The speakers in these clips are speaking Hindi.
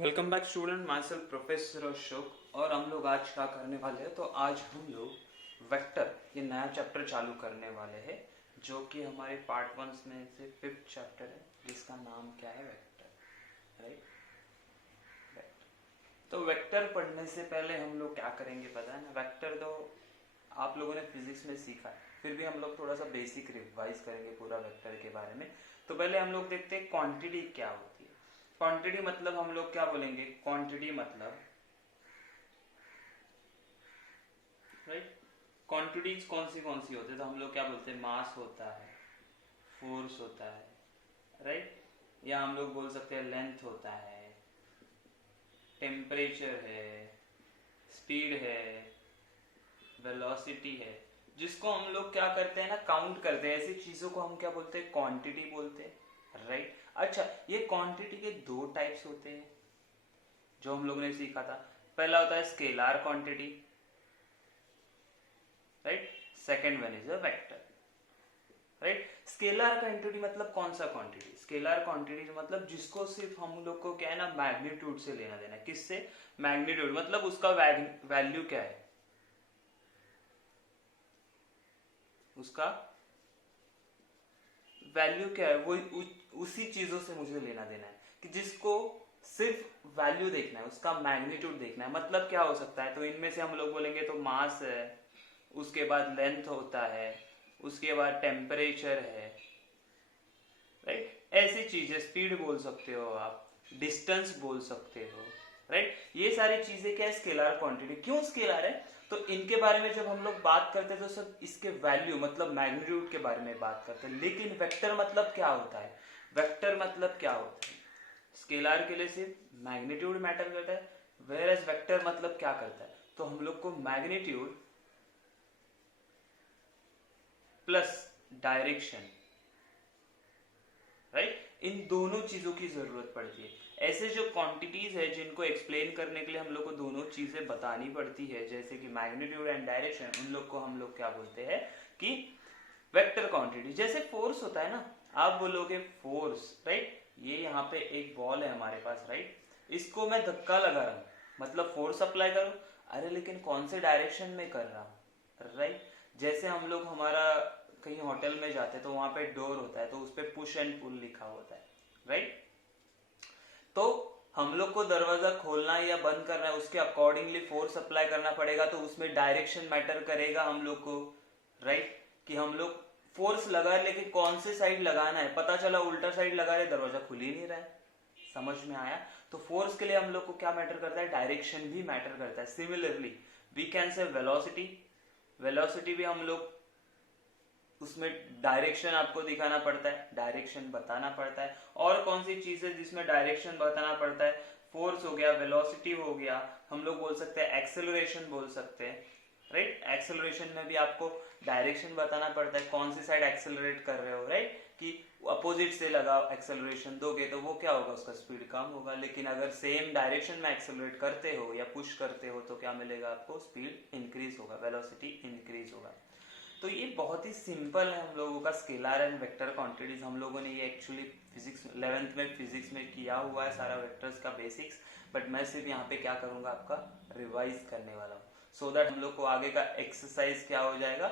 Welcome back student, my self professor Ashok. और हम लोग आज क्या करने वाले हैं, तो आज हम लोग वेक्टर ये नया चैप्टर चालू करने वाले हैं जो कि हमारे पार्ट 1 में से 5th चैप्टर है जिसका नाम क्या है, वेक्टर। Right, vector. तो वेक्टर पढ़ने से पहले हम लोग क्या करेंगे पता है ना। वेक्टर तो आप लोगों ने फिजिक्स में सीखा है, फिर भी हम लोग थोड़ा सा बेसिक रिवाइज करेंगे पूरा वेक्टर के बारे में। तो पहले हम लोग देखते हैं क्वांटिटी क्या होती है। क्वांटिटी मतलब हम लोग क्या बोलेंगे, क्वांटिटी मतलब राइट, क्वांटिटीज कौन सी होती है, तो हम लोग क्या बोलते हैं, मास होता है, फोर्स होता है, राइट, या हम लोग बोल सकते हैं लेंथ होता है, टेम्परेचर है, स्पीड है, वेलोसिटी है, जिसको हम लोग क्या करते हैं ना, काउंट करते हैं। ऐसी चीजों को हम क्या बोलते हैं, क्वांटिटी बोलते हैं, राइट। अच्छा, ये क्वांटिटी के दो टाइप्स होते हैं जो हम लोगों ने सीखा था। पहला होता है scalar quantity, right. Second one is a vector, right. Scalar quantity मतलब कौन सा क्वांटिटी, स्केलर क्वांटिटी मतलब जिसको सिर्फ हम लोग को क्या है ना, मैग्नीट्यूड से लेना देना। किससे, मैग्नीट्यूड मतलब उसका वैल्यू क्या है, उसका वैल्यू क्या है, वो उसी चीजों से मुझे लेना देना है कि जिसको सिर्फ वैल्यू देखना है, उसका मैग्नीट्यूड देखना है। मतलब क्या हो सकता है, तो इनमें से हम लोग बोलेंगे तो मास है, उसके बाद लेंथ होता है, उसके बाद टेम्परेचर है, राइट। ऐसी चीजें, स्पीड बोल सकते हो आप, डिस्टेंस बोल सकते हो, राइट। ये सारी चीजें क्या है, स्केलर क्वांटिटी। क्यों स्केलर है, तो इनके बारे में जब हम लोग बात करते हैं तो सब इसके वैल्यू मतलब मैग्नीट्यूड के बारे में बात करते हैं। लेकिन वेक्टर मतलब क्या होता है, वेक्टर मतलब क्या होता है, स्केलर के लिए सिर्फ मैग्नीट्यूड मैटर करता है, वेयर एज वेक्टर मतलब क्या करता है, तो हम लोग को मैग्नीट्यूड प्लस डायरेक्शन, राइट, इन दोनों चीजों की जरूरत पड़ती है। ऐसे जो क्वांटिटीज है जिनको एक्सप्लेन करने के लिए हम लोग को दोनों चीजें बतानी पड़ती है, जैसे कि मैग्नीट्यूड एंड डायरेक्शन, उन लोग को हम लोग क्या बोलते हैं कि वेक्टर क्वांटिटी। जैसे फोर्स होता है ना, आप बोलोगे फोर्स, राइट, ये यहाँ पे एक बॉल है हमारे पास, राइट, इसको मैं धक्का लगा रहा हूँ मतलब फोर्स अप्लाई करूँ। अरे लेकिन कौन से डायरेक्शन में कर रहा हूँ, राइट। जैसे हम लोग हमारा कहीं होटल में जाते हैं तो वहां पे डोर होता है, तो उस पर पुश एंड पुल लिखा होता है, राइट। तो हम लोग को दरवाजा खोलना या बंद करना है, उसके अकॉर्डिंगली फोर्स अप्लाई करना पड़ेगा, तो उसमें डायरेक्शन मैटर करेगा हम लोग को, राइट। कि हम लोग फोर्स लगा लेकिन कौन से साइड लगाना है, पता चला उल्टा साइड लगा रहे, दरवाजा खुल ही नहीं रहा है। समझ में आया। तो फोर्स के लिए हम लोग को क्या मैटर करता है, डायरेक्शन भी मैटर करता है। Similarly we can say velocity, velocity भी हम लोग उसमें डायरेक्शन आपको दिखाना पड़ता है, डायरेक्शन बताना पड़ता है। और कौन सी चीज है जिसमें डायरेक्शन बताना पड़ता है, फोर्स हो गया, वेलोसिटी हो गया, हम लोग बोल सकते हैं एक्सेलरेशन बोल सकते हैं, राइट। एक्सेलरेशन में भी आपको डायरेक्शन बताना पड़ता है, कौन सी साइड एक्सेलरेट कर रहे हो, राइट। कि अपोजिट से लगाओ, एक्सेलरेशन दोगे तो वो क्या होगा, उसका स्पीड कम होगा। लेकिन अगर सेम डायरेक्शन में एक्सेलरेट करते हो या पुश करते हो तो क्या मिलेगा आपको, स्पीड इंक्रीज होगा, वेलोसिटी इंक्रीज होगा। तो ये बहुत ही सिंपल है हम लोगों का स्केलर एंड वेक्टर क्वांटिटीज। हम लोगों ने ये एक्चुअली फिजिक्स 11th में फिजिक्स में किया हुआ है सारा वेक्टर्स का बेसिक्स, बट मैं सिर्फ यहाँ पे क्या करूंगा, आपका रिवाइज करने वाला हूँ, सो दैट हम लोग को आगे का एक्सरसाइज क्या हो जाएगा,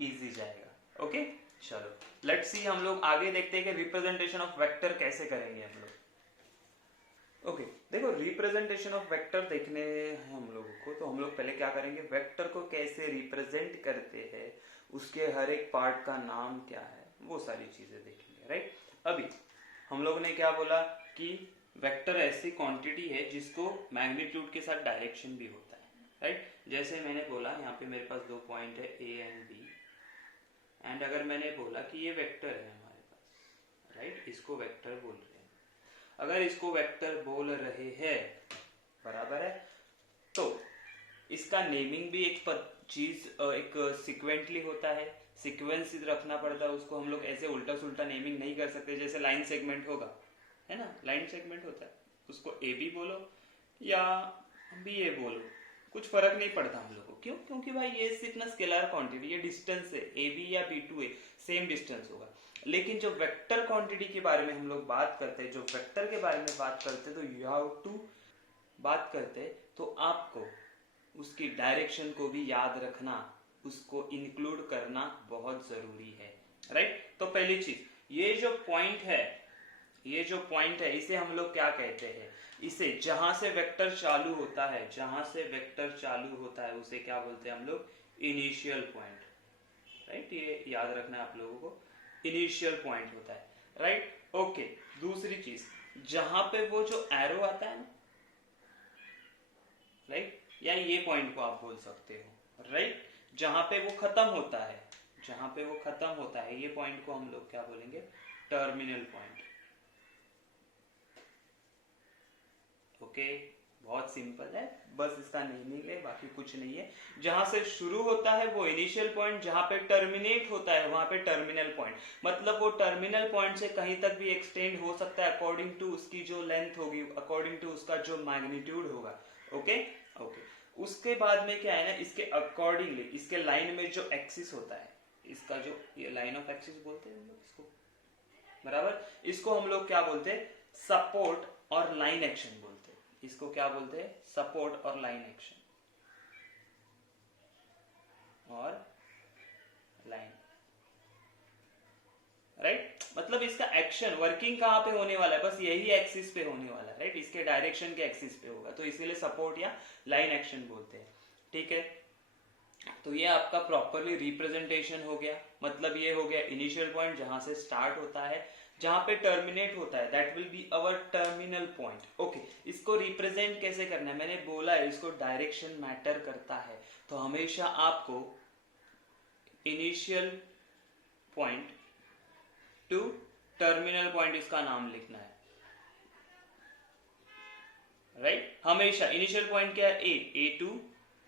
इजी जाएगा। ओके, चलो लेट्स सी, हम लोग आगे देखते हैं कि रिप्रेजेंटेशन ऑफ वेक्टर कैसे करेंगे हम लोग। ओके देखो, रिप्रेजेंटेशन ऑफ वेक्टर देखने हैं हम लोगों को, तो हम लोग पहले क्या करेंगे, वेक्टर को कैसे रिप्रेजेंट करते हैं, उसके हर एक पार्ट का नाम क्या है, वो सारी चीजें देखेंगे, राइट। अभी हम लोग ने क्या बोला कि वेक्टर ऐसी क्वांटिटी है जिसको मैग्नीट्यूड के साथ डायरेक्शन भी होता है, राइट। जैसे मैंने बोला यहाँ पे मेरे पास दो पॉइंट है ए एंड बी, एंड अगर मैंने बोला कि ये वेक्टर है हमारे पास, राइट, इसको वेक्टर बोल रहे हैं। अगर इसको वेक्टर बोल रहे हैं, बराबर है, तो इसका नेमिंग भी एक चीज एक सिक्वेंटली होता है, सीक्वेंस रखना पड़ता है उसको। हम लोग ऐसे उल्टा सुल्टा नेमिंग नहीं कर सकते। जैसे लाइन सेगमेंट होगा, है ना, लाइन सेगमेंट होता है, उसको ए बी बोलो या बी ए बोलो, कुछ फर्क नहीं पड़ता हम लोग को। क्यों, क्योंकि भाई ये सिर्फ ना स्केलर क्वांटिटी, ये डिस्टेंस है, ए बी या B to A same distance होगा। लेकिन जो वेक्टर क्वांटिटी के बारे में हम लोग बात करते हैं, जो वेक्टर के बारे में बात करते हैं, तो यू हैव टू बात करते तो आपको उसकी डायरेक्शन को भी याद रखना, उसको इंक्लूड करना बहुत जरूरी है, राइट। तो पहली चीज, ये जो पॉइंट है इसे हम लोग क्या कहते हैं, इसे जहां से वेक्टर चालू होता है, उसे क्या बोलते हैं हम लोग, इनिशियल पॉइंट, राइट। ये याद रखना है आप लोगों को, इनिशियल पॉइंट होता है, राइट। ओके, दूसरी चीज, जहां पे वो जो एरो आता है ना, राइट, या ये पॉइंट को आप बोल सकते हो, राइट, जहां पे वो खत्म होता है, ये पॉइंट को हम लोग क्या बोलेंगे, टर्मिनल पॉइंट। ओके, बहुत सिंपल है, बस इसका नेमिंग है, बाकी कुछ नहीं है। जहां से शुरू होता है वो इनिशियल पॉइंट, जहां पे टर्मिनेट होता है वहां पे टर्मिनल पॉइंट। मतलब वो टर्मिनल पॉइंट से कहीं तक भी एक्सटेंड हो सकता है अकॉर्डिंग टू उसकी जो लेंथ होगी, अकॉर्डिंग टू उसका जो मैग्नीट्यूड होगा। ओके ओके, उसके बाद में क्या है ना, इसके अकॉर्डिंगली इसके लाइन में जो एक्सिस होता है, इसका जो ये लाइन ऑफ एक्सिस बोलते हैं हम लोग इसको, बराबर, इसको हम लोग क्या बोलते हैं, सपोर्ट और लाइन एक्शन बोलते हैं। इसको क्या बोलते हैं, सपोर्ट और लाइन एक्शन, और लाइन, राइट। मतलब इसका एक्शन वर्किंग कहां पे होने वाला है, बस यही एक्सिस पे होने वाला है, राइट, इसके डायरेक्शन के एक्सिस पे होगा, तो इसीलिए सपोर्ट या लाइन एक्शन बोलते हैं, ठीक है। तो ये आपका प्रॉपरली रिप्रेजेंटेशन हो गया। मतलब ये हो गया इनिशियल पॉइंट जहां से स्टार्ट होता है, जहां पे टर्मिनेट होता है, that will be our terminal point. Okay, इसको रिप्रेजेंट कैसे करना है, मैंने बोला है इसको डायरेक्शन मैटर करता है, तो हमेशा आपको initial point to terminal point इसका नाम लिखना है, राइट। हमेशा इनिशियल पॉइंट क्या है, ए टू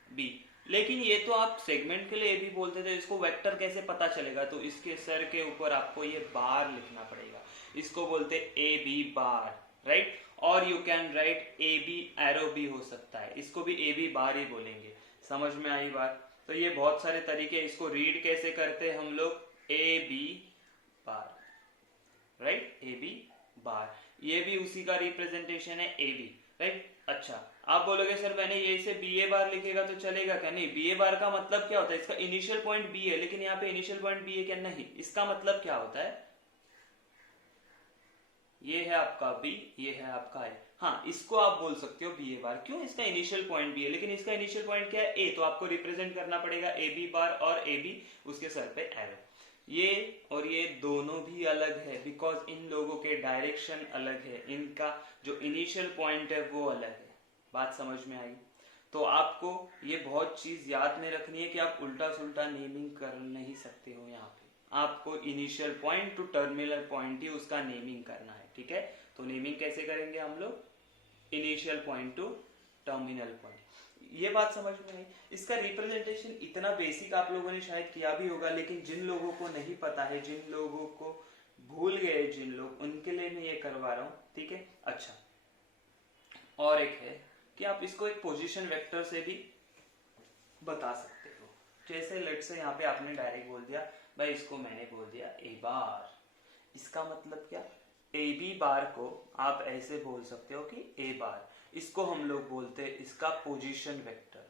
बी। लेकिन ये तो आप सेगमेंट के लिए भी बोलते थे, इसको वेक्टर कैसे पता चलेगा, तो इसके सर के ऊपर आपको ये बार लिखना पड़ेगा, इसको बोलते ए बी बार, राइट। और you can write A B arrow भी हो सकता है, इसको भी ए बी बार ही बोलेंगे। समझ में आई बात। तो ये बहुत सारे तरीके, इसको रीड कैसे करते हैं हम लोग, A B bar, right, A B bar, ये भी उसी का रिप्रेजेंटेशन है, ए बी, राइट। अच्छा, आप बोलोगे सर मैंने ये इसे बी ए बार लिखेगा तो चलेगा क्या, नहीं, बी ए बार का मतलब क्या होता है, इसका इनिशियल पॉइंट बी है, लेकिन यहाँ पे इनिशियल पॉइंट बी है क्या, नहीं, इसका मतलब क्या होता है, ये है आपका बी, ये है आपका ए, हाँ, इसको आप बोल सकते हो बी ए बार, क्यों, इसका इनिशियल पॉइंट बी है, लेकिन इसका इनिशियल पॉइंट क्या है, ए, तो आपको रिप्रेजेंट करना पड़ेगा ए बी बार, और ए बी उसके सर पे एरो। ये और ये दोनों भी अलग है, बिकॉज इन लोगों के डायरेक्शन अलग है, इनका जो इनिशियल पॉइंट है वो अलग है। बात समझ में आई। तो आपको ये बहुत चीज याद में रखनी है कि आप उल्टा सुल्टा नेमिंग कर नहीं सकते हो, यहाँ पे आपको initial point to terminal point ही उसका नेमिंग करना है, ठीक है। तो नेमिंग कैसे करेंगे हम लोग, initial point to terminal point, ये बात समझ में आई। इसका रिप्रेजेंटेशन इतना बेसिक आप लोगों ने शायद किया भी होगा, लेकिन जिन लोगों को नहीं पता है, जिन लोगों को भूल गए जिन लोग, उनके लिए मैं ये करवा रहा हूं, ठीक है। अच्छा, और एक है कि आप इसको एक पोजीशन वेक्टर से भी बता सकते हो। जैसे लेट से यहाँ पे आपने डायरेक्ट बोल दिया भाई, इसको मैंने बोल दिया ए बार, इसका मतलब क्या, ए बी बार को आप ऐसे बोल सकते हो कि ए बार, इसको हम लोग बोलते हैं इसका position vector,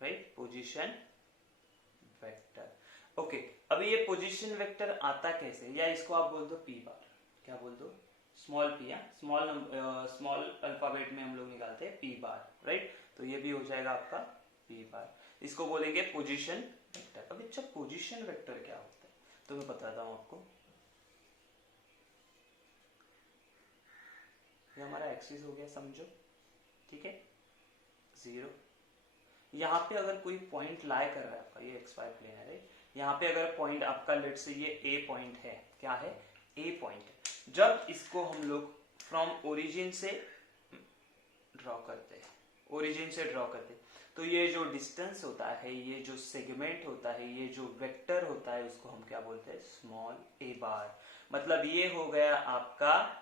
right, position vector. Okay, अभी ये पोजीशन वेक्टर आता कैसे, या इसको आप बोल दो पी बार, क्या बोल दो, स्मॉल पी, या स्मॉल अल्फाबेट में हम लोग निकालते हैं पी बार, राइट। तो ये भी हो जाएगा आपका पी बार, इसको बोलेंगे पोजीशन वेक्टर। अब अच्छा, पोजीशन वेक्टर क्या होता है, तो मैं बताता हूं आपको। ये हमारा एक्सिस हो गया, समझो, ठीक है, 0। यहाँ पे अगर कोई पॉइंट लाई कर रहा है आपका, ये एक्स वाई प्लेन है, राइट, यहाँ पे अगर पॉइंट आपका लेट से ये ए पॉइंट है, क्या है, ए पॉइंट। जब इसको हम लोग फ्रॉम ओरिजिन से ड्रॉ करते हैं, ओरिजिन से ड्रॉ करते हैं, तो ये जो डिस्टेंस होता है, ये जो सेगमेंट होता है, ये जो वेक्टर होता है, उसको हम क्या बोलते हैं, स्मॉल ए बार। मतलब ये हो गया आपका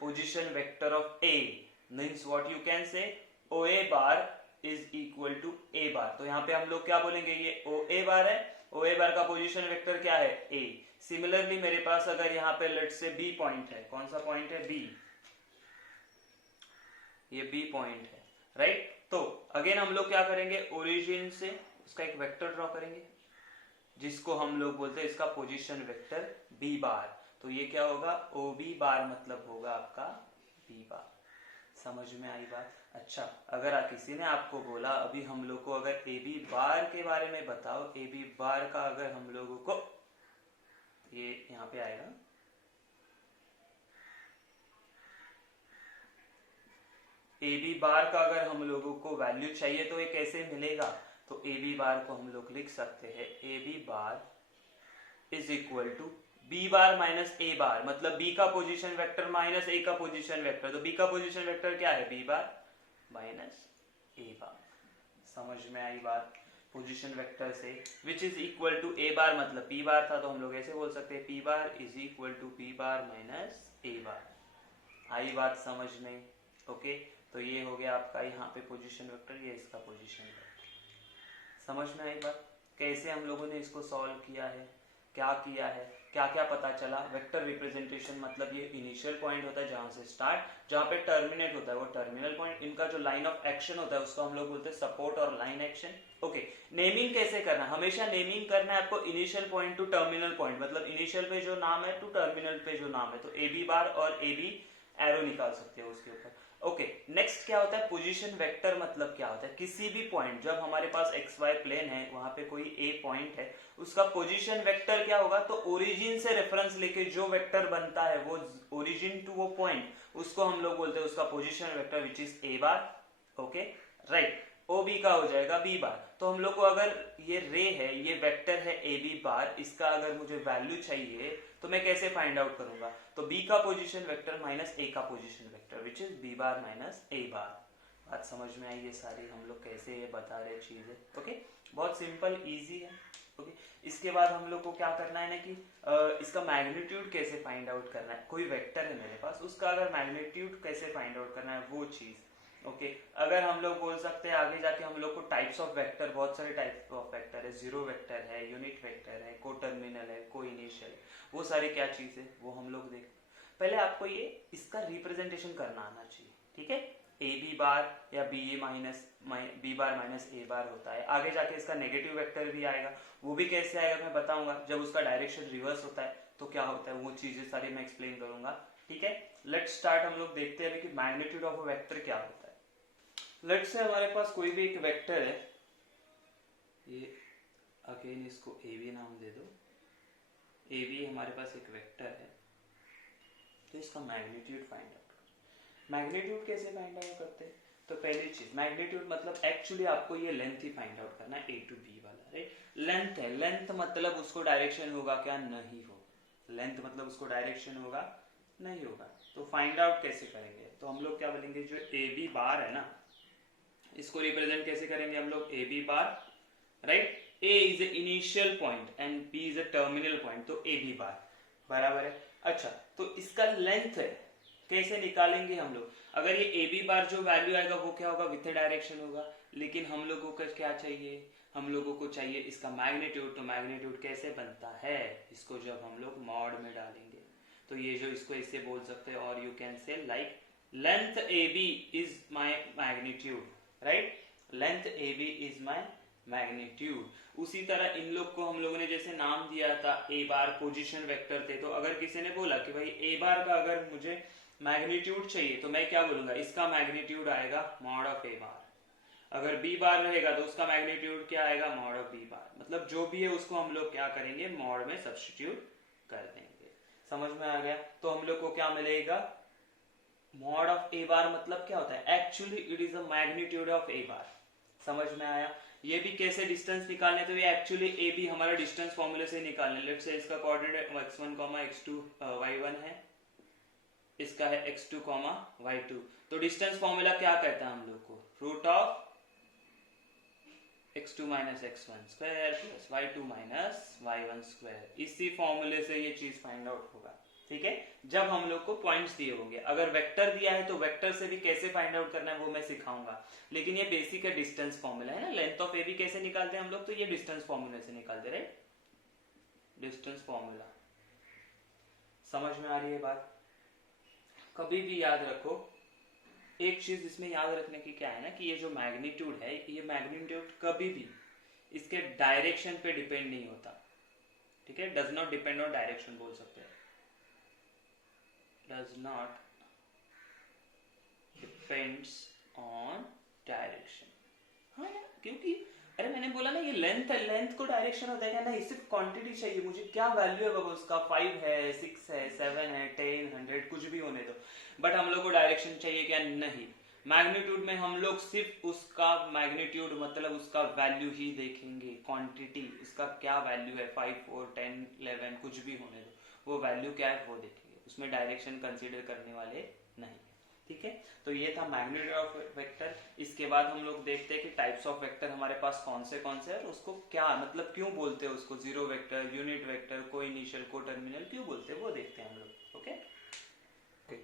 position vector of A, means what you can say, O A bar is equal to A bar. तो यहाँ पे हम लोग क्या बोलेंगे, ये ओ ए बार है, ओ ए बार का पोजीशन वेक्टर क्या है, ए। सिमिलरली मेरे पास अगर यहाँ पे लेट से बी पॉइंट है, कौन सा पॉइंट है, बी, ये बी पॉइंट है, राइट। तो अगेन हम लोग क्या करेंगे, ओरिजिन से उसका एक वेक्टर ड्रॉ करेंगे जिसको हम लोग बोलते हैं इसका पोजीशन वेक्टर बी बार। तो ये क्या होगा, ओ बी बार मतलब होगा आपका बी बार। समझ में आई बात? अच्छा, अगर किसी ने आपको बोला अभी हम लोग को अगर ए बी बार के बारे में बताओ, ए बी बार का अगर हम लोगों को, ये यहाँ पे आएगा, ए बी बार का अगर हम लोगों को वैल्यू चाहिए तो ये कैसे मिलेगा, तो ए बी बार को हम लोग लिख सकते हैं A B bar is equal to B bar minus A bar, मतलब बी का पोजीशन वेक्टर माइनस ए का पोजीशन वेक्टर। तो बी का पोजीशन वेक्टर क्या है, B bar minus A bar. समझ में आई बात? पोजीशन वेक्टर से विच is equal to A bar, मतलब पी बार था तो हम लोग ऐसे बोल सकते हैं P bar is equal to P bar minus A bar. आई बात समझ में? ओके, तो ये हो गया आपका यहाँ पे पोजीशन वेक्टर, ये इसका पोजीशन वेक्टर। समझ में आई बात? कैसे हम लोगों ने इसको सॉल्व किया है, क्या किया है, क्या क्या पता चला। वेक्टर रिप्रेजेंटेशन मतलब ये इनिशियल पॉइंट होता है जहां से स्टार्ट, जहां पे टर्मिनेट होता है वो टर्मिनल पॉइंट। इनका जो लाइन ऑफ एक्शन होता है उसको हम लोग बोलते हैं सपोर्ट और लाइन एक्शन। ओके, नेमिंग कैसे करना, हमेशा नेमिंग करना है आपको initial point to terminal point, मतलब इनिशियल पे जो नाम है टू टर्मिनल पे जो नाम है। तो ए बी बार और ए बी एरो निकाल सकते हो उसके ऊपर। ओके, नेक्स्ट क्या होता है, पोजीशन वेक्टर मतलब क्या होता है, किसी भी पॉइंट, जब हमारे पास एक्स वाई प्लेन है वहां पे कोई ए पॉइंट है, उसका पोजीशन वेक्टर क्या होगा, तो ओरिजिन से रेफरेंस लेके जो वेक्टर बनता है वो ओरिजिन टू वो पॉइंट, उसको हम लोग बोलते हैं उसका position vector which is A bar. Okay, right. O B का हो जाएगा बी बार। तो हम लोग को अगर ये रे है, ये वेक्टर है ए बी बार, इसका अगर मुझे वैल्यू चाहिए तो मैं कैसे फाइंड आउट करूंगा, तो बी का पोजीशन वेक्टर माइनस ए का position vector which is B bar minus A bar. बात समझ में आई? ये सारी हम लोग कैसे ये बता रहे चीजें। ओके, बहुत सिंपल इजी है। ओके, इसके बाद हम लोग को क्या करना है ना कि इसका मैग्नीट्यूड कैसे फाइंड आउट करना है। कोई वेक्टर है मेरे पास, उसका अगर मैग्नीट्यूड कैसे फाइंड आउट करना है वो चीज। ओके, अगर हम लोग बोल सकते हैं आगे जाके हम लोग को टाइप्स ऑफ वेक्टर, बहुत सारे टाइप्स ऑफ वेक्टर है, जीरो वेक्टर है, यूनिट वेक्टर है, को टर्मिनल है, को इनिशियल है, वो सारी क्या चीज है वो हम लोग देख। पहले आपको ये इसका रिप्रेजेंटेशन करना आना चाहिए, ठीक है। ए बी बार या B A minus B bar minus A बार होता है, आगे जाके इसका नेगेटिव वेक्टर भी आएगा, वो भी कैसे आएगा मैं बताऊंगा। जब उसका डायरेक्शन रिवर्स होता है तो क्या होता है, वो चीजें सारी मैं एक्सप्लेन करूंगा, ठीक है। लेट्स स्टार्ट, हम लोग देखते हैं कि मैग्नीट्यूड ऑफ अ वेक्टर क्या होता है। लेट्स से हमारे पास कोई भी एक वेक्टर है, ये अगेन इसको ए बी नाम दे दो, ए बी हमारे पास एक वेक्टर है, तो इसका मैग्नीट्यूड फाइंड आउट। मैग्नीट्यूड कैसे फाइंड आउट करते हैं, तो पहली चीज मैग्नीट्यूड मतलब एक्चुअली आपको ये लेंथ ही फाइंड आउट करना है, ए टू बी वाला, राइट। लेंथ है, लेंथ मतलब उसको डायरेक्शन होगा क्या, नहीं होगा। लेंथ मतलब उसको डायरेक्शन होगा नहीं होगा, तो फाइंड आउट कैसे करेंगे, तो हम लोग क्या बोलेंगे, जो ए बी बार है ना, इसको रिप्रेजेंट कैसे करेंगे हम लोग, A B bar, right. A is a initial point and B is a terminal point, तो ए बी बार बराबर है। अच्छा, तो इसका लेंथ है कैसे निकालेंगे हम लोग, अगर ये ए बी बार जो वैल्यू आएगा वो क्या होगा, विथ डायरेक्शन होगा, लेकिन हम लोगों को क्या चाहिए, हम लोगों को चाहिए इसका मैग्नीट्यूड। तो मैग्नीट्यूड कैसे बनता है, इसको जब हम लोग मॉड में डालेंगे तो ये जो इसको इससे बोल सकते हैं, और you can say like length A B is my magnitude, right. Length A B is my magnitude. उसी तरह इन लोग को हम लोगों ने जैसे नाम दिया था ए बार, पोजीशन वेक्टर थे, तो अगर किसी ने बोला कि भाई ए बार का अगर मुझे मैग्नीट्यूड चाहिए तो मैं क्या बोलूंगा, इसका मैग्नीट्यूड आएगा मॉड ऑफ ए बार। अगर बी बार रहेगा तो उसका मैग्नीट्यूड क्या आएगा, मॉड ऑफ बी बार। मतलब जो भी है उसको हम लोग क्या करेंगे, मॉड में सब्स्टिट्यूट कर देंगे। समझ में आ गया? तो हम लोग को क्या मिलेगा, मॉड ऑफ ए बार मतलब क्या होता है, actually it is the magnitude of A bar. समझ में आया? ये भी कैसे डिस्टेंस निकालने, तो ये एक्चुअली ए बी हमारा डिस्टेंस फॉर्मूले से निकालने। लेट्स से इसका कोऑर्डिनेट x1, x2, y1 है, इसका है x2, y2। तो डिस्टेंस फॉर्मूला क्या कहता है हम लोग को, root of x2 minus x1 square plus y2 minus y1 square. इसी फॉर्मूले से ये चीज फाइंड आउट होगा, ठीक है। जब हम लोग को पॉइंट्स दिए होंगे, अगर वेक्टर दिया है तो वेक्टर से भी कैसे फाइंड आउट करना है वो मैं सिखाऊंगा, लेकिन ये बेसिक है, डिस्टेंस फॉर्मूला है ना। लेंथ ऑफ ए बी कैसे निकालते हैं हम लोग, तो ये डिस्टेंस फॉर्मूले से निकालते, राइट, डिस्टेंस फॉर्मूला। समझ में आ रही है बात? कभी भी याद रखो, एक चीज इसमें याद रखने की क्या है ना कि ये जो मैग्नीट्यूड है, ये मैग्नीट्यूड कभी भी इसके डायरेक्शन पे डिपेंड नहीं होता, ठीक है, does not depend on direction बोल सकते हैं, does not depends on direction. हाँ यार, क्योंकि अरे मैंने बोला ना ये लेंथ है, लेंथ को डायरेक्शन होता है क्या? नहीं, सिर्फ क्वांटिटी चाहिए मुझे, क्या वैल्यू है बाबा उसका, 5 है, 6 है, 7 है, 10, 100 कुछ भी होने दो, बट हम लोग को डायरेक्शन चाहिए क्या? नहीं। मैग्नीट्यूड में हम लोग सिर्फ उसका मैग्नीट्यूड मतलब उसका वैल्यू ही देखेंगे, क्वांटिटी उसका क्या वैल्यू है, 5, 4, 10, 11 कुछ भी होने दो, वो वैल्यू क्या है वो देखेंगे, उसमें डायरेक्शन कंसीडर करने वाले नहीं, ठीक है। तो ये था मैग्नीट्यूड ऑफ वेक्टर। इसके बाद हम लोग देखते हैं कि टाइप्स ऑफ वेक्टर हमारे पास कौन से है और उसको क्या मतलब क्यों बोलते हैं उसको, जीरो वेक्टर, यूनिट वेक्टर, को इनिशियल, को टर्मिनल क्यों बोलते हैं वो देखते हैं हम लोग, ओके।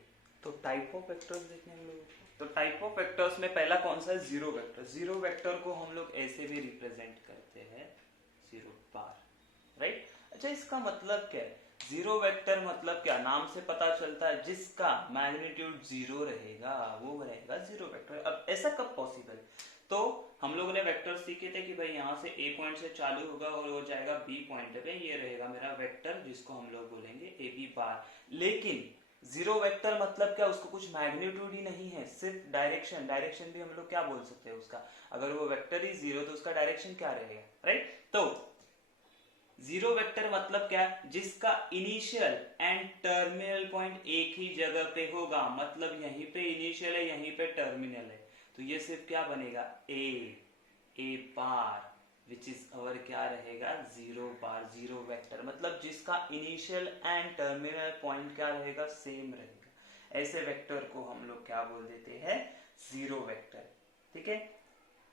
तो टाइप ऑफ वेक्टर्स देखते हैं हम लोग। तो टाइप ऑफ वेक्टर्स में पहला कौन सा है? Zero vector. जीरो वेक्टर को हम लोग ऐसे भी रिप्रेजेंट करते हैं, जीरो बार, राइट। अच्छा, इसका मतलब क्या है? जीरो वेक्टर मतलब क्या? नाम से पता चलता है जिसका मैग्नीट्यूड जीरो रहेगा वो रहेगा जीरो वेक्टर। अब ऐसा कब पॉसिबल? तो हम लोगों ने वेक्टर सीखे थे कि भाई यहाँ से ए पॉइंट से चालू होगा और वो जाएगा बी पॉइंट पे, ये रहेगा मेरा वेक्टर जिसको हम लोग बोलेंगे ए बी बार। लेकिन जीरो वेक्टर मतलब क्या? उसको कुछ मैग्नीट्यूड ही नहीं है, सिर्फ डायरेक्शन। डायरेक्शन भी हम लोग क्या बोल सकते हैं उसका? अगर वो वेक्टर ही जीरो तो उसका डायरेक्शन क्या रहेगा, राइट। तो जीरो वेक्टर मतलब क्या? जिसका इनिशियल एंड टर्मिनल पॉइंट एक ही जगह पे होगा, मतलब यहीं पे इनिशियल है यहीं पे टर्मिनल है, तो ये सिर्फ क्या बनेगा? ए बार, विच इज अवर क्या रहेगा? Zero bar, zero vector. मतलब जिसका इनिशियल एंड टर्मिनल पॉइंट क्या रहेगा? सेम रहेगा। ऐसे वेक्टर को हम लोग क्या बोल देते हैं? जीरो वेक्टर, ठीक है।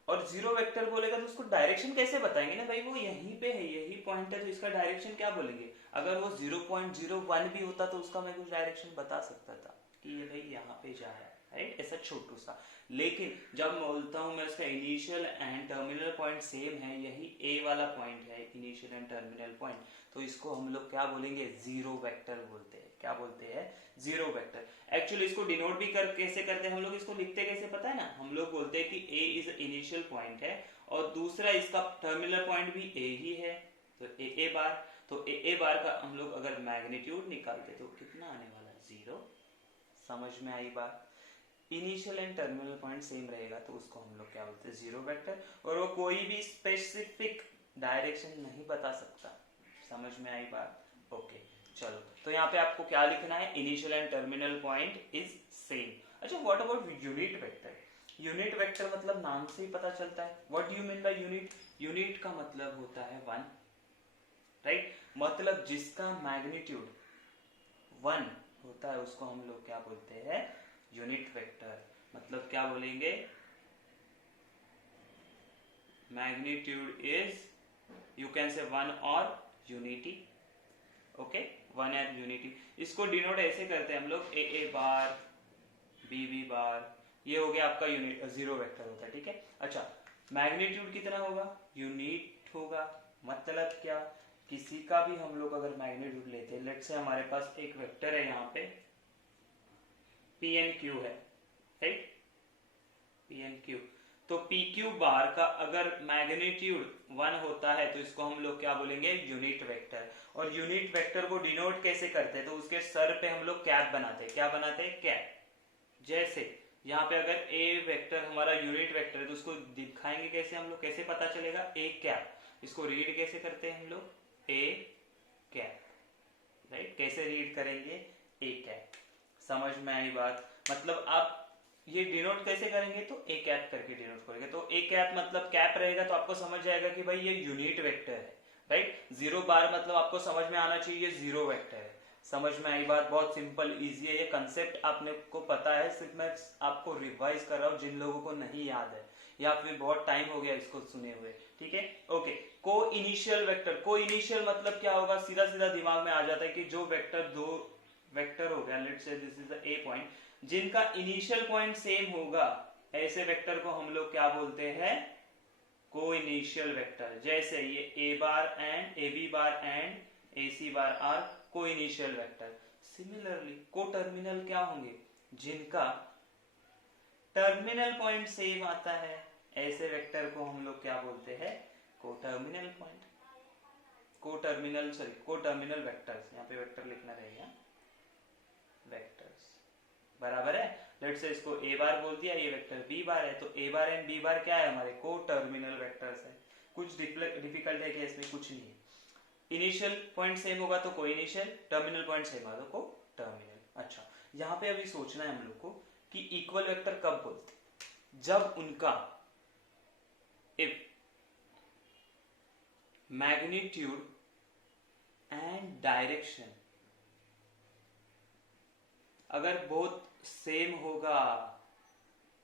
और जीरो वेक्टर बोलेगा तो उसको डायरेक्शन कैसे बताएंगे ना भाई, वो यहीं पे है, यही पॉइंट है, तो इसका डायरेक्शन क्या बोलेंगे? अगर वो 0.01 भी होता तो उसका मैं कुछ डायरेक्शन बता सकता था कि ये भाई यहाँ पे जा रहा है, राइट, ऐसा छोटू सा। लेकिन जब बोलता हूँ मैं उसका initial and terminal point same है, यही ए वाला पॉइंट है इनिशियल एंड टर्मिनल पॉइंट, तो इसको हम लोग क्या बोलेंगे? जीरो वेक्टर बोलते हैं। क्या बोलते हैं? Zero vector. एक्चुअली इसको डिनोट भी कैसे करते हैं हम लोग, इसको लिखते कैसे पता है ना? हम लोग बोलते हैं कि ए इज इनिशियल पॉइंट है और दूसरा इसका टर्मिनल पॉइंट भी ए ही है, तो ए बार। तो ए बार का हम लोग अगर मैग्नीट्यूड निकालते तो कितना आने वाला? जीरो। समझ में आई बात? Initial and terminal point same रहेगा तो उसको हम लोग क्या बोलते हैं? Zero vector. और वो कोई भी स्पेसिफिक डायरेक्शन नहीं बता सकता। समझ में आई बात? ओके, चलो। तो यहाँ पे आपको क्या लिखना है? Initial and terminal point is same. अच्छा, what about unit vector? Unit vector मतलब नाम से ही पता चलता है। What do you mean by unit? Unit का मतलब होता है 1, राइट। मतलब जिसका मैग्नीट्यूड 1 होता है उसको हम लोग क्या बोलते हैं? Unit vector. मतलब क्या बोलेंगे? मैग्नीट्यूड इज, यू कैन से 1 और यूनिटी, ओके, 1 एंड यूनिटी। इसको डिनोट ऐसे करते हैं हम लोग, ए बार, बी बार, ये हो गया आपका यूनिट, जीरो वेक्टर होता है, ठीक है। अच्छा, मैग्नीट्यूड कितना होगा? यूनिट होगा। मतलब क्या? किसी का भी हम लोग अगर मैग्नीट्यूड लेते हैं, लेट्स से हमारे पास एक वेक्टर है यहाँ पे पी एन क्यू है, राइट, पी एन क्यू। तो पी क्यू बार का अगर मैग्नीट्यूड 1 होता है तो इसको हम लोग क्या बोलेंगे? Unit vector. और यूनिट वेक्टर को डिनोट कैसे करते हैं? तो उसके सर पे हम लोग कैप बनाते हैं। क्या बनाते हैं? कैप। जैसे यहाँ पे अगर ए वेक्टर हमारा यूनिट वेक्टर है तो उसको दिखाएंगे कैसे हम लोग? कैसे पता चलेगा? A cap. इसको रीड कैसे करते हैं हम लोग? A cap, right. कैसे रीड करेंगे? A cap. समझ में आई बात? मतलब आप ये डिनोट कैसे करेंगे? तो ए कैप करके डिनोट करेंगे। तो ए कैप मतलब कैप रहेगा तो आपको समझ जाएगा कि भाई ये यूनिट वेक्टर है, राइट। जीरो बार मतलब आपको समझ में आना चाहिए ये जीरो वेक्टर है। समझ में आई बात? बहुत सिंपल इजी है, ये कंसेप्ट आपने को पता है, सिर्फ मैं आपको रिवाइज कर रहा हूँ जिन लोगों को नहीं याद है या फिर बहुत टाइम हो गया इसको सुने हुए, ठीक है। ओके, को इनिशियल वेक्टर। को इनिशियल मतलब क्या होगा? सीधा सीधा दिमाग में आ जाता है कि जो वेक्टर, दो वेक्टर हो गया, let's say this is the A point, जिनका इनिशियल पॉइंट सेम होगा, ऐसे वेक्टर को हम लोग क्या बोलते हैं? को इनिशियल वेक्टर। जैसे ये A bar and A B bar and A C bar are को इनिशियल वेक्टर। सिमिलरली को टर्मिनल क्या होंगे? जिनका टर्मिनल पॉइंट सेम आता है, ऐसे वेक्टर को हम लोग क्या बोलते हैं, कोटर्मिनल पॉइंट, कोटर्मिनल वेक्टर्स, यहाँ पे वेक्टर लिखना रहेगा, वेक्टर्स, बराबर है। लेट्स से इसको ए बार बोल दिया, ये वेक्टर बी बार है, तो ए बार एंड बी बार क्या है, हमारे कोटर्मिनल वेक्टर्स है। कुछ डिफिकल्ट है कि इसमें, कुछ नहीं है। इनिशियल पॉइंट सेम होगा तो को इनिशियल, टर्मिनल पॉइंट सेम होगा तो को टर्मिनल। अच्छा, यहाँ पे अभी सोचना है हम लोग को कि इक्वल वेक्टर कब बोलते, जब उनका इफ मैग्नीट्यूड एंड डायरेक्शन अगर बहुत सेम होगा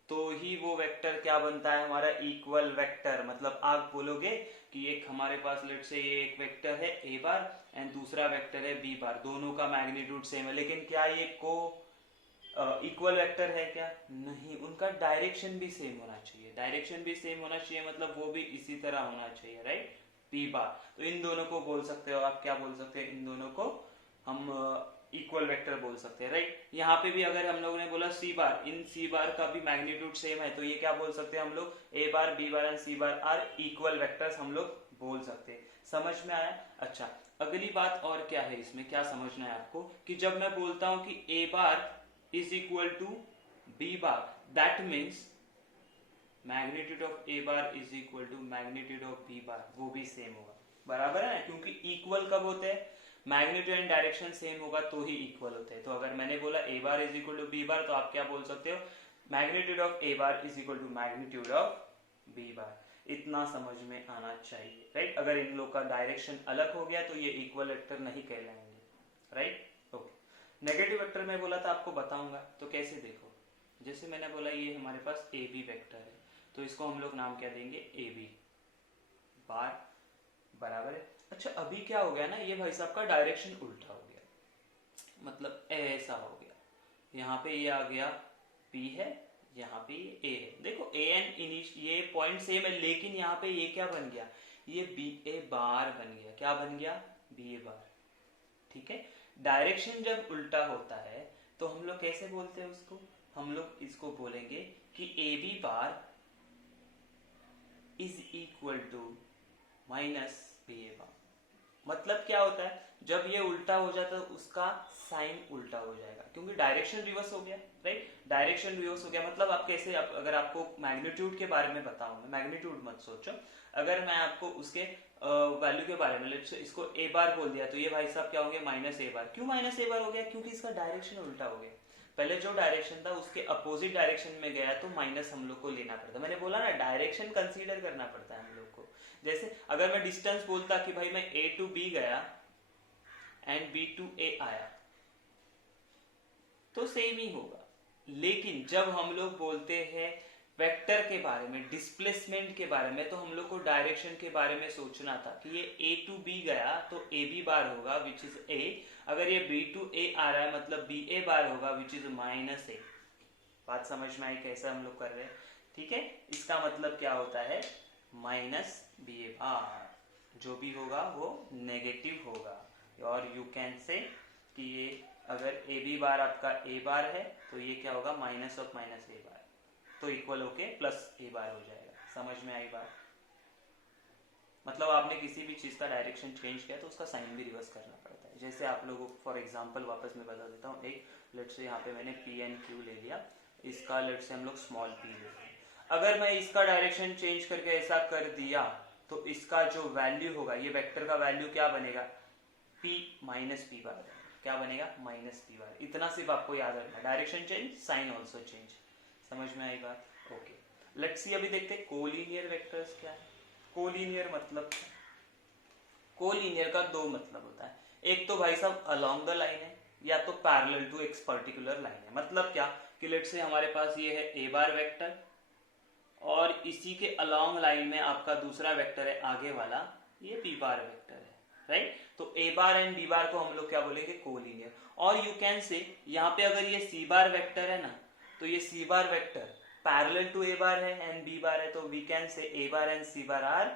तो ही वो वेक्टर क्या बनता है, हमारा इक्वल वेक्टर। मतलब आप बोलोगे कि एक हमारे पास लेट से ये एक वेक्टर है ए बार एंड दूसरा वेक्टर है बी बार, दोनों का मैग्नीट्यूड सेम है, लेकिन क्या ये को इक्वल वेक्टर है क्या, नहीं, उनका डायरेक्शन भी सेम होना चाहिए। डायरेक्शन भी सेम होना चाहिए मतलब वो भी इसी तरह होना चाहिए, राइट, पी बार। तो इन दोनों को बोल सकते हो आप, क्या बोल सकते हैं, इन दोनों को हम इक्वल वेक्टर बोल सकते हैं, राइट। यहाँ पे भी अगर हम लोगों ने बोला सी बार, इन सी बार का भी मैग्नीट्यूड सेम है, तो ये क्या बोल सकते हैं हम लोग, A bar B bar and C bar are equal vectors हम लोग बोल सकते हैं। समझ में आया। अच्छा, अगली बात और क्या है इसमें, क्या समझना है आपको, कि जब मैं बोलता हूं कि A bar is equal to B bar, that means magnitude of A bar is equal to magnitude of B bar, वो भी सेम होगा, बराबर है। क्योंकि इक्वल कब होते हैं, मैग्नीट्यूड एंड डायरेक्शन सेम होगा तो ही इक्वल होते हैं। तो अगर मैंने बोला A bar is equal to B bar, तो आप क्या बोल सकते हो, magnitude of A bar is equal to magnitude of B bar. इतना समझ में आना चाहिए, राइट। अगर इन लोग का डायरेक्शन अलग हो गया तो ये इक्वल वेक्टर नहीं कहलाएंगे, राइट। ओके, नेगेटिव वेक्टर में बोला था आपको बताऊंगा, तो कैसे देखो, जैसे मैंने बोला ये हमारे पास ए बी वेक्टर है, तो इसको हम लोग नाम क्या देंगे, ए बी बार, बराबर है। अच्छा, अभी क्या हो गया ना, ये भाई साहब का डायरेक्शन उल्टा हो गया, मतलब ऐसा हो गया, यहाँ पे ये आ गया P है, यहाँ पे ये A है। देखो A एंड इनिश ये पॉइंट सेम है, लेकिन यहाँ पे ये क्या बन गया, ये बी ए बार बन गया। क्या बन गया, बी ए बार, ठीक है। डायरेक्शन जब उल्टा होता है तो हम लोग कैसे बोलते हैं उसको, हम लोग इसको बोलेंगे कि A B bar is equal to minus B A bar. मतलब क्या होता है, जब ये उल्टा हो जाता है उसका साइन उल्टा हो जाएगा, क्योंकि डायरेक्शन रिवर्स हो गया, राइट। डायरेक्शन रिवर्स हो गया मतलब आप कैसे, अगर आपको मैग्नीट्यूड के बारे में बताऊं, मैग्नीट्यूड मत सोचो, अगर मैं आपको उसके वैल्यू के बारे में, लेट्स इसको ए बार बोल दिया, तो ये भाई साहब क्या होंगे, माइनस ए बार। क्यों माइनस ए बार हो गया, क्योंकि इसका डायरेक्शन उल्टा हो गया। पहले जो डायरेक्शन था उसके अपोजिट डायरेक्शन में गया, तो माइनस हम लोग को लेना पड़ता। मैंने बोला ना, डायरेक्शन कंसीडर करना पड़ता है हम लोग को। जैसे अगर मैं डिस्टेंस बोलता कि भाई मैं ए टू बी गया एंड बी टू ए आया, तो सेम ही होगा। लेकिन जब हम लोग बोलते हैं वेक्टर के बारे में, डिस्प्लेसमेंट के बारे में, तो हम लोग को डायरेक्शन के बारे में सोचना था कि ये ए टू बी गया तो ए बी बार होगा विच इज ए, अगर ये बी टू ए आ रहा है मतलब बी ए बार होगा विच इज माइनस ए। बात समझ में आई कैसे हम लोग कर रहे हैं, ठीक है। इसका मतलब क्या होता है, माइनस बी ए बार, जो भी होगा वो नेगेटिव होगा। और यू कैन से कि ये अगर ए बी बार आपका ए बार है तो ये क्या होगा, minus of minus A bar, तो इक्वल होके प्लस ए बार हो जाएगा। समझ में आई बात, मतलब आपने किसी भी चीज का डायरेक्शन चेंज किया तो उसका साइन भी रिवर्स करना पड़ता है। जैसे आप लोगों को फॉर एग्जांपल वापस मैं बता देता हूँ, एक लेट्स से यहाँ पे मैंने पी एंड क्यू ले लिया, इसका लेट्स से हम लोग स्मॉल पी ले लिया। अगर मैं इसका डायरेक्शन चेंज करके ऐसा कर दिया तो इसका जो वैल्यू होगा, ये वेक्टर का वैल्यू क्या बनेगा, p माइनस पी बार, क्या बनेगा, माइनस पी बार। इतना सिर्फ आपको याद रखना, direction change, sign also change. समझ में आई बात, ओके। लेट्स सी, अभी देखते हैं कोलिनियर वेक्टर्स क्या है। कोलिनियर मतलब, कोलिनियर का दो मतलब होता है, एक तो भाई साहब अलोंग द लाइन है, या तो पैरेलल टू एक पर्टिकुलर लाइन है। मतलब क्या कि लेट्स से हमारे पास ये है ए बार वेक्टर और इसी के अलोंग लाइन में आपका दूसरा वेक्टर है आगे वाला, ये बी बार वेक्टर है, राइट। तो ए बार एंड बी बार को हम लोग क्या बोलेंगे, कोलिनियर। और यू कैन से यहाँ पे अगर ये सी बार वेक्टर है ना, तो ये C bar vector parallel to A bar है एंड बी बार है, तो we can say A bar and C bar are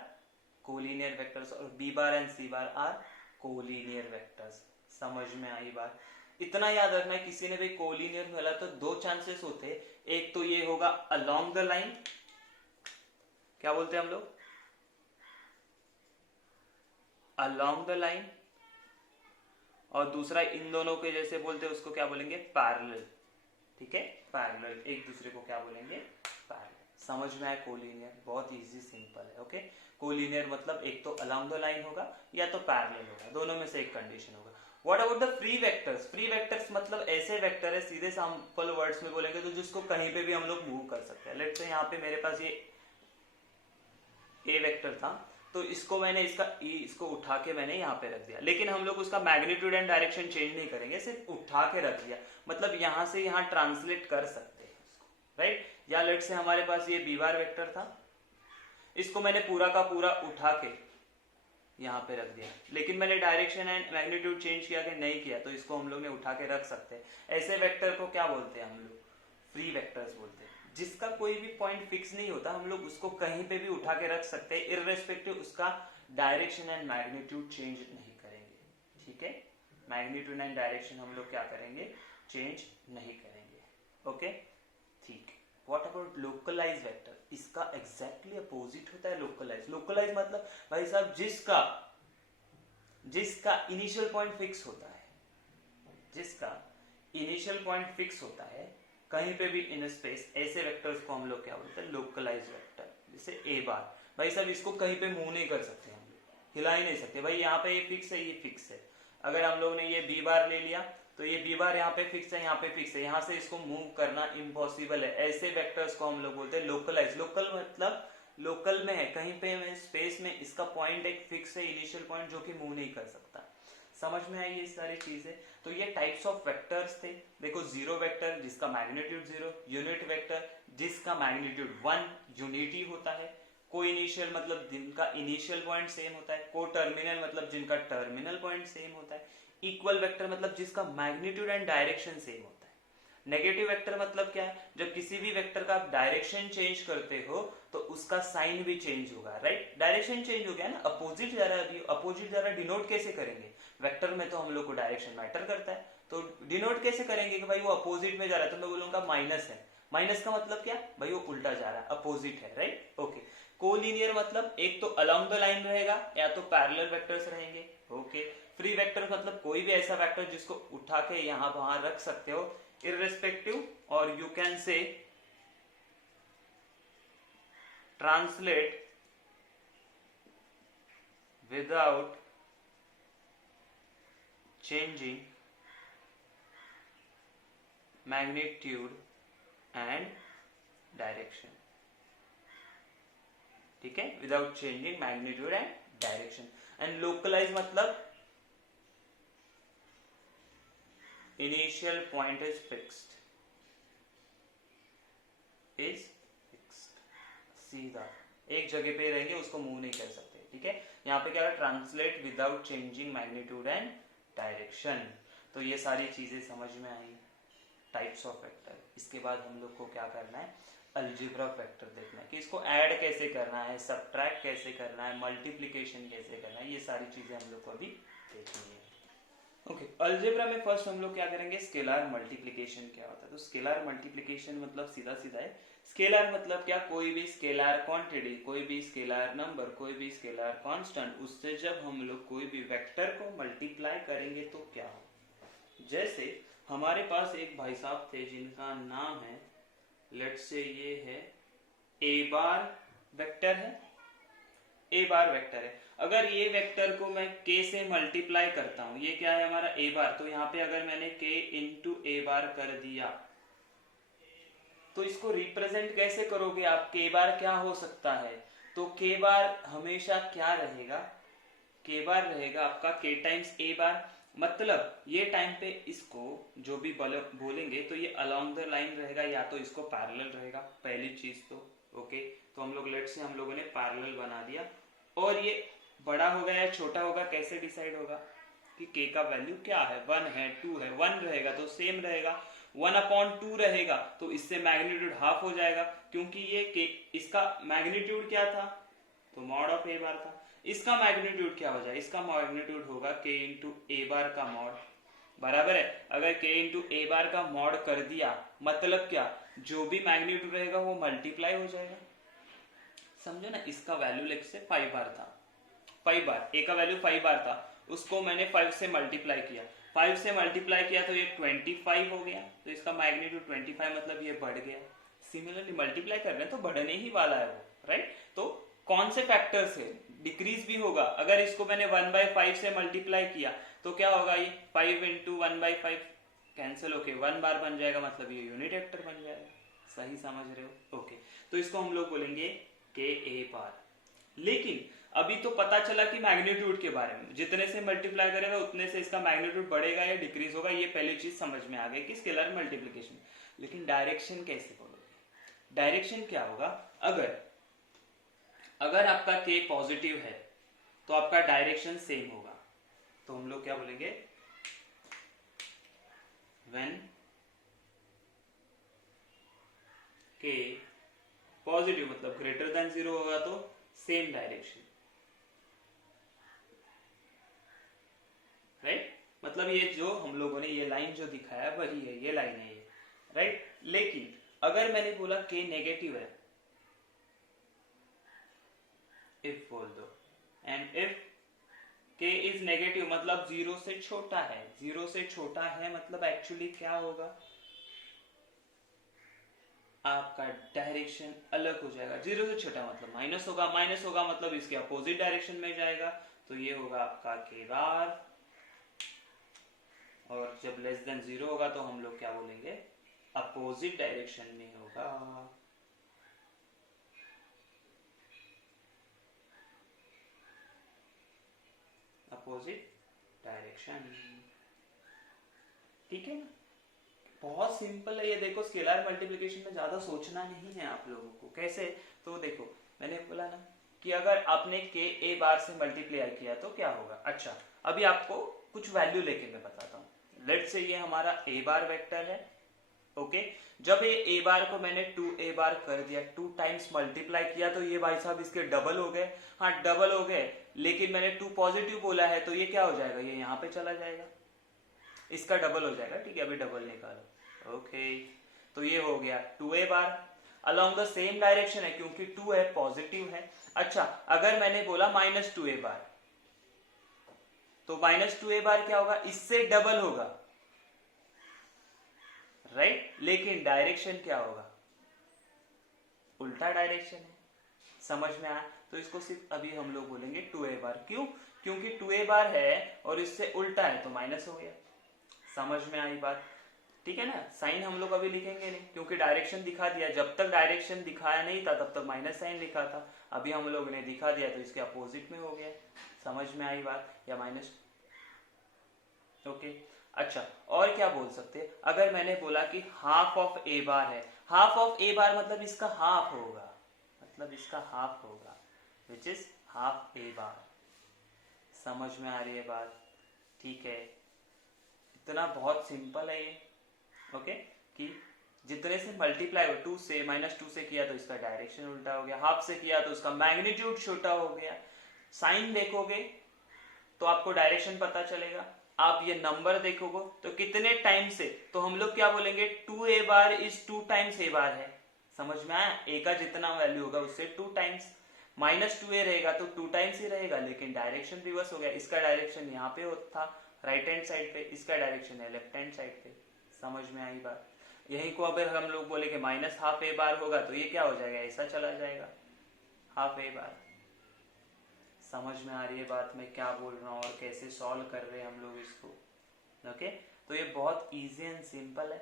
collinear vectors और B bar and C bar are collinear vectors. समझ में आई बात, इतना याद रखना है, किसी ने भी कोलिनियर बोला तो दो चांसेस होते हैं, एक तो ये होगा अलोंग द लाइन, क्या बोलते हैं हम लोग, अलोंग द लाइन, और दूसरा इन दोनों के जैसे बोलते हैं उसको क्या बोलेंगे, पैरेलल। ठीक है, पैरेलल, एक दूसरे को क्या बोलेंगे, पैरेलल। समझ में आया कोलिनियर, बहुत इजी सिंपल है। ओके, कोलिनियर मतलब एक तो अलोंग द लाइन होगा या तो पैरेलल होगा, दोनों में से एक कंडीशन होगा। What about the free vectors? Free vectors मतलब ऐसे वेक्टर है, सीधे सिंपल वर्ड्स में बोलेंगे तो जिसको कहीं पे भी हम लोग मूव कर सकते हैं। लेट्स से यहाँ पे मेरे पास ये ए वेक्टर था, तो इसको मैंने इसको उठा के मैंने यहाँ पे रख दिया, लेकिन हम लोग उसका मैग्नीट्यूड एंड डायरेक्शन चेंज नहीं करेंगे, सिर्फ उठा के रख दिया, मतलब यहाँ से यहाँ ट्रांसलेट कर सकते हैं उसको, राइट। या लेट से हमारे पास ये बी बार वेक्टर था, इसको मैंने पूरा का पूरा उठा के यहाँ पे रख दिया, लेकिन मैंने डायरेक्शन एंड मैग्नीट्यूड चेंज किया कि नहीं किया, तो इसको हम लोग ने उठा के रख सकते हैं। ऐसे वेक्टर को क्या बोलते हैं हम लोग, फ्री वेक्टर्स बोलते हैं। जिसका कोई भी पॉइंट फिक्स नहीं होता, हम लोग उसको कहीं पे भी उठा के रख सकते हैं, इररेस्पेक्टिव उसका डायरेक्शन एंड मैग्नीट्यूड चेंज नहीं करेंगे। ठीक है, मैग्नीट्यूड एंड डायरेक्शन हम लोग क्या करेंगे, चेंज नहीं करेंगे। ओके, ठीक। What about localise vector? इसका एग्जैक्टली अपोजिट होता है लोकलाइज। लोकलाइज मतलब भाई साहब जिसका इनिशियल पॉइंट फिक्स होता है, जिसका इनिशियल पॉइंट फिक्स होता है कहीं पे भी इन स्पेस, ऐसे वेक्टर्स को हम लोग क्या बोलते हैं, लोकलाइज वेक्टर। जैसे ए बार, भाई साहब इसको कहीं पे मूव नहीं कर सकते हम लोग, हिला ही नहीं सकते, भाई यहाँ पे ये फिक्स है, ये फिक्स है। अगर हम लोग ने ये बी बार ले लिया तो ये बी बार यहाँ पे फिक्स है, यहाँ पे फिक्स है, यहाँ से इसको मूव करना इम्पॉसिबल है। ऐसे वेक्टर्स को हम लोग बोलते हैं लोकलाइज। लोकल मतलब लोकल में है, कहीं पे स्पेस में इसका पॉइंट एक फिक्स है, इनिशियल पॉइंट, जो कि मूव नहीं कर सकता। समझ में आई ये सारी चीजें? तो ये टाइप्स ऑफ वेक्टर्स थे। देखो, जीरो वेक्टर जिसका मैग्नीट्यूड 0, यूनिट वेक्टर जिसका मैग्नीट्यूड 1 यूनिटी होता है, को इनिशियल मतलब जिनका इनिशियल पॉइंट सेम होता है, को टर्मिनल मतलब जिनका टर्मिनल पॉइंट सेम होता है, इक्वल वेक्टर मतलब जिसका मैग्नीट्यूड एंड डायरेक्शन सेम होता है। नेगेटिव वेक्टर मतलब क्या है, जब किसी भी वेक्टर का आप डायरेक्शन चेंज करते हो तो उसका साइन भी चेंज होगा, राइट। डायरेक्शन चेंज हो गया ना, अपोजिट जा रहा है, अपोजिट जा रहा है, डिनोट कैसे करेंगे? वेक्टर में तो हम लोग को डायरेक्शन मैटर करता है, तो डिनोट कैसे करेंगे कि भाई वो अपोजिट में जा रहा है, तो मैं बोलूंगा माइनस है। माइनस का मतलब क्या, भाई वो उल्टा जा रहा है, अपोजिट है, राइट। ओके, कोलिनियर मतलब एक तो अलोंग द लाइन रहेगा या तो पैरेलल वेक्टर्स रहेंगे। ओके, फ्री वेक्टर मतलब कोई भी ऐसा वेक्टर जिसको उठा के यहां वहां रख सकते हो, इररेस्पेक्टिव, और यू कैन से translate without changing magnitude and direction। ठीक है, without changing magnitude and direction. And localise मतलब इनिशियल पॉइंट इज फिक्स्ड, सीधा एक जगह पे रहेंगे, उसको मूव नहीं कर सकते। ठीक है, यहाँ पे क्या है, translate without changing magnitude and direction. तो ये सारी चीजें समझ में आई, टाइप्स ऑफ वेक्टर। इसके बाद हम लोग को क्या करना है, अलजेब्रा वेक्टर देखना है कि इसको ऐड कैसे करना है, सबट्रैक्ट कैसे करना है, मल्टीप्लिकेशन कैसे करना है, ये सारी चीजें हम लोग को अभी देखनी है। ओके, अलजेब्रा में फर्स्ट हम लोग क्या करेंगे, स्केलर मल्टीप्लिकेशन क्या होता है। तो स्केलर मल्टीप्लिकेशन मतलब सीधा सीधा है, स्केलर मतलब क्या, कोई भी स्केलर क्वांटिटी, कोई भी स्केलर नंबर, कोई भी स्केलर कांस्टेंट, उससे जब हम लोग कोई भी वेक्टर को मल्टीप्लाई करेंगे तो क्या हो। जैसे हमारे पास एक भाई साहब थे जिनका नाम है, लेट्स से ये है ए बार वेक्टर है, ए बार वेक्टर है। अगर ये वेक्टर को मैं k से मल्टीप्लाई करता हूं, ये क्या है हमारा ए बार, तो यहाँ पे अगर मैंने k इंटू ए बार कर दिया तो इसको रिप्रेजेंट कैसे करोगे आप, k बार क्या हो सकता है, तो k बार हमेशा क्या रहेगा, k बार रहेगा आपका k टाइम्स ए बार। मतलब ये टाइम पे इसको जो भी बोलेंगे तो ये अलोंग द लाइन रहेगा या तो इसको पैरेलल रहेगा, पहली चीज तो। ओके, तो हम लोग लेट से हम लोगों ने पैरेलल बना दिया, और ये बड़ा होगा या छोटा होगा कैसे डिसाइड होगा कि k का वैल्यू क्या है, 1 है 2 है, 1 रहेगा तो सेम रहेगा, 1/2 रहेगा तो इससे मैग्नीट्यूड हाफ हो जाएगा, क्योंकि ये k, इसका मैग्नीट्यूड क्या था, तो मॉड ऑफ ए बार था। इसका मैग्नीट्यूड क्या हो जाए, इसका मैग्नीट्यूड होगा k इंटू ए बार का मॉड, बराबर है। अगर k इंटू ए बार का मॉड कर दिया मतलब क्या, जो भी मैग्नीट्यूड रहेगा वो मल्टीप्लाई हो जाएगा। समझो ना, इसका वैल्यू लेट से 5 बार था, 5 बार ए का वैल्यू 5 बार था, उसको मैंने 5 से मल्टीप्लाई किया, 5 से मल्टीप्लाई किया तो ये 25 हो गया, तो इसका मैग्नीट्यूड 25 मतलब ये बढ़ गया। सिमिलरली मल्टीप्लाई कर रहे हैं तो बढ़ने ही वाला है वो, राइट। तो कौन से फैक्टर से डिक्रीज भी होगा, अगर इसको मैंने 1/5 से मल्टीप्लाई किया तो क्या होगा, ये 5 इंटू 1/5 कैंसिल होके 1 बार बन जाएगा, मतलब ये यूनिट वेक्टर बन जाएगा। सही समझ रहे हो? ओके, तो इसको हम लोग बोलेंगे के ए बार। लेकिन अभी तो पता चला कि मैग्नीट्यूड के बारे में, जितने से मल्टीप्लाई करेगा उतने से इसका मैग्नीट्यूड बढ़ेगा या डिक्रीज होगा, ये पहली चीज समझ में आ गई कि स्केलर मल्टीप्लिकेशन। लेकिन डायरेक्शन कैसे बोलोगे? डायरेक्शन क्या होगा, अगर आपका k पॉजिटिव है तो आपका डायरेक्शन सेम होगा, तो हम लोग क्या बोलेंगे, व्हेन k पॉजिटिव मतलब ग्रेटर देन 0 होगा तो सेम डायरेक्शन, राइट। मतलब ये जो हम लोगों ने ये लाइन जो दिखाया वही है, ये लाइन है ये, राइट। लेकिन अगर मैंने बोला k नेगेटिव है, इफ बोल दो, and if k is negative मतलब 0 से छोटा है, 0 से छोटा है मतलब एक्चुअली क्या होगा, आपका डायरेक्शन अलग हो जाएगा। 0 से छोटा मतलब माइनस होगा, माइनस होगा मतलब इसके अपोजिट डायरेक्शन में जाएगा, तो ये होगा आपका k बार। और जब लेस देन 0 होगा तो हम लोग क्या बोलेंगे, अपोजिट डायरेक्शन में होगा। अपोजिट डायरेक्शन, ठीक है ना। बहुत सिंपल है ये, देखो स्केलर मल्टीप्लिकेशन में ज्यादा सोचना नहीं है आप लोगों को। कैसे, तो देखो मैंने बोला ना कि अगर आपने के ए बार से मल्टीप्लाई किया तो क्या होगा। अच्छा, अभी आपको कुछ वैल्यू लेके मैं बताता हूँ। लेट्स से ये हमारा ए बार वेक्टर है, ओके। जब ये ए बार को मैंने 2a बार कर दिया, 2 टाइम्स मल्टीप्लाई किया, तो ये भाई साहब इसके डबल हो गए। हाँ डबल हो गए, लेकिन मैंने 2 पॉजिटिव बोला है तो ये क्या हो जाएगा, ये यहाँ पे चला जाएगा, इसका डबल हो जाएगा। ठीक है, अभी डबल निकालो, ओके। तो ये हो गया 2a bar along the same direction है, क्योंकि 2 है पॉजिटिव है। अच्छा, अगर मैंने बोला -2a बार, तो -2a बार क्या होगा, इससे डबल होगा, राइट। लेकिन डायरेक्शन क्या होगा, उल्टा डायरेक्शन है। समझ में आया? तो इसको सिर्फ अभी हम लोग बोलेंगे 2a बार। क्यों? क्योंकि 2a बार है और इससे उल्टा है तो माइनस हो गया। समझ में आई बात? ठीक है ना। साइन हम लोग अभी लिखेंगे नहीं, क्योंकि डायरेक्शन दिखा दिया। जब तक डायरेक्शन दिखाया नहीं था तब तक माइनस साइन लिखा था, अभी हम लोग ने दिखा दिया तो इसके अपोजिट में हो गया। समझ में आई बात? या माइनस, ओके। अच्छा, और क्या बोल सकते हैं, अगर मैंने बोला कि हाफ ऑफ ए बार है, हाफ ऑफ ए बार मतलब इसका हाफ होगा, मतलब इसका हाफ होगा, which is half A bar. समझ में आ रही है बात? ठीक है, इतना बहुत सिंपल है ये, ओके। कि जितने से मल्टीप्लाई हो, 2 से -2 से किया तो इसका डायरेक्शन उल्टा हो गया, हाफ से किया तो उसका मैग्नीट्यूड छोटा हो गया। साइन देखोगे तो आपको डायरेक्शन पता चलेगा। आप ये नंबर देखोगे तो कितने टाइम से, तो हम लोग क्या बोलेंगे, 2a bar is 2 times a बार है। समझ में आया? a का जितना वैल्यू होगा उससे 2 टाइम्स, -2a रहेगा तो 2 टाइम्स ही रहेगा, लेकिन डायरेक्शन रिवर्स हो गया। इसका डायरेक्शन यहाँ पे था राइट हैंड साइड पे, इसका डायरेक्शन है लेफ्ट हैंड साइड पे। समझ में आई बात? यही को अगर हम लोग बोले कि -12a बार होगा तो ये क्या हो जाएगा, ऐसा चला जाएगा, हाफ a बार। समझ में आ रही है बात मैं क्या बोल रहा हूँ और कैसे सॉल्व कर रहे हैं हम लोग इसको, ओके। तो ये बहुत इजी एंड सिंपल है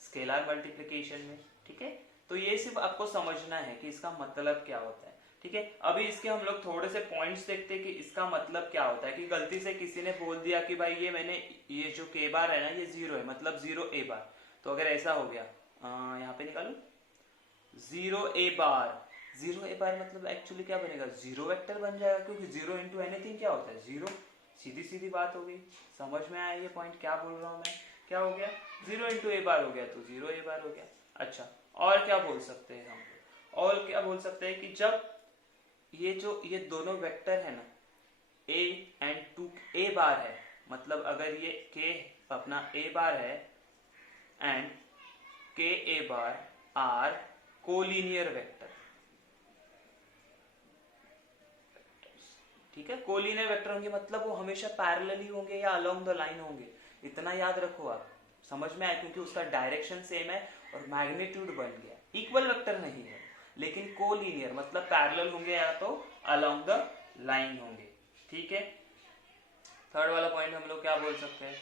स्केलर मल्टीप्लिकेशन में, ठीक है। तो ये सिर्फ आपको समझना है कि इसका मतलब क्या होता है, ठीक है। अभी इसके हम लोग थोड़े से पॉइंट्स देखते हैं कि इसका मतलब क्या होता है। कि गलती से किसी ने बोल दिया कि भाई ये मैंने ये जो k बार है ना ये 0 है, मतलब 0a बार। तो अगर ऐसा हो गया, यहाँ पे निकालो 0a बार, 0a बार मतलब एक्चुअली क्या बनेगा, जीरो वेक्टर बन जाएगा, क्योंकि 0 इंटू एनीथिंग क्या होता है, 0। सीधी सीधी बात हो गई। समझ में आया ये पॉइंट क्या बोल रहा हूँ मैं? क्या हो गया, 0 इंटू a बार हो गया तो 0a बार हो गया। अच्छा, और क्या बोल सकते हैं हम, और क्या बोल सकते हैं कि जब ये जो ये दोनों वेक्टर है ना, a एंड 2a बार है, मतलब अगर ये के अपना ए बार है एंड के ए बार आर कोलिनियर वेक्टर, ठीक है, कोलिनियर वेक्टर होंगे मतलब वो हमेशा पैरेलली होंगे या अलोंग द लाइन होंगे, इतना याद रखो आप, समझ में आया, क्योंकि उसका डायरेक्शन सेम है और मैग्नीट्यूड बन गया, इक्वल वेक्टर नहीं है लेकिन कोलिनियर मतलब पैरेलल होंगे या तो अलोंग द लाइन होंगे, ठीक है। थर्ड वाला पॉइंट हम लोग क्या बोल सकते हैं,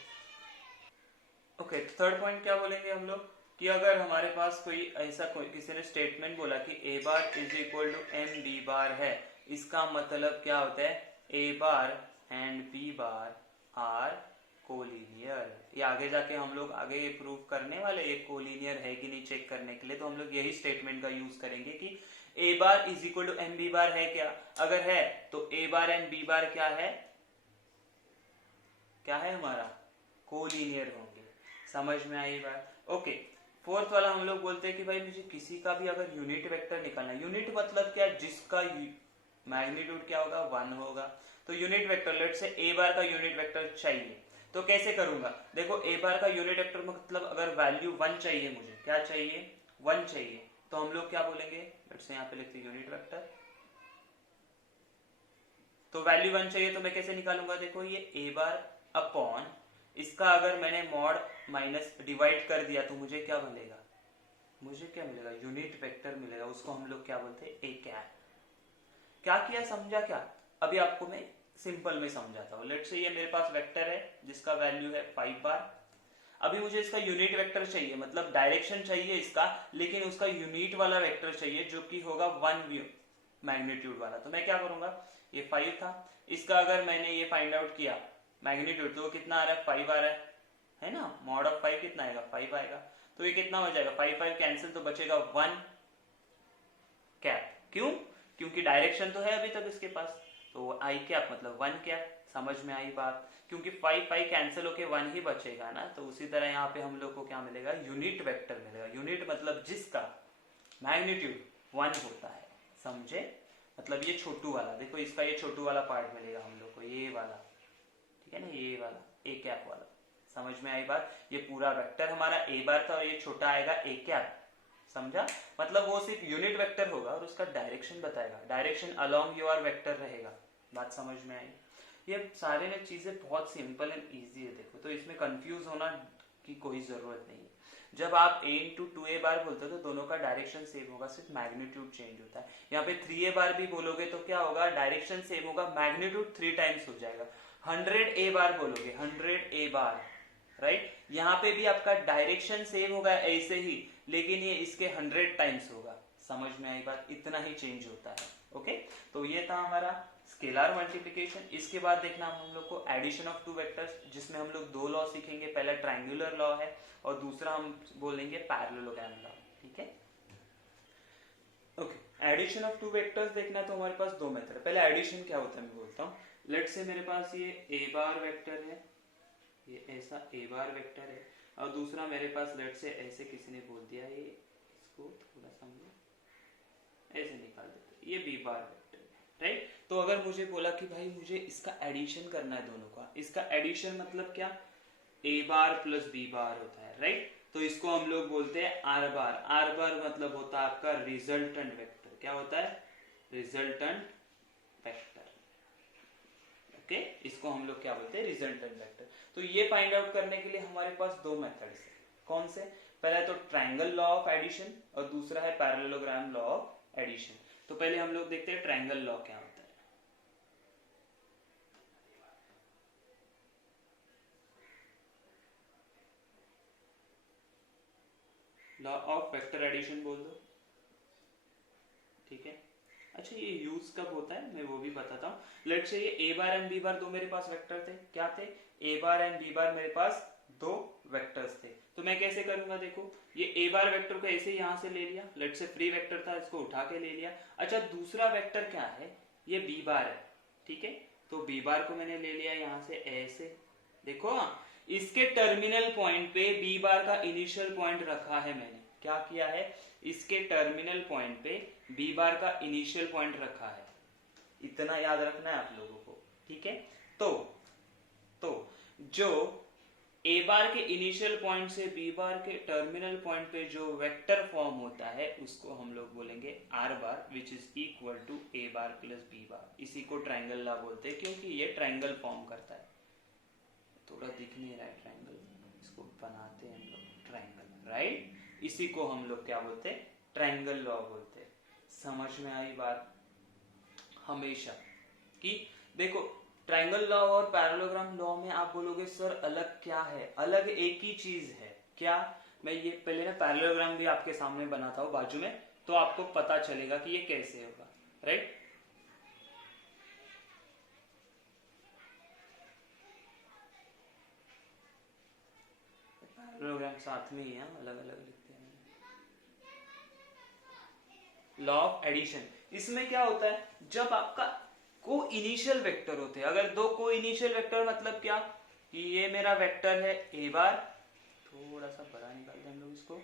ओके, थर्ड पॉइंट क्या बोलेंगे हम लोग कि अगर हमारे पास कोई ऐसा किसी ने स्टेटमेंट बोला कि A bar is equal to M B bar है, इसका मतलब क्या होता है, A bar and B bar are collinear. ये आगे जाके हम लोग आगे ये प्रूव करने वाले ये कोलिनियर है कि नहीं चेक करने के लिए, तो हम लोग यही स्टेटमेंट का यूज करेंगे कि A bar is equal to M B bar है क्या, अगर है तो ए बार एंड बी बार क्या है, क्या है हमारा, कोलिनियर होंगे, समझ में आई बात। ओके, फोर्थ वाला हम लोग बोलते हैं कि भाई मुझे किसी का भी अगर यूनिट वेक्टर निकालना, यूनिट मतलब क्या, जिसका मैग्नीट्यूड क्या होगा, 1 होगा, तो यूनिट वेक्टर लेट से ए बार का यूनिट वेक्टर चाहिए, तो कैसे करूंगा, देखो ए बार का यूनिट वेक्टर मतलब अगर वैल्यू 1 चाहिए, मुझे क्या चाहिए, 1 चाहिए, तो हम लोग क्या बोलेंगे, लेट से यहाँ पे लिखते यूनिट वेक्टर, तो वैल्यू 1 चाहिए तो मैं कैसे निकालूंगा, देखो ये ए बार अपॉन इसका अगर मैंने मॉड माइनस डिवाइड कर दिया तो मुझे क्या मिलेगा, मुझे क्या मिलेगा, यूनिट वेक्टर मिलेगा, उसको हम लोग क्या बोलते हैं, ए कैप। क्या किया, समझा क्या, अभी आपको मैं सिंपल में समझाता हूँ। लेट्स से ये मेरे पास वेक्टर है जिसका वैल्यू है 5 बार, अभी मुझे इसका यूनिट वेक्टर चाहिए, मतलब डायरेक्शन चाहिए इसका, लेकिन उसका यूनिट वाला वेक्टर चाहिए जो कि होगा 1 मैग्नीट्यूड वाला, तो मैं क्या करूंगा, ये 5 था, इसका अगर मैंने ये फाइंड आउट किया मैग्नीट्यूड, तो कितना आ रहा है, 5 आ रहा है ना, मॉड ऑफ 5 कितना आएगा, 5 आएगा, तो ये कितना हो जाएगा, 5 5 कैंसिल, तो बचेगा 1 कैप, क्यों, क्योंकि डायरेक्शन तो है अभी तक इसके पास, तो आई कैप मतलब 1 कैप, समझ में आई बात, क्योंकि 5 5 कैंसिल होके 1 ही बचेगा ना, तो उसी तरह यहाँ पे हम लोग को क्या मिलेगा, यूनिट वेक्टर मिलेगा, यूनिट मतलब जिसका मैग्नीट्यूड 1 होता है, समझे, मतलब ये छोटू वाला, देखो इसका ये छोटू वाला पार्ट मिलेगा हम लोग को, ये वाला, ठीक है ना, ये वाला ए कैप वाला, समझ में आई बात, ये पूरा वेक्टर हमारा ए बार था और ये छोटा आएगा ए कैप, समझा, मतलब वो सिर्फ यूनिट वेक्टर होगा और उसका डायरेक्शन बताएगा, डायरेक्शन अलोंग योर वेक्टर रहेगा, बात समझ में आई। ये सारे में चीजें बहुत सिंपल एंड इजी है, देखो, तो इसमें कंफ्यूज होना की कोई जरूरत नहीं है, जब आप a इंटू 2a बार बोलते हो तो दोनों का डायरेक्शन सेम होगा, सिर्फ मैग्नीट्यूड चेंज होता है, यहाँ पे 3a बार भी बोलोगे तो क्या होगा, डायरेक्शन सेम होगा, मैग्नीट्यूड 3 टाइम्स हो जाएगा, 100a बार बोलोगे 100a बार, राइट, यहाँ पे भी आपका डायरेक्शन सेम होगा ऐसे ही, लेकिन ये इसके 100 टाइम्स होगा, समझ में आई बात, इतना ही चेंज होता है। ओके, तो ये था हमारा स्केलर मल्टीप्लिकेशन। इसके बाद देखना हम लोग को एडिशन ऑफ टू वेक्टर्स, जिसमें हम लोग 2 लॉ सीखेंगे, पहला ट्रायंगुलर लॉ है और दूसरा हम बोलेंगे पैरेललोग्राम लॉ, ठीक है। Okay, addition of two vectors देखना तो हमारे पास 2 मेथड है, पहले एडिशन क्या होता है मैं बोलता हूँ, लेट से मेरे पास ये ए बार वेक्टर है, ये ऐसा ए बार वेक्टर है, और दूसरा मेरे पास लेट से ऐसे किसी ने बोल दिया, ये इसको थोड़ा सा ऐसे निकाल देते, ये बी बार वेक्टर है, राइट, तो अगर मुझे बोला कि भाई मुझे इसका एडिशन करना है दोनों का, इसका एडिशन मतलब क्या, ए बार प्लस बी बार होता है, राइट, तो इसको हम लोग बोलते हैं आर बार, आर बार मतलब होता है आपका रिजल्टेंट वेक्टर, क्या होता है, रिजल्टेंट वेक्टर, ओके, इसको हम लोग क्या बोलते हैं, रिजल्टेंट वेक्टर। तो ये फाइंड आउट करने के लिए हमारे पास 2 मेथड्स है, कौन से, पहला तो ट्रायंगल लॉ ऑफ एडिशन और दूसरा है पैरेललोग्राम लॉ ऑफ एडिशन। तो पहले हम लोग देखते हैं ट्रायंगल लॉ क्या होता है। लॉ ऑफ वेक्टर एडिशन बोल दो, ठीक है। अच्छा, ये यूज कब होता है मैं वो भी बताता हूँ। लेट्स से ये ए बार एंड बी बार दो मेरे पास वेक्टर थे, क्या थे, ए बार एंड बी बार मेरे पास 2 वेक्टर्स थे, तो मैं कैसे करूंगा, देखो ये ए बार वेक्टर को ऐसे यहां से ले लिया, लेट्स से फ्री वेक्टर था इसको उठा के ले लिया। अच्छा, दूसरा वेक्टर क्या है, ये बी बार है, ठीक है, तो बी बार को मैंने ले लिया यहां से ऐसे, देखो इसके टर्मिनल पॉइंट पे बी बार का इनिशियल पॉइंट रखा है मैंने, क्या किया है, इसके टर्मिनल पॉइंट पे बी बार का इनिशियल पॉइंट रखा है, इतना याद रखना है आप लोगों को, ठीक है। तो जो ए बार के इनिशियल पॉइंट से बी बार के टर्मिनल पॉइंट पे जो वेक्टर फॉर्म होता है उसको हम लोग बोलेंगे R bar, which is equal to A bar plus B bar. इसी को ट्राइंगल लॉ बोलते हैं क्योंकि ये ट्राइंगल फॉर्म करता है। थोड़ा दिख नहीं रहा है ट्राइंगल, इसको बनाते हैं हम लोग ट्राइंगल, राइट। इसी को हम लोग क्या बोलते हैं, ट्राइंगल लॉ बोलते हैं। समझ में आई बात? हमेशा कि देखो ट्राइंगल लॉ और पैरेललोग्राम लॉ में आप बोलोगे सर अलग क्या है, अलग एक ही चीज है क्या। मैं ये पहले ना पैरेललोग्राम भी आपके सामने बनाता हूं बाजू में, तो आपको पता चलेगा कि ये कैसे होगा, राइट। पैरेललोग्राम साथ में ही है, अलग अलग लिखते हैं। लॉ ऑफ एडिशन, इसमें क्या होता है, जब आपका को इनिशियल वेक्टर होते हैं, अगर दो को इनिशियल वेक्टर मतलब क्या कि ये मेरा वेक्टर है ए बार, थोड़ा सा बड़ा निकालते हैं हम लोग इसको,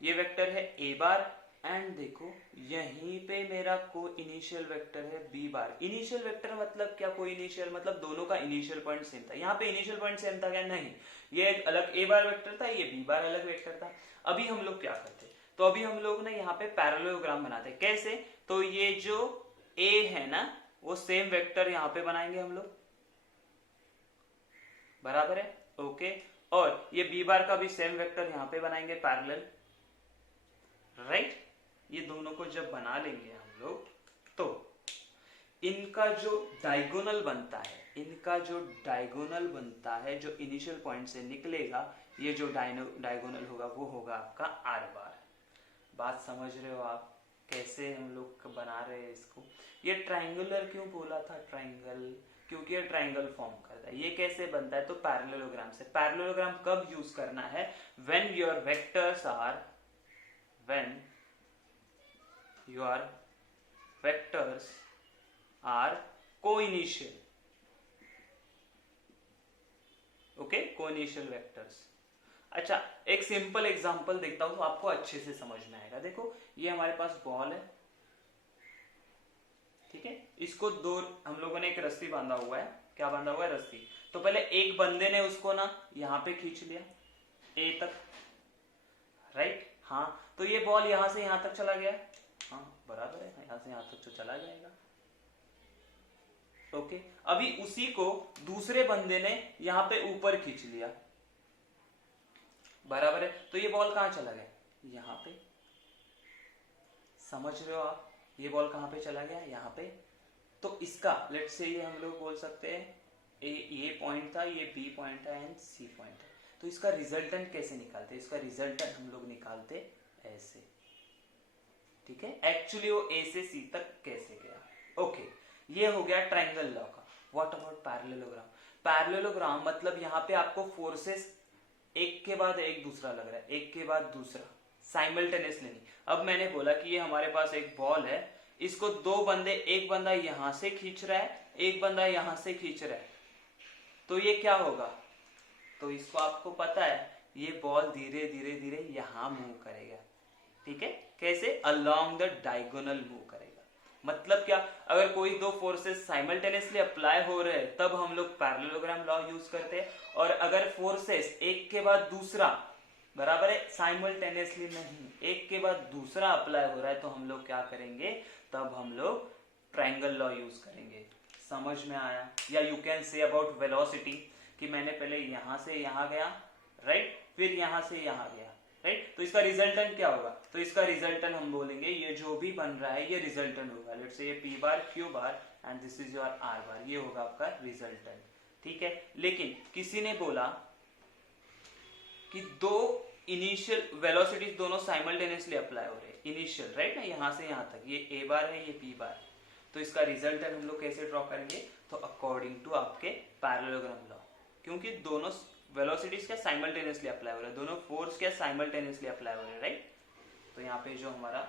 ये वेक्टर है ए बार एंड देखो यहीं पे मेरा को इनिशियल वेक्टर है बी बार। इनिशियल वेक्टर मतलब क्या, को इनिशियल मतलब दोनों का इनिशियल पॉइंट सेम था। यहाँ पे इनिशियल पॉइंट सेम था क्या, नहीं, ये एक अलग ए बार वेक्टर था, ये बी बार अलग वेक्टर था। अभी हम लोग क्या करते, तो अभी हम लोग ना यहाँ पे पैरेललोग्राम बनाते हैं। कैसे, तो ये जो ए है ना वो सेम वेक्टर यहाँ पे बनाएंगे हम लोग, बराबर है, ओके। और ये बी बार का भी सेम वेक्टर यहाँ पे बनाएंगे पैरेलल, राइट। ये दोनों को जब बना लेंगे हम लोग तो इनका जो डायगोनल बनता है, इनका जो डायगोनल बनता है जो इनिशियल पॉइंट से निकलेगा, ये जो डायगोनल होगा वो होगा आपका आर बार। बात समझ रहे हो आप कैसे हम लोग बना रहे हैं इसको। ये ट्राइंगुलर क्यों बोला था, ट्राइंगल क्योंकि ये ट्राइंगल फॉर्म करता है। ये कैसे बनता है, तो पैरेललोग्राम से। पैरेललोग्राम कब यूज करना है, when your vectors are, when your vectors are co-initial, okay, co-initial vectors। अच्छा एक सिंपल एग्जांपल देखता हूं तो आपको अच्छे से समझ में आएगा। देखो ये हमारे पास बॉल है, ठीक है, इसको दो हम लोगों ने एक रस्सी बांधा हुआ है, क्या बांधा हुआ है, रस्सी। तो पहले एक बंदे ने उसको ना यहां पे खींच लिया ए तक, राइट, हाँ, तो ये बॉल यहां से यहां तक चला गया, हाँ बराबर है, यहां से यहां तक तो चला जाएगा, ओके। अभी उसी को दूसरे बंदे ने यहां पे ऊपर खींच लिया, बराबर है, तो ये बॉल कहां चला गया, यहां पे। समझ रहे हो आप, ये बॉल कहां पे चला गया, यहां पे। तो इसका लेट्स से ये हम लोग बोल सकते हैं ये पॉइंट था, ये बी पॉइंट है एंड सी पॉइंट है। तो इसका रिजल्टेंट कैसे निकालते, इसका रिजल्टेंट हम लोग निकालते ऐसे, ठीक है। एक्चुअली वो ए से सी तक कैसे गया, ओके। ये हो गया ट्राइंगल लॉ का। What about parallelogram. पैरेललोग्राम मतलब यहाँ पे आपको फोर्सेस एक के बाद एक दूसरा लग रहा है, एक के बाद दूसरा, साइमल्टेनियसली नहीं। अब मैंने बोला कि ये हमारे पास एक बॉल है, इसको दो बंदे, एक बंदा यहां से खींच रहा है, एक बंदा यहां से खींच रहा है, तो ये क्या होगा, तो इसको आपको पता है ये बॉल धीरे धीरे धीरे यहां मूव करेगा, ठीक है। कैसे, अलोंग द डायगोनल मूव करेगा। मतलब क्या, अगर कोई दो फोर्सेस साइमल्टेनियसली अप्लाई हो रहे हैं तब हम लोग पैरेललोग्राम लॉ यूज करते हैं, और अगर फोर्सेस एक के बाद दूसरा, बराबर है, साइमल्टेनियसली नहीं, एक के बाद दूसरा अप्लाई हो रहा है, तो हम लोग क्या करेंगे, तब हम लोग ट्राइंगल लॉ यूज करेंगे। समझ में आया। या you can say about velocity कि मैंने पहले यहां से यहां गया, राइट, फिर यहां से यहां गया, राइट, तो इसका रिजल्टेंट क्या होगा, तो इसका रिजल्टेंट हम बोलेंगे ये जो भी बन रहा है ये रिजल्टेंट होगा। लेट्स से ये P bar Q bar and this is your R बार, ये होगा आपका रिजल्टेंट, ठीक है। लेकिन किसी ने बोला कि दो इनिशियल वेलोसिटीज दोनों साइमल्टेनियसली अप्लाई हो रहे हैं, इनिशियल, राइट ना, यहां से यहां तक, ये ए बार है, ये पी बार, तो इसका रिजल्टेंट हम लोग कैसे ड्रॉ करेंगे, तो अकॉर्डिंग टू आपके पैरेललोग्राम लॉ, क्योंकि दोनों वेलोसिटीज क्या साइमल्टेनियसली अप्लाई हो रहे हैं, दोनों फोर्स क्या साइमल्टेनियसली अप्लाई हो रहे हैं, राइट। तो यहाँ पे जो हमारा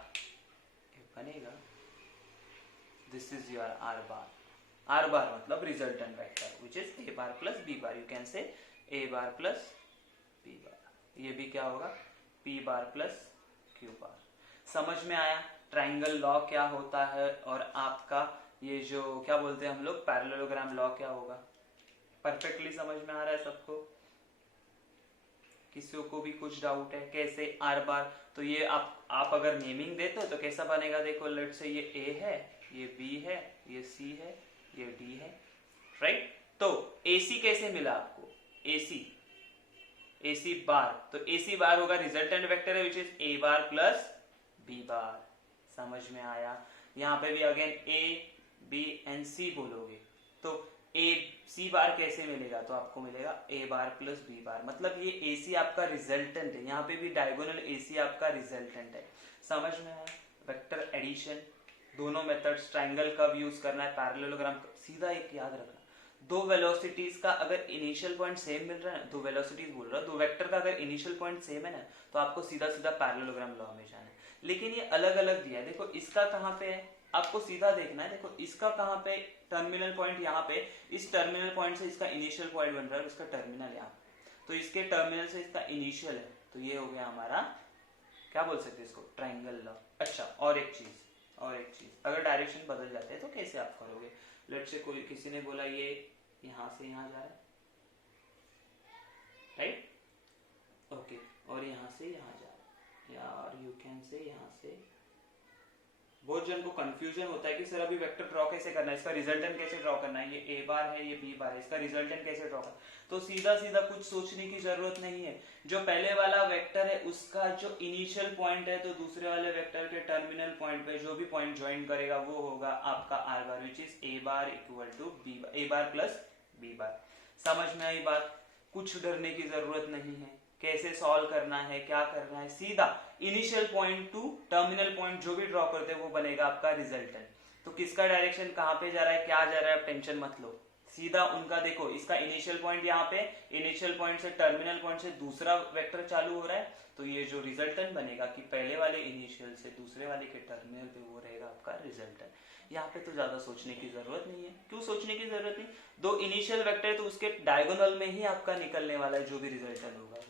बनेगा, this is your R bar. R bar मतलब resultant vector which is A bar plus B bar, you can say A bar plus B bar, ये भी क्या होगा, पी बार प्लस क्यू बार। समझ में आया ट्राइंगल लॉ क्या होता है, और आपका ये जो क्या बोलते हैं हम लोग पैरेललोग्राम लॉ क्या होगा। परफेक्टली समझ में आ रहा है सबको? किसी को भी कुछ डाउट है कैसे आर बार? तो ये आप अगर नेमिंग देते हो तो कैसा बनेगा, देखो लेट से ये ए है, ये बी है, ये सी है, ये डी है, राइट? तो AC कैसे मिला आपको? AC बार, तो AC बार होगा रिजल्टेंट वेक्टर है विच is A bar plus B bar. समझ में आया? यहाँ पे भी again A B and C बोलोगे तो AC बार कैसे मिलेगा? तो आपको मिलेगा A बार प्लस B बार, मतलब ये AC आपका रिजल्टेंट है, यहाँ पे भी डायगोनल AC आपका रिजल्टेंट है। समझ में आया? वेक्टर एडिशन, दोनों मेथड्स, ट्राइंगल कब यूज करना है, पैरेललोग्राम, सीधा एक याद रखना, दो वेलोसिटीज का अगर इनिशियल पॉइंट सेम मिल रहा है ना, दो वेलोसिटीज बोल रहा हूं, दो वेक्टर का अगर इनिशियल पॉइंट सेम है ना, तो आपको सीधा सीधा पैरेललोग्राम लॉ में जाना है। लेकिन ये अलग अलग दिया है, देखो इसका कहाँ पे है, आपको सीधा देखना है, देखो इसका कहाँ पे टर्मिनल पॉइंट, यहाँ पे इस टर्मिनल पॉइंट से इसका इनिशियल पॉइंट बन रहा है, इसका टर्मिनल यहाँ, तो इसके टर्मिनल से इसका इनिशियल है, तो ये हो गया हमारा, क्या बोल सकते हैं इसको, ट्राइंगल लॉ। अच्छा, और एक चीज, अगर डायरेक्शन बदल जाते हैं तो कैसे आप करोगे? लेट्स से कोई किसी ने बोला ये यहां से यहां जा रहा है, राइट? ओके, और यहां से यहां जा रहा है, यार यू कैन से यहां से, बहुत जन को कंफ्यूजन होता है कि सर अभी वेक्टर ड्रॉ कैसे करना है, इसका रिजल्टेंट कैसे ड्रॉ करना है, ये A बार है, ये B बार है, इसका रिजल्टेंट कैसे ड्रॉ करना है? तो सीधा सीधा कुछ सोचने की जरूरत नहीं है, जो पहले वाला वेक्टर है उसका जो इनिशियल पॉइंट है, तो दूसरे वाले वेक्टर के टर्मिनल पॉइंट पे जो भी पॉइंट ज्वाइन करेगा वो होगा आपका R bar, which is A bar equal to A bar plus B bar. समझ में आई बात? कुछ डरने की जरूरत नहीं है, कैसे सॉल्व करना है, क्या करना है, सीधा initial point to terminal point जो भी ड्रॉ करते हैं वो बनेगा आपका रिजल्टेंट। तो किसका डायरेक्शन कहाँ पे जा रहा है, क्या जा रहा है, आप टेंशन मत लो, सीधा उनका देखो, इसका इनिशियल पॉइंट यहाँ पे, इनिशियल पॉइंट से टर्मिनल पॉइंट से दूसरा वेक्टर चालू हो रहा है, तो ये जो रिजल्टेंट बनेगा कि पहले वाले इनिशियल से दूसरे वाले के टर्मिनल पे, वो रहेगा आपका रिजल्टेंट। यहाँ पे तो ज्यादा सोचने की जरूरत नहीं है। क्यों सोचने की जरूरत नहीं? दो इनिशियल वेक्टर तो उसके डायगोनल में ही आपका निकलने वाला है जो भी रिजल्टेंट होगा,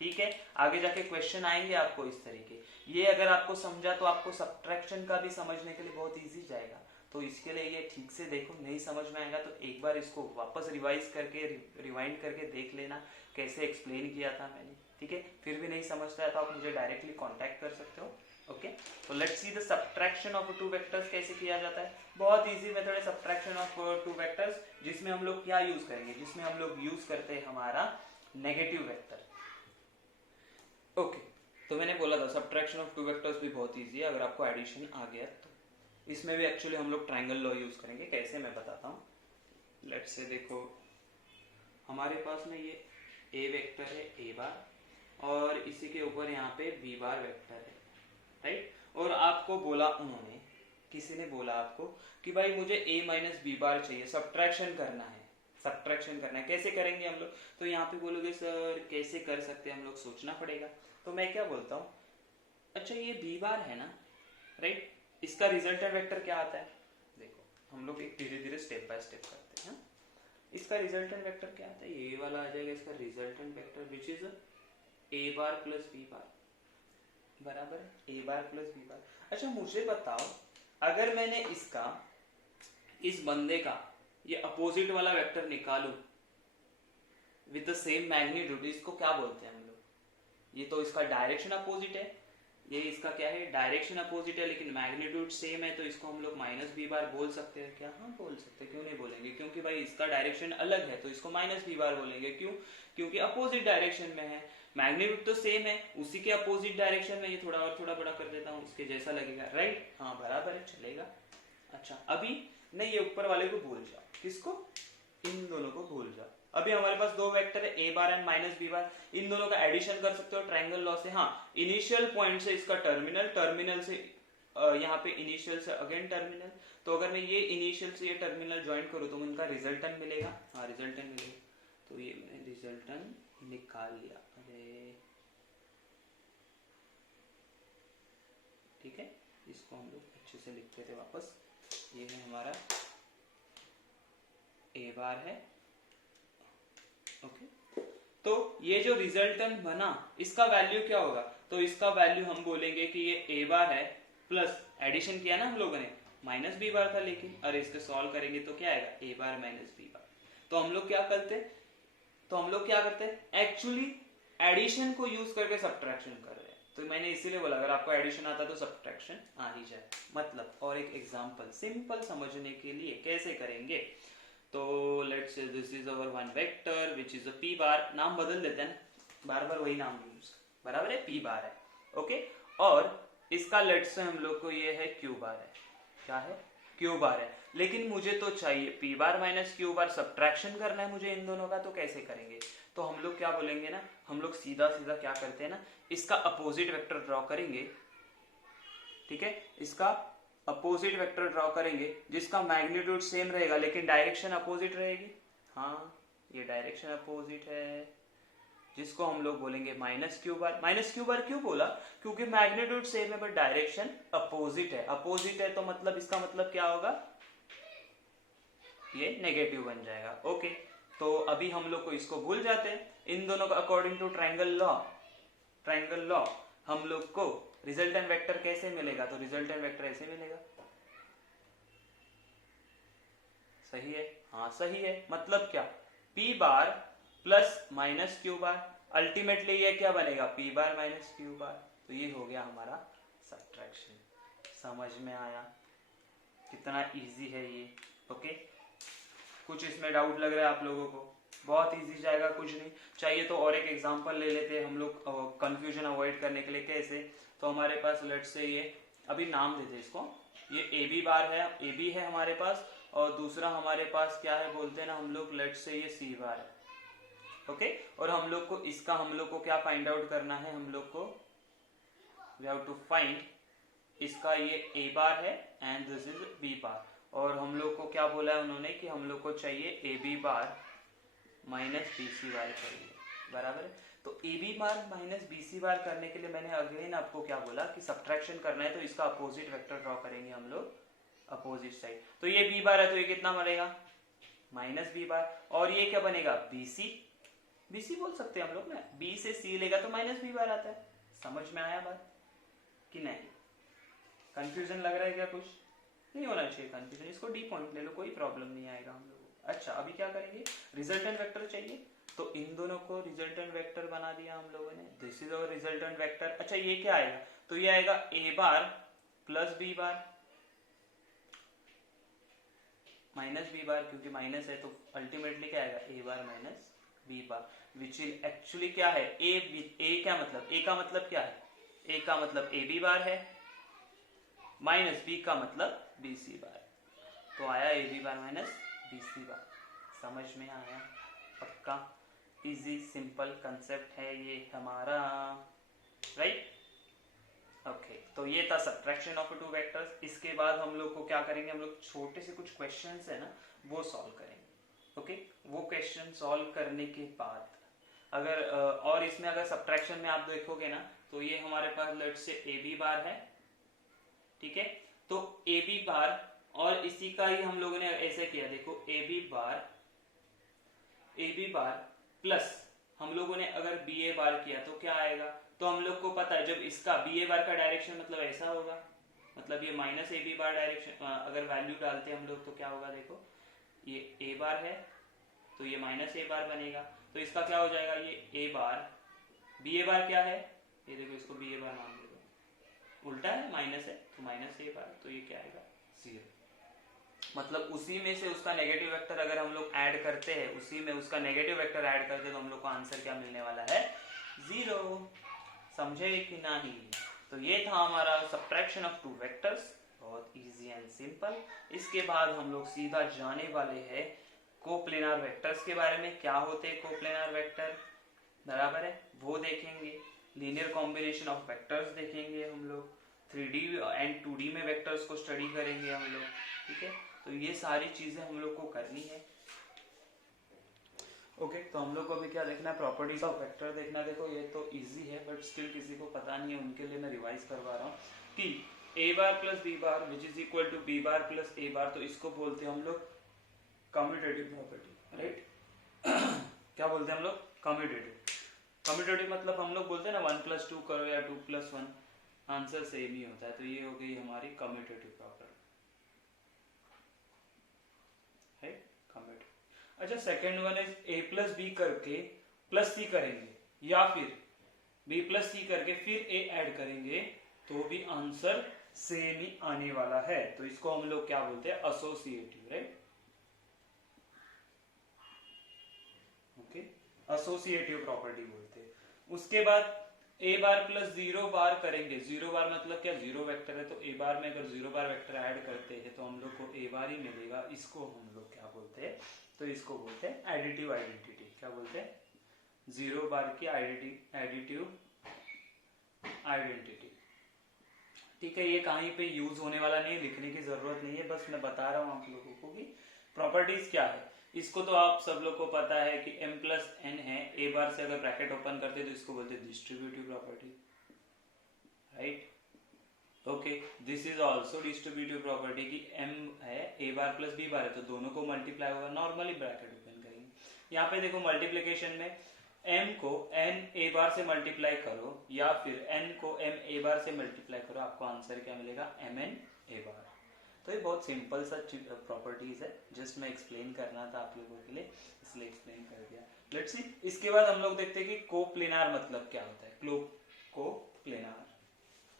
ठीक है? आगे जाके क्वेश्चन आएंगे आपको इस तरीके, ये अगर आपको समझा तो आपको सब्ट्रैक्शन का भी समझने के लिए बहुत इजी जाएगा। तो इसके लिए ये ठीक से देखो, नहीं समझ में आएगा तो एक बार इसको वापस रिवाइज करके रिवाइंड करके देख लेना कैसे एक्सप्लेन किया था मैंने, ठीक है? फिर भी नहीं समझता है तो आप मुझे डायरेक्टली कांटेक्ट कर सकते हो। ओके, तो let's see the subtraction of two vectors कैसे किया जाता है। बहुत इजी मेथड है सब्ट्रैक्शन ऑफ टू वेक्टर्स, जिसमें हम लोग क्या यूज करेंगे, जिसमें हम लोग यूज करते हैं हमारा नेगेटिव वेक्टर। ओके, तो मैंने बोला था सब्ट्रैक्शन ऑफ टू वेक्टर्स भी बहुत इजी है अगर आपको एडिशन आ गया तो। इसमें भी एक्चुअली हम लोग ट्रायंगल लॉ यूज करेंगे, कैसे मैं बताता हूँ। लेट्स से देखो हमारे पास में ये ए वेक्टर है ए बार, और इसी के ऊपर यहाँ पे बी बार वेक्टर है, राइट? और आपको बोला उन्होंने, किसी ने बोला आपको कि भाई मुझे ए माइनस बी बार चाहिए, सब्ट्रैक्शन करना है, सब्ट्रैक्शन करना है, कैसे करेंगे हम लोग? तो यहाँ पे बोलोगे सर कैसे कर सकते हैं हम लोग, सोचना पड़ेगा। तो मैं क्या बोलता हूँ, अच्छा ये बी बार है ना, राइट? इसका रिजल्टेंट वेक्टर क्या आता है, देखो हम लोग एक धीरे धीरे स्टेप बाय स्टेप करते हैं। इसका रिजल्टेंट वेक्टर क्या आता है, ये वाला आ जाएगा इसका resultant vector, which is A bar plus B bar, बराबर है ए बार प्लस बी बार। अच्छा मुझे बताओ, अगर मैंने इसका, इस बंदे का ये अपोजिट वाला वेक्टर निकालू विद द सेम मैग्नीट्यूड, इसको क्या बोलते हैं हम लोग? ये तो इसका डायरेक्शन अपोजिट है, ये इसका क्या है, डायरेक्शन अपोजिट है, लेकिन मैग्नीट्यूड सेम है, तो इसको हम लोग माइनस बी बार बोल सकते हैं क्या? हाँ बोल सकते हैं, क्यों नहीं बोलेंगे? क्योंकि भाई इसका डायरेक्शन अलग है तो इसको माइनस बी बार बोलेंगे। क्यों? क्योंकि अपोजिट डायरेक्शन में है, मैग्नीट्यूड तो सेम है, उसी के अपोजिट डायरेक्शन में, ये थोड़ा और थोड़ा बड़ा कर देता हूँ, उसके जैसा लगेगा, राइट? हाँ बराबर है, चलेगा। अच्छा अभी नहीं, ये ऊपर वाले को भूल जाओ, किसको? इन दोनों को भूल जाओ। अभी हमारे पास दो वेक्टर है A bar and minus B बार, इन दोनों का एडिशन कर सकते हो ट्रायंगल लॉ से। हाँ, इनिशियल पॉइंट से इसका टर्मिनल, टर्मिनल से यहाँ पे इनिशियल से अगेन टर्मिनल, तो अगर मैं ये इनिशियल से ये टर्मिनल ज्वाइन करूँ तो उनका रिजल्टेंट मिलेगा। हाँ रिजल्टेंट मिलेगा, तो ये मैंने रिजल्टेंट निकाल लिया। अरे ठीक है, इसको हम लोग अच्छे से लिखते थे वापस। ये है हमारा ए बार है, ओके। तो ये जो रिजल्टेंट बना इसका वैल्यू क्या होगा? तो इसका वैल्यू हम बोलेंगे कि ये ए बार है प्लस एडिशन किया ना हम लोगों ने, माइनस बी बार था, लेकिन अरे इसको सॉल्व करेंगे तो क्या आएगा, A bar minus B bar. तो हम लोग क्या करते हैं एक्चुअली एडिशन को यूज करके सब्ट्रैक्शन कर रहे हैं। तो मैंने इसीलिए बोला अगर आपको एडिशन आता है तो सब्ट्रैक्शन आ ही जाए। मतलब और एक एग्जांपल सिंपल समझने के लिए कैसे करेंगे, तो let's say this is our one vector which is a P बार, नाम बदल देते हैं, बार बार वही नाम यूज, बराबर है, पी बार है, ओके। और इसका लेट्स से हम लोग को ये है क्यू बार है, क्या है, क्यू बार है। लेकिन मुझे तो चाहिए P bar minus Q bar, subtraction करना है मुझे इन दोनों का, तो कैसे करेंगे, तो हम लोग क्या बोलेंगे ना, हम लोग सीधा सीधा क्या करते हैं ना, इसका अपोजिट वेक्टर ड्रॉ करेंगे, ठीक है, इसका अपोजिट वेक्टर ड्रॉ करेंगे जिसका मैग्नीट्यूड सेम रहेगा लेकिन डायरेक्शन अपोजिट रहेगी। हाँ, ये डायरेक्शन अपोजिट है जिसको हम लोग बोलेंगे minus Q bar. Minus Q bar क्यों बोला, क्योंकि मैग्नीट्यूड सेम है बट डायरेक्शन अपोजिट है। अपोजिट है तो मतलब इसका मतलब क्या होगा, ये नेगेटिव बन जाएगा, ओके। तो अभी हम लोग को इसको भूल जाते हैं, इन दोनों का अकॉर्डिंग टू ट्रायंगल लॉ हम लोग को रिजल्टेंट वेक्टर कैसे मिलेगा, तो रिजल्टेंट वेक्टर ऐसे मिलेगा, सही है, हाँ सही है। मतलब क्या, पी बार plus minus Q bar, ultimately ये क्या बनेगा, P bar minus Q bar. तो ये हो गया हमारा सब्ट्रैक्शन। समझ में आया कितना इजी है ये, ओके। कुछ इसमें डाउट लग रहा है आप लोगों को, बहुत इजी जाएगा, कुछ नहीं चाहिए तो और एक एग्जांपल ले लेते हैं हम लोग कंफ्यूजन अवॉइड करने के लिए। कैसे, तो हमारे पास लेट्स से ये अभी नाम देते हैं इसको, ये ए बी बार है, ए बी है हमारे पास, और दूसरा हमारे पास क्या है बोलते हैं ना हम लोग, लेट्स से ये सी बार है, ओके। और हम लोग को इसका हम लोग को क्या फाइंड आउट करना है, हम लोग को वी हैव टू फाइंड इसका ये ए बार है and this is B bar, और हम लोग को क्या बोला है उन्होंने कि हम लोग को चाहिए A B bar minus B C bar करिए, बराबर है। तो A B bar minus B C bar करने के लिए मैंने अगेन आपको क्या बोला कि सब्ट्रैक्शन करना है तो इसका अपोजिट वेक्टर ड्रॉ करेंगे हम लोग अपोजिट साइड। तो ये बी बार है तो ये कितना बनेगा, माइनस बी बार, और ये क्या बनेगा, बी सी बोल सकते हैं हम लोग ना, बी से सी लेगा तो माइनस बी बार आता है। समझ में आया बात कि नहीं, कंफ्यूजन लग रहा है क्या, कुछ नहीं होना चाहिए कंफ्यूजन, इसको डी पॉइंट ले लो, कोई प्रॉब्लम नहीं आएगा हम लोग। अच्छा अभी क्या करेंगे, रिजल्टेंट वेक्टर चाहिए, तो इन दोनों को रिजल्टेंट वेक्टर बना दिया हम लोगों ने, this is our resultant vector. अच्छा ये क्या आएगा, तो ये आएगा A bar plus B bar minus B bar, क्योंकि माइनस है तो अल्टीमेटली क्या आएगा, A bar minus B bar, which is actually क्या है, ए क्या मतलब, ए का मतलब क्या है, ए का मतलब ए बी बार है, माइनस बी का मतलब बी सी बार, तो आया A B bar minus B C bar. समझ में आया, पक्का इजी सिंपल कंसेप्ट है ये हमारा, राइट, ओके। तो ये था सब्ट्रैक्शन ऑफ टू वेक्टर्स। इसके बाद हम लोग को क्या करेंगे, हम लोग छोटे से कुछ क्वेश्चंस है ना वो सॉल्व करेंगे, ओके। वो क्वेश्चन सॉल्व करने के बाद अगर और इसमें अगर सब्ट्रैक्शन में आप देखोगे ना, तो ये हमारे पास let's say A B bar है, ठीक है, तो ए बी बार, और इसी का ही हम लोगों ने ऐसे किया, देखो ए बी बार प्लस हम लोगों ने अगर बी ए बार किया तो क्या आएगा, तो हम लोग को पता है जब इसका बी ए बार का डायरेक्शन मतलब ऐसा होगा, मतलब ये minus A B bar direction, अगर वैल्यू डालते हैं हम लोग तो क्या होगा, देखो ये ए बार है तो ये माइनस ए बार बनेगा, तो इसका क्या हो जाएगा, ये ए बार, बी ए बार क्या है, ये देखो इसको बी ए बार मान लो, उल्टा है माइनस है तो माइनस ए बार, तो ये क्या आएगा, 0। मतलब उसी में से उसका नेगेटिव वेक्टर अगर हम लोग ऐड करते हैं, उसी में उसका नेगेटिव वेक्टर ऐड करते हैं तो हम लोग को आंसर क्या मिलने वाला है, 0। समझे कि नहीं, तो ये था हमारा सब्ट्रैक्शन ऑफ टू वेक्टर्स, बहुत इजी एंड सिंपल। इसके बाद हम लोग सीधा जाने वाले हैं कोप्लेनार वेक्टर्स के बारे में, क्या होते हैं कोप्लेनार वेक्टर, बराबर है, वो देखेंगे। लीनियर कॉम्बिनेशन ऑफ वेक्टर्स देखेंगे हम लोग, 3D एंड 2D में वेक्टर्स को स्टडी करेंगे हम लोग, ठीक है। तो ये सारी चीजें हम लोग को करनी है, ओके। तो हम लोग को अभी क्या देखना है, प्रॉपर्टीज ऑफ वेक्टर देखना है। देखो ये तो इजी है बट स्टिल किसी को पता नहीं है, उनके लिए मैं रिवाइज करवा रहा हूँ कि A bar plus B bar which is equal to B bar plus A bar, तो इसको बोलते हैं हम लोग कम्यूटेटिव प्रॉपर्टी, राइट। क्या बोलते हैं हम लोग, कम्यूटेटिव मतलब हम लोग बोलते हैं ना 1+2 करो या 2+1, आंसर सेम ही होता है, तो ये हो गई हमारी कम्यूटेटिव प्रॉपर्टी, राइट, कम्यूटेटिव। अच्छा, second one is a plus B करके प्लस सी करेंगे, या फिर b प्लस सी करके फिर a ऐड करेंगे, तो भी आंसर सेम ही आने वाला है। तो इसको हम लोग क्या बोलते हैं, associative, right. Okay, associative property बोलते हैं। उसके बाद ए बार प्लस जीरो बार करेंगे, जीरो बार मतलब क्या, जीरो वेक्टर है, तो ए बार में अगर जीरो बार वेक्टर ऐड करते हैं तो हम लोग को ए बार ही मिलेगा। इसको हम लोग क्या बोलते हैं, तो इसको बोलते हैं एडिटिव आइडेंटिटी। क्या बोलते हैं, जीरो बार की एडिटिव आइडेंटिटी। ठीक है, ये कहीं पे यूज होने वाला नहीं है, लिखने की जरूरत नहीं है, बस मैं बता रहा हूँ आप लोगों को कि प्रॉपर्टीज क्या है। इसको तो आप सब लोग को पता है कि m प्लस एन है, ए बार से अगर ब्रैकेट ओपन करते तो इसको बोलते हैं distributive property, right. Okay, this is also distributive property कि m है, A bar plus B bar है, तो दोनों को मल्टीप्लाई होगा, नॉर्मली ब्रैकेट ओपन करेंगे। यहाँ पे देखो मल्टीप्लीकेशन में m को n a बार से मल्टीप्लाई करो या फिर n को m a बार से मल्टीप्लाई करो, आपको आंसर क्या मिलेगा, mn a बार। तो ये बहुत सिंपल सा प्रॉपर्टीज है, जस्ट मैं एक्सप्लेन करना था आप लोगों के लिए, इसलिए एक्सप्लेन कर दिया। लेट्स सी, इसके बाद हम लोग देखते हैं कि कोप्लेनार मतलब क्या होता है। कोप्लेनार,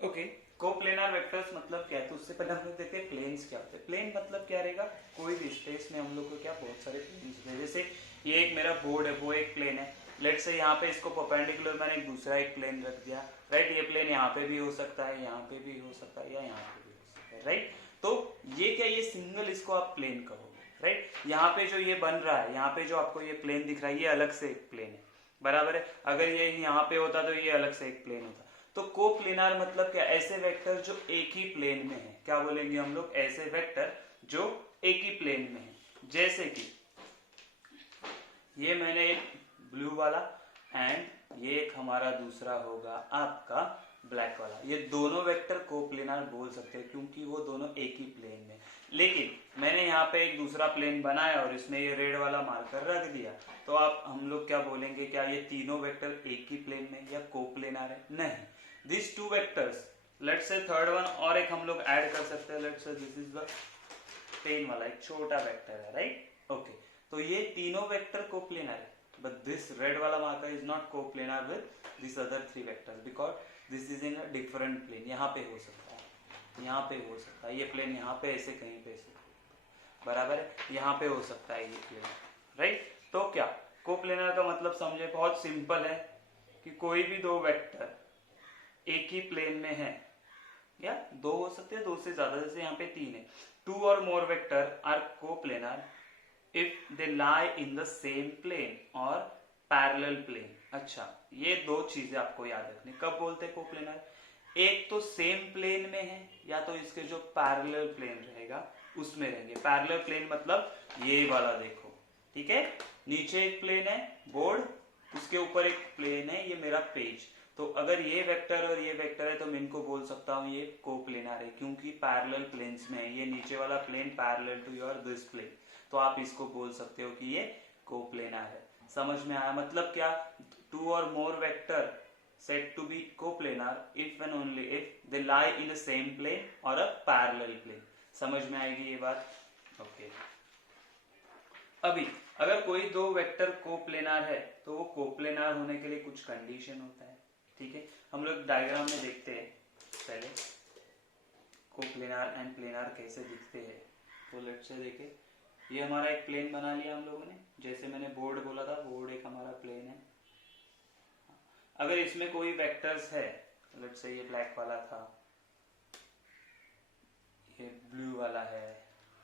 ओके, कोप्लेनार वेक्टर्स मतलब क्या है, तो उससे पहले हम लोग देखते हैं प्लेन्स क्या होते हैं। प्लेन मतलब क्या रहेगा, कोई भी स्पेस में हम लोग को क्या बहुत सारे प्लेन्स होते हैं। जैसे ये एक मेरा बोर्ड है, वो एक प्लेन है, लेट्स से यहाँ पे इसको परपेंडिकुलर मैंने एक दूसरा एक प्लेन रख दिया, राइट। ये प्लेन यहाँ पे भी हो सकता है, यहाँ पे भी हो सकता है, या यहाँ पे भी हो सकता है, राइट। तो ये क्या, ये सिंगल, इसको आप प्लेन कहोगे, राइट। यहाँ पे जो ये बन रहा है, यहाँ पे जो आपको ये प्लेन दिख रहा है, ये अलग से एक प्लेन है, बराबर है। अगर ये यहाँ पे होता तो ये अलग से एक प्लेन होता। तो कोप्लेनार मतलब क्या, ऐसे वेक्टर जो एक ही प्लेन में है। क्या बोलेंगे हम लोग, ऐसे वेक्टर जो एक ही प्लेन में है। जैसे कि ये मैंने एक ब्लू वाला एंड ये एक हमारा दूसरा होगा आपका ब्लैक वाला, ये दोनों वेक्टर कोप्लेनार बोल सकते हैं क्योंकि वो दोनों एक ही प्लेन में। लेकिन मैंने यहाँ पे एक दूसरा प्लेन बनाया और इसमें ये रेड वाला मार्कर रख दिया, तो आप हम लोग क्या बोलेंगे, क्या ये तीनों वेक्टर एक ही प्लेन में या कोप्लेनार है, नहीं। This two vectors, let's say third one और एक हम लोग ऐड कर सकते हैं, let's say this is the pen वाला एक छोटा वेक्टर है, राइट। ओके, तो ये तीनों वेक्टर कोप्लेनार है, but this red वाला marker is not coplanar with this other three vectors because this is in a different plane। यहाँ पे हो सकता है, यहाँ पे हो सकता है, ये प्लेन यहाँ पे ऐसे कहीं पे ऐसे, बराबर है, यहाँ पे हो सकता है ये प्लेन, राइट। तो क्या कोप्लेनार का मतलब समझे, बहुत सिंपल है कि कोई भी दो वेक्टर एक ही प्लेन में है, या दो हो सकते हैं, दो से ज्यादा, जैसे यहाँ पे तीन है, टू और more vector are coplanar if they lie in the same plane or parallel plane। अच्छा, ये दो चीजें आपको याद रखनी, कब बोलते हैं कोप्लेनार, एक तो सेम प्लेन में है या तो इसके जो पैरेलल प्लेन रहेगा उसमें रहेंगे। पैरेलल प्लेन मतलब ये वाला देखो, ठीक है, नीचे एक प्लेन है बोर्ड, उसके ऊपर एक प्लेन है ये मेरा पेज, तो अगर ये वेक्टर और ये वेक्टर है तो मैं इनको बोल सकता हूँ ये कोप्लेनार है क्योंकि पैरेलल प्लेन्स में है। ये नीचे वाला plane parallel to your this plane, तो आप इसको बोल सकते हो कि ये कोप्लेनार है। समझ में आया, मतलब क्या, टू और more vector said to be coplanar if and only if they lie in the same plane or a parallel plane। समझ में आएगी ये बात, ओके। अभी अगर कोई दो वेक्टर कोप्लेनार है तो वो कोप्लेनार होने के लिए कुछ कंडीशन होता है, ठीक है। हम लोग डायग्राम में देखते हैं पहले कोप्लेनार एंड प्लेनार कैसे दिखते हैं। तो लेट्स से देखे, ये हमारा एक प्लेन बना लिया हम लोगों ने, जैसे मैंने बोर्ड बोला था, बोर्ड एक हमारा प्लेन है। अगर इसमें कोई वेक्टर्स है, लेट्स से ये ब्लैक वाला था, ये ब्लू वाला है,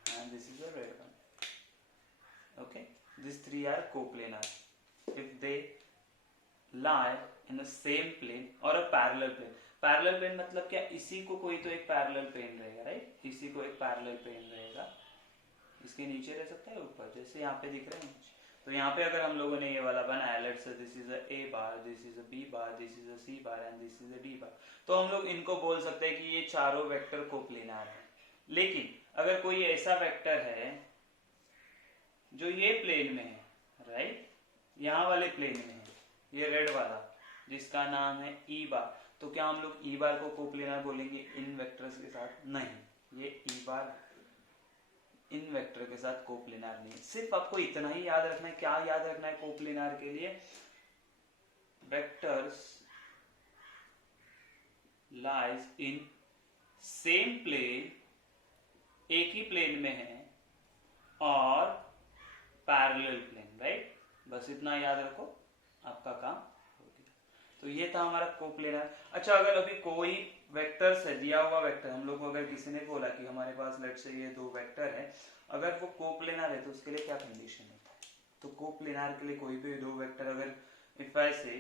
and this is a red one, okay, this three are coplanar if they lie in the same plane or a parallel plane। Parallel plane मतलब क्या, इसी को कोई तो एक पैरेलल प्लेन रहेगा, राइट, इसी को एक पैरेलल प्लेन रहेगा, इसके नीचे रह सकता है ऊपर, जैसे यहाँ पे दिख रहा है। तो यहाँ पे अगर हम लोगों ने ये वाला बनाया, let's say this is a A bar, this is a B bar, this is a C bar and this is a D bar, तो हम लोग इनको बोल सकते हैं कि ये चारों वेक्टर कोप्लेनार है। लेकिन अगर कोई ऐसा वेक्टर है जो ये प्लेन में है, राइट, यहाँ वाले प्लेन में है, ये रेड वाला जिसका नाम है ई बार, तो क्या हम लोग ई बार को कोप्लेनार बोलेंगे इन वेक्टर्स के साथ, नहीं, ये ई बार इन वेक्टर के साथ कोप्लेनार नहीं है। सिर्फ आपको इतना ही याद रखना है। क्या याद रखना है कोप्लेनार के लिए? Vectors lies in same plane, एक ही प्लेन में है, और पैरेलल प्लेन, राइट? बस इतना याद रखो, आपका काम हो गया। तो ये था हमारा कोप्लेनार। अच्छा, अगर अभी कोई वेक्टर्स है, दिया हुआ वेक्टर, हम लोग को अगर किसी ने बोला कि हमारे पास लेट से ये दो वेक्टर है, अगर वो कोप्लेनार है तो उसके लिए क्या कंडीशन होता है? तो कोप्लेनार के लिए कोई भी दो वेक्टर, अगर इफ आई से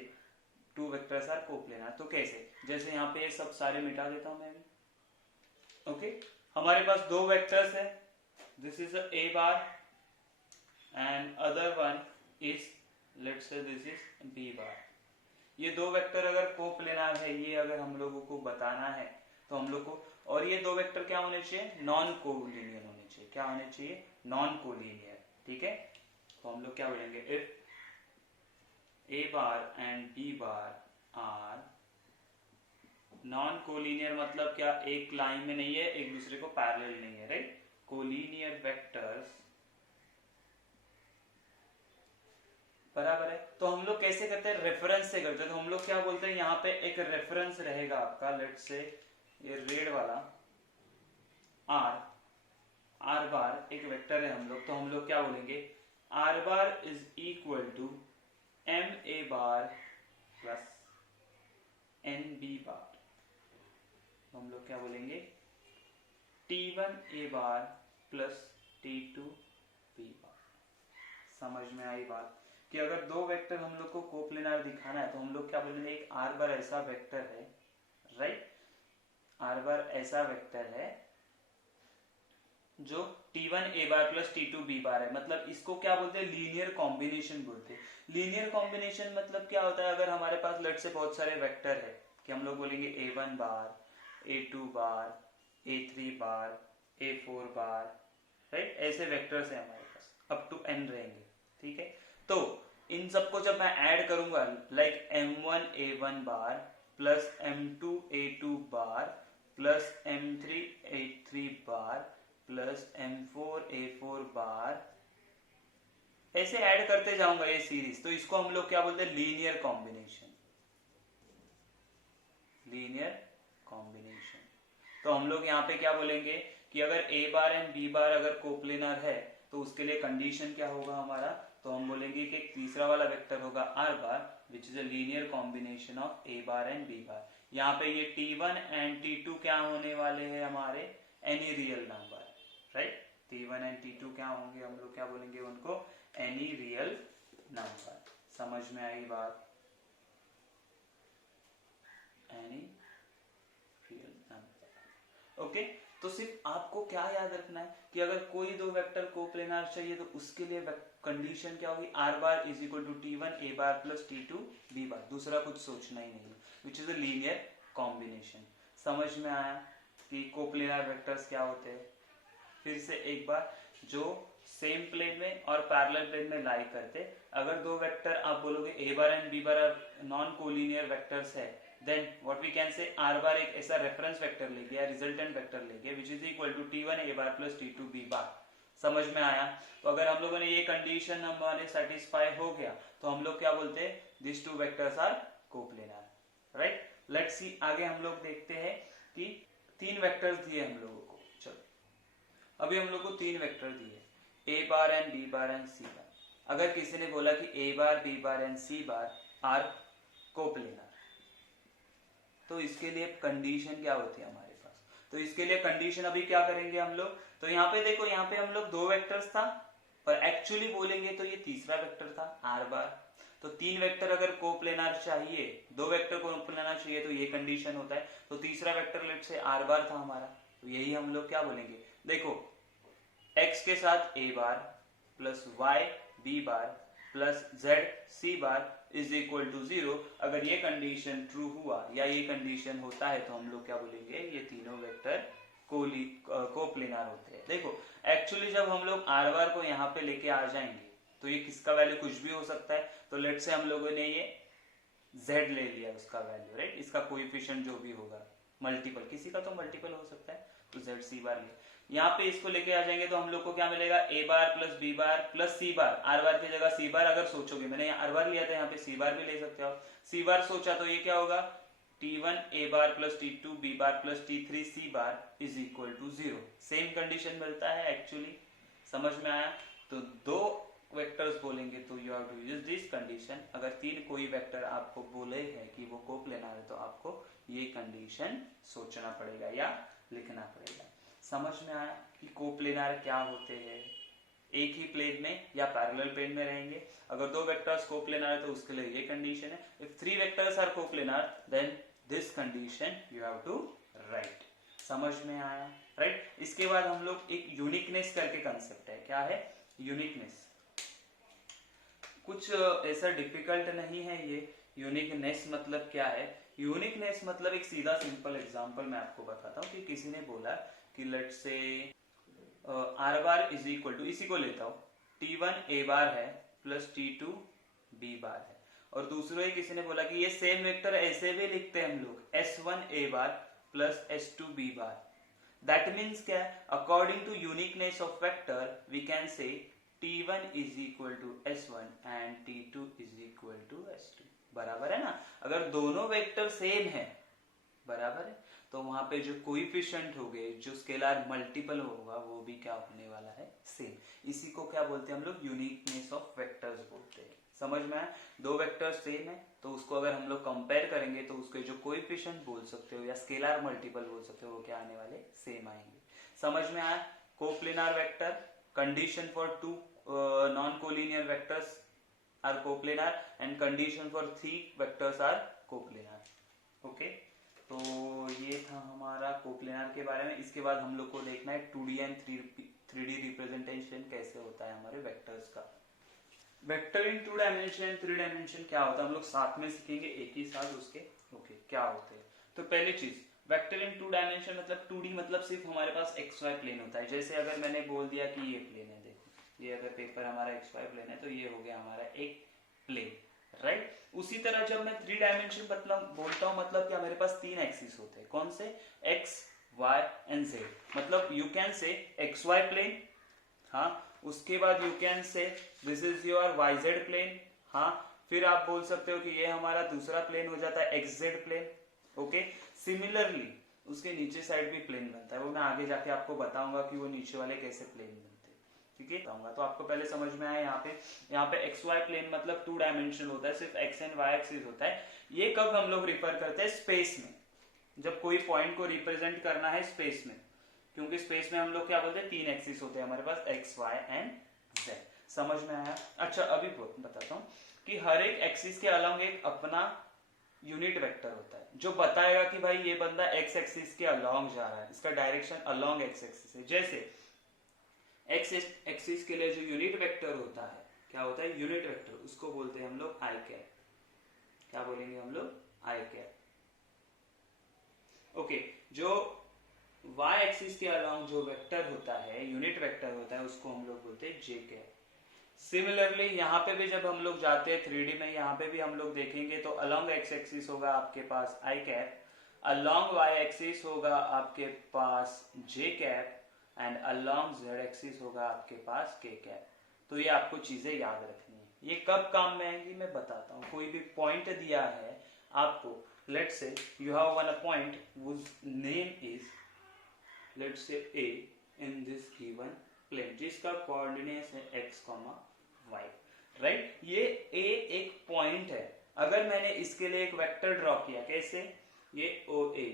टू वेक्टर्स आर कोप्लेनार, तो कैसे? जैसे यहाँ पे ये सब सारे मिटा देता हूं मैं भी। ओके, हमारे पास दो वेक्टर्स है, this is a bar and other one is let's say this is b बार। ये दो वेक्टर अगर कोप्लेनार है, ये अगर हम लोगों को बताना है तो हम लोग को, और ये दो वेक्टर क्या होने चाहिए? नॉन कोलिनियर होने चाहिए। क्या होने चाहिए? नॉन कोलिनियर, ठीक है? तो हम लोग क्या बोलेंगे? If a bar and b bar are non collinear, मतलब क्या? एक लाइन में नहीं है, एक दूसरे को पैरेलल नहीं है, राइट? कोलिनियर वेक्टर्स, बराबर है। तो हम लोग कैसे करते हैं? रेफरेंस से करते हैं। तो हम लोग क्या बोलते हैं? यहाँ पे एक रेफरेंस रहेगा आपका, लेट से ये रेड वाला आर बार एक वेक्टर है हम लोग, तो हम लोग क्या बोलेंगे? R bar is equal to M A bar plus N B bar. तो हम लोग क्या बोलेंगे? T1 A bar plus T2 B bar. समझ में आई बात? कि अगर दो वेक्टर हम लोग को कोप्लेनार दिखाना है तो हम लोग क्या बोलेंगे? एक आर बार ऐसा वेक्टर है, राइट? आर बार ऐसा वेक्टर है जो T1 A bar plus T2 B बार है। मतलब इसको क्या बोलते हैं? लीनियर कॉम्बिनेशन बोलते हैं। लीनियर कॉम्बिनेशन मतलब क्या होता है? अगर हमारे पास लेट से बहुत सारे वेक्टर है, कि हम लोग बोलेंगे A1 बार, A2 बार, A3 बार, A4 बार, राइट? ऐसे वेक्टर्स हैं हमारे पास, अप टू n रहेंगे, ठीक है? तो इन सबको जब मैं ऐड करूंगा, लाइक M1 A1 बार प्लस M2 A2 बार प्लस M3 A3 बार प्लस M4 A4 बार, ऐसे ऐड करते जाऊंगा ये सीरीज, तो इसको हम लोग क्या बोलते हैं? Linear combination. Linear combination. तो हम लोग यहाँ पे क्या बोलेंगे कि अगर a बार एंड b बार अगर कोप्लेनर है तो उसके लिए कंडीशन क्या होगा हमारा? तो हम बोलेंगे कि तीसरा वाला वेक्टर होगा r bar which is a linear combination of a bar and b बार। यहाँ पे ये T1 एंड T2 क्या होने वाले हैं हमारे? Any real number, right? T1 and T2 क्या होंगे? हम लोग क्या बोलेंगे उनको? Any real number. समझ में आई बात? Any real number. ओके, तो सिर्फ आपको क्या याद रखना है कि अगर कोई दो वेक्टर कोप्लेनार चाहिए तो उसके लिए कंडीशन क्या होगी? R bar is equal to T1 A bar plus T2 B bar. दूसरा कुछ सोचना ही नहीं, which is a linear combination. समझ में आया कि कोप्लेनार वेक्टर्स क्या होते हैं? फिर से एक बार, जो सेम प्लेन में और पैरेलल प्लेन में लाई करते, अगर दो वेक्टर आप बोलोगे a bar and b bar non collinear vectors है, then what we can say? R bar एक ऐसा रेफरेंस वेक्टर लेंगे या रिजल्टेंट वेक्टर लेंगे which is equal to T1 A bar plus T2 B bar. समझ में आया? तो अगर हम लोगों ने ये कंडीशन हमारे सेटिस्फाई हो गया तो हम लोग क्या बोलते हैं? This two vectors are coplanar, right? Let's see, आगे हम लोग देखते हैं कि तीन वेक्टर्स दिए हम लोगों को। चलो, अभी हम लोग को तीन वेक्टर दिए, a bar and b bar and c bar. अगर किसी ने बोला कि a bar b bar and c bar are coplanar, तो इसके लिए कंडीशन क्या होती है हमारे पास? तो इसके लिए कंडीशन अभी क्या करेंगे हम लोग? तो यहाँ पे देखो, यहाँ पे हम लोग दो वेक्टर्स था, पर एक्चुअली बोलेंगे तो ये तीसरा वेक्टर था आर बार। तो तीन वेक्टर अगर कोप्लेनार चाहिए, दो वेक्टर कोप्लेनार चाहिए तो ये कंडीशन होता है। तो तीसरा वेक्टर लेट से आर बार था हमारा, तो यही हम लोग क्या बोलेंगे? देखो, x के साथ a bar plus y b bar plus z c bar is equal to 0। अगर ये कंडीशन ट्रू हुआ या ये कंडीशन होता है तो हम लोग क्या बोलेंगे? ये तीनों वेक्टर कोप्लेनार होते हैं। देखो, एक्चुअली जब हम लोग आर बार को यहाँ पे लेके आ जाएंगे तो ये किसका वैल्यू कुछ भी हो सकता है। तो लेट से हम लोगों ने ये z ले लिया उसका वैल्यू, राइट? इसका कोएफिशिएंट जो भी होगा, मल्टीपल, किसी का तो मल्टीपल हो सकता है। तो जेड सी बार लिया। यहाँ पे इसको लेके आ जाएंगे तो हम लोग को क्या मिलेगा, ए bar plus B bar plus सी बार, आर बार की जगह सी बार अगर सोचोगे, मैंने यहाँ आर बार लिया था, यहाँ पे सी बार भी ले सकते हो। सी बार सोचा तो ये क्या होगा, T1 A bar plus T2 B bar plus T3 C bar is equal to 0। Same condition मिलता है एक्चुअली, समझ में आया। तो दो वेक्टर्स बोलेंगे तो you have to use this condition. अगर तीन कोई वेक्टर आपको बोले हैं कि वो कोप्लेनार है तो आपको ये कंडीशन सोचना पड़ेगा या लिखना पड़ेगा। समझ में आया कि कोप्लेनार क्या होते हैं, एक ही प्लेन में या पैरेलल प्लेन में रहेंगे। अगर दो वेक्टर्स कोप्लेनार है तो उसके लिए ये कंडीशन है। If three vectors are coplanar then this condition you have to write. समझ में आया, राइट। इसके बाद हम लोग एक यूनिकनेस करके कंसेप्ट है, क्या है यूनिकनेस, कुछ ऐसा डिफिकल्ट नहीं है ये। यूनिकनेस मतलब क्या है, यूनिकनेस मतलब एक सीधा सिंपल एग्जांपल मैं आपको बताता हूँ कि किसी ने बोला कि let's say R bar is equal to, इसी को लेता हूँ, T1 A बार है प्लस T2 B बार है, और दूसरे किसी ने बोला कि ये सेम वेक्टर ऐसे भी लिखते हैं हम लोग, S1 A bar plus S2 B bar. That means क्या है, according to uniqueness of vector we can say T1 is equal to S1 and T2 is equal to S2। बराबर है ना। अगर दोनों वेक्टर सेम है, बराबर है, तो वहां पे जो कोएफिशिएंट होंगे, जो स्केलर मल्टीपल होगा, वो भी क्या होने वाला है, सेम। इसी को क्या बोलते हैं हम लोग, यूनिकनेस ऑफ वेक्टर्स बोलते हैं। समझ में आया, दो वेक्टर्स सेम है तो उसको अगर हम लोग कंपेयर करेंगे तो उसके जो कोएफिशिएंट बोल सकते हो या स्केलर मल्टीपल बोल सकते हो, वो क्या आने वाले, सेम आएंगे। समझ में आया। Coplanar vector, condition for two non collinear vectors are coplanar and condition for three vectors are coplanar. Okay, तो ये था हमारा कोप्लेनार के बारे में। इसके बाद हम लोग को देखना है 2D एंड 3D रिप्रेजेंटेशन कैसे होता है हमारे वेक्टर्स का। वेक्टर इन 2 डायमेंशन 3 डायमेंशन क्या होता है हम लोग साथ में सीखेंगे एक ही साथ उसके। ओके, क्या होते हैं। तो पहली चीज, वेक्टर इन 2 डायमेंशन मतलब 2D मतलब सिर्फ हमारे पास XY प्लेन होता है। जैसे अगर मैंने बोल दिया कि ये प्लेन है, देखो ये अगर पेपर हमारा XY प्लेन है तो ये हो गया हमारा एक प्लेन, राइट। उसी तरह जब मैं 3 डायमेंशन बोलता हूँ मतलब क्या, मेरे पास 3 एक्सिस होते हैं। कौन से, X, Y एंड Z। मतलब you can say XY plane, हाँ, उसके बाद you can say this is your YZ plane, हाँ, फिर आप बोल सकते हो कि ये हमारा दूसरा प्लेन हो जाता है XZ प्लेन। ओके, सिमिलरली उसके नीचे साइड भी प्लेन बनता है, वो मैं आगे जाके आपको बताऊंगा कि वो नीचे वाले कैसे प्लेन बनते हैं, ठीक है, बताऊंगा। तो आपको पहले समझ में आया, यहाँ पे XY प्लेन मतलब 2 डायमेंशनल होता है, सिर्फ X एंड Y एक्सिस होता है। ये कब हम लोग रिफर करते हैं, स्पेस में, जब कोई पॉइंट को रिप्रेजेंट करना है स्पेस में, क्योंकि स्पेस में हम लोग क्या बोलते हैं, 3 एक्सिस होते हैं हमारे पास, X, Y एंड Z। समझ में आया। अच्छा, अभी बताता हूँ कि हर एक एक्सिस के अलॉन्ग एक अपना यूनिट वेक्टर होता है जो बताएगा कि भाई ये बंदा X एक्सिस के अलॉन्ग जा रहा है, इसका डायरेक्शन अलॉन्ग X एक्सिस है। जैसे X एक्सिस के लिए जो यूनिट वेक्टर होता है, क्या होता है, यूनिट वेक्टर, उसको बोलते हैं हम लोग आई कैप। क्या बोलेंगे हम लोग, आई कैप। ओके, जो y एक्सिस के अलॉन्ग जो वेक्टर होता है, यूनिट वेक्टर होता है, उसको हम लोग बोलते हैं जे कैप। सिमिलरली यहाँ पे भी जब हम लोग जाते हैं 3D में, यहाँ पे भी हम लोग देखेंगे तो अलॉन्ग x एक्सिस होगा आपके पास I cap, along y axis होगा आपके पास J cap and along z axis होगा आपके पास के कैप। तो ये आपको चीजें याद रखनी है। ये कब काम में आएंगी मैं बताता हूँ। कोई भी पॉइंट दिया है आपको, let's say you have one point whose name is let's say A in this given plane, जिसका कोऑर्डिनेट्स है x, y, राइट। ये A एक पॉइंट है। अगर मैंने इसके लिए एक वेक्टर ड्रॉ किया, कैसे, ये OA,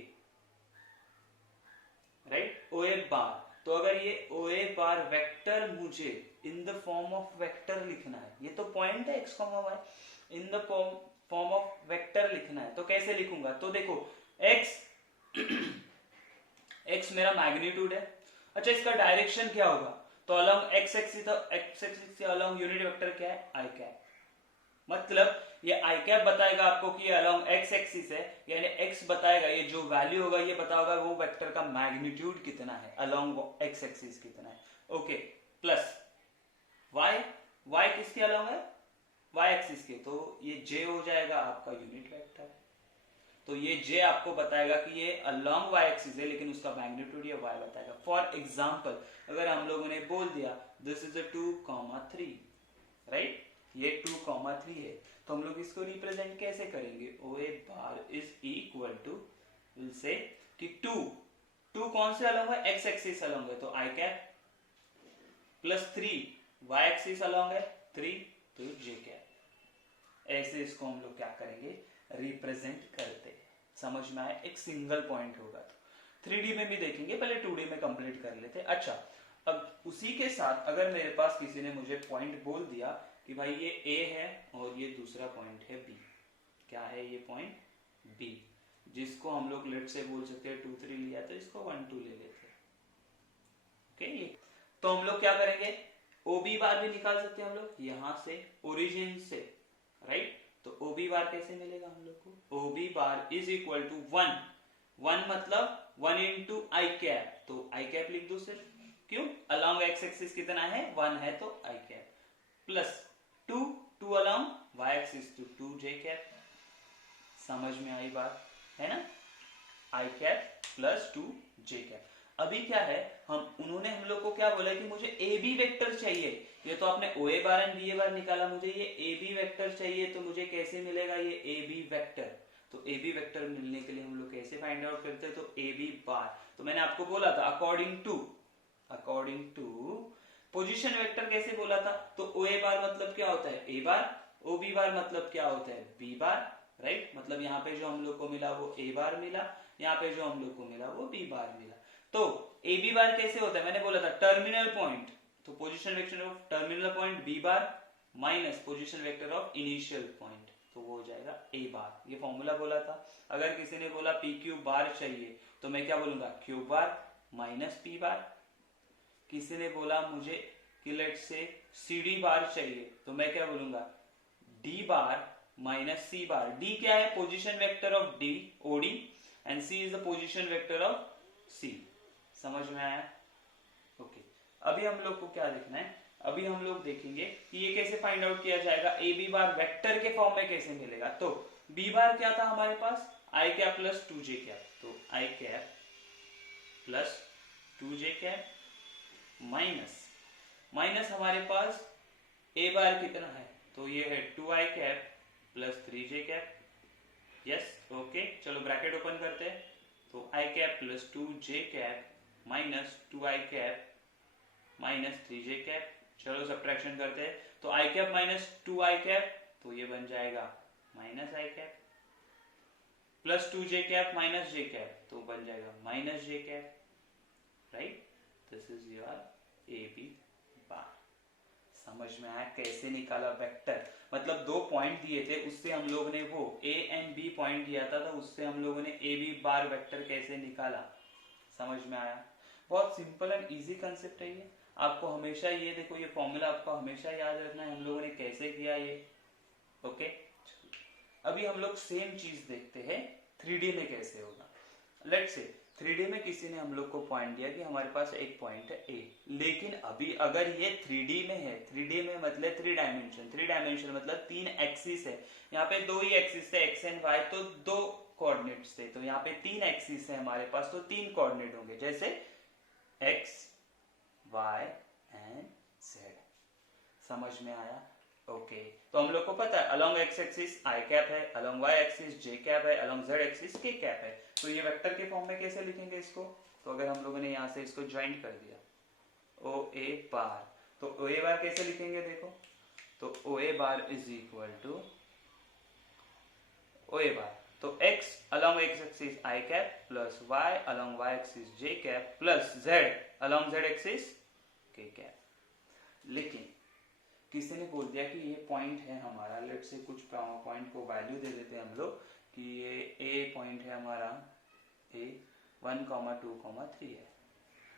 राइट, OA बार, तो अगर ये OA बार वेक्टर मुझे in the form of vector लिखना है, ये तो पॉइंट है x, y, in the form of vector लिखना है, तो कैसे लिखूंगा, तो देखो x मेरा मैग्नीट्यूड है। अच्छा, इसका डायरेक्शन क्या होगा, तो अलॉन्ग x एक्सिस, तो x एक्सिस के अलॉन्ग यूनिट वेक्टर क्या है, आई कैप। मतलब ये आई कैप बताएगा आपको कि ये अलॉन्ग x एक्सिस है, यानी x बताएगा, ये जो वैल्यू होगा ये बताओगा वो वेक्टर का मैग्नीट्यूड कितना है, अलॉन्ग x एक्सिस कितना है। ओके, प्लस y किसके अलॉन्ग है, y एक्सिस के, तो ये j हो जाएगा आपका यूनिट वेक्टर। तो ये जे आपको बताएगा कि ये अलोंग वाई एक्सिस है, लेकिन उसका मैग्नीट्यूड ये वाई बताएगा। फॉर एग्जाम्पल अगर हम लोगों ने बोल दिया दिस इज अ 2,3, राइट, ये 2,3 है, तो हम लोग इसको रिप्रेजेंट कैसे करेंगे? O A bar is equal to, will say कि 2 कौन से अलोंग है? एक्स एक्सिस अलोंग है, तो I cap plus 3 Y axis along है 3, तो जे कैप। ऐसे इसको हम लोग क्या करेंगे? रिप्रेजेंट करते हैं। समझ में आया? एक सिंगल पॉइंट होगा। तो 3D में भी देखेंगे, पहले 2D में कंप्लीट कर लेते। अच्छा, अब उसी के साथ अगर मेरे पास किसी ने मुझे पॉइंट बोल दिया कि भाई ये A है और ये दूसरा पॉइंट है B, क्या है ये पॉइंट? B, जिसको हम लोग लेट से बोल सकते हैं 2, 3 लिया तो इसको 1, 2 ले लेते हैं। ओके, तो हम लोग क्या करेंगे? OB बार भी निकाल सकते हैं हम लोग यहां से, ओरिजिन से, राइट। तो OB बार कैसे मिलेगा हम लोग को? OB bar is equal to 1 मतलब 1 इंटू आई कैप, तो आई कैप लिख दो सिर्फ, क्यों? अलॉन्ग एक्स एक्सिस कितना है? 1 है, तो I cap plus 2 along Y axis तो 2 जे कैप। समझ में आई बात, है ना? आई कैप प्लस 2 जे कैप। अभी क्या है, उन्होंने हम लोग को क्या बोला कि मुझे ए बी वेक्टर चाहिए। ये तो आपने ओ A bar and B A बार निकाला, मुझे ये ए बी वेक्टर चाहिए, तो मुझे कैसे मिलेगा ये ए बी वेक्टर? तो ए बी वेक्टर मिलने के लिए हम लोग कैसे फाइंड आउट करते हैं? तो ए बी बार, तो मैंने आपको बोला था अकॉर्डिंग टू पोजीशन वेक्टर कैसे बोला था? तो ओ ए बार मतलब क्या होता है? A bar, O B bar मतलब क्या होता है? B bar, right. मतलब यहाँ पे जो हम लोग को मिला वो ए बार मिला, यहाँ पे जो हम लोग को मिला वो बी बार मिला। तो ए बी बार कैसे होता है? मैंने बोला था टर्मिनल पॉइंट, तो position vector of terminal point B bar minus position vector of initial point, तो वो हो जाएगा ए बार। ये फॉर्मूला बोला था। अगर किसी ने बोला पी क्यू बार चाहिए, तो मैं क्या बोलूंगा? क्यू बार माइनस पी बार। किसी ने बोला मुझे कि लेट से सी डी बार चाहिए, तो मैं क्या बोलूंगा? D bar minus C bar. D क्या है? Position vector of D, OD, and C is the position vector of C. समझ में आया? ओके, अभी हम लोग को क्या देखना है? अभी हम लोग देखेंगे कि ये कैसे फाइंड आउट किया जाएगा, ए बी बार वेक्टर के फॉर्म में कैसे मिलेगा। तो बी बार क्या था हमारे पास? I cap plus 2 J cap, तो I cap plus 2 J cap minus हमारे पास ए बार कितना है? तो ये है 2 I cap plus 3 J cap. Yes, okay, चलो ब्रैकेट ओपन करते हैं। तो I cap plus 2 J cap minus 2 I cap minus 3 J cap. चलो सब्ट्रैक्शन करते हैं। तो I cap minus 2 I cap, तो ये बन जाएगा minus I cap, plus 2 J cap minus J cap, तो बन जाएगा minus J cap, right. This is your A B बार। समझ में आया कैसे निकाला वेक्टर? मतलब 2 पॉइंट दिए थे, उससे हम लोग ने वो ए एंड बी पॉइंट दिया था, तो उससे हम लोगों ने ए बी बार वेक्टर कैसे निकाला। समझ में आया? बहुत सिंपल एंड इजी कंसेप्ट है ये। आपको हमेशा ये देखो, ये फॉर्मूला आपको हमेशा याद रखना है, हम लोगों ने कैसे किया ये। ओके, अभी हम लोग सेम चीज देखते हैं 3D में कैसे होगा। लेट्स से 3D में किसी ने हम लोग को पॉइंट दिया कि हमारे पास एक पॉइंट है A, लेकिन अभी अगर ये 3D में है, 3D में मतलब 3 डायमेंशन मतलब 3 एक्सिस है। यहाँ पे 2 ही एक्सिस थे, एक्स एंड वाई, तो 2 कोऑर्डिनेट्स थे। तो यहाँ पे 3 एक्सिस है हमारे पास, तो 3 कोऑर्डिनेट होंगे, जैसे x, y एंड z। समझ में आया? ओके, तो हम लोग को पता है along x axis i cap है, along y axis j cap है, along z axis k cap है। तो ये वेक्टर के फॉर्म में कैसे लिखेंगे इसको? तो अगर हम लोगों ने यहाँ से इसको ज्वाइंट कर दिया ओ ए बार, तो ओ ए बार कैसे लिखेंगे देखो? तो O A bar is equal to O A bar, तो x along x axis i cap plus y along y axis j cap plus z along z axis k cap। लेकिन किसी ने बोल दिया कि ये पॉइंट है हमारा, लेट से कुछ पॉइंट को वैल्यू दे देते हैं हम लोग कि ये ए पॉइंट है हमारा, ए 1, 2, 3 है।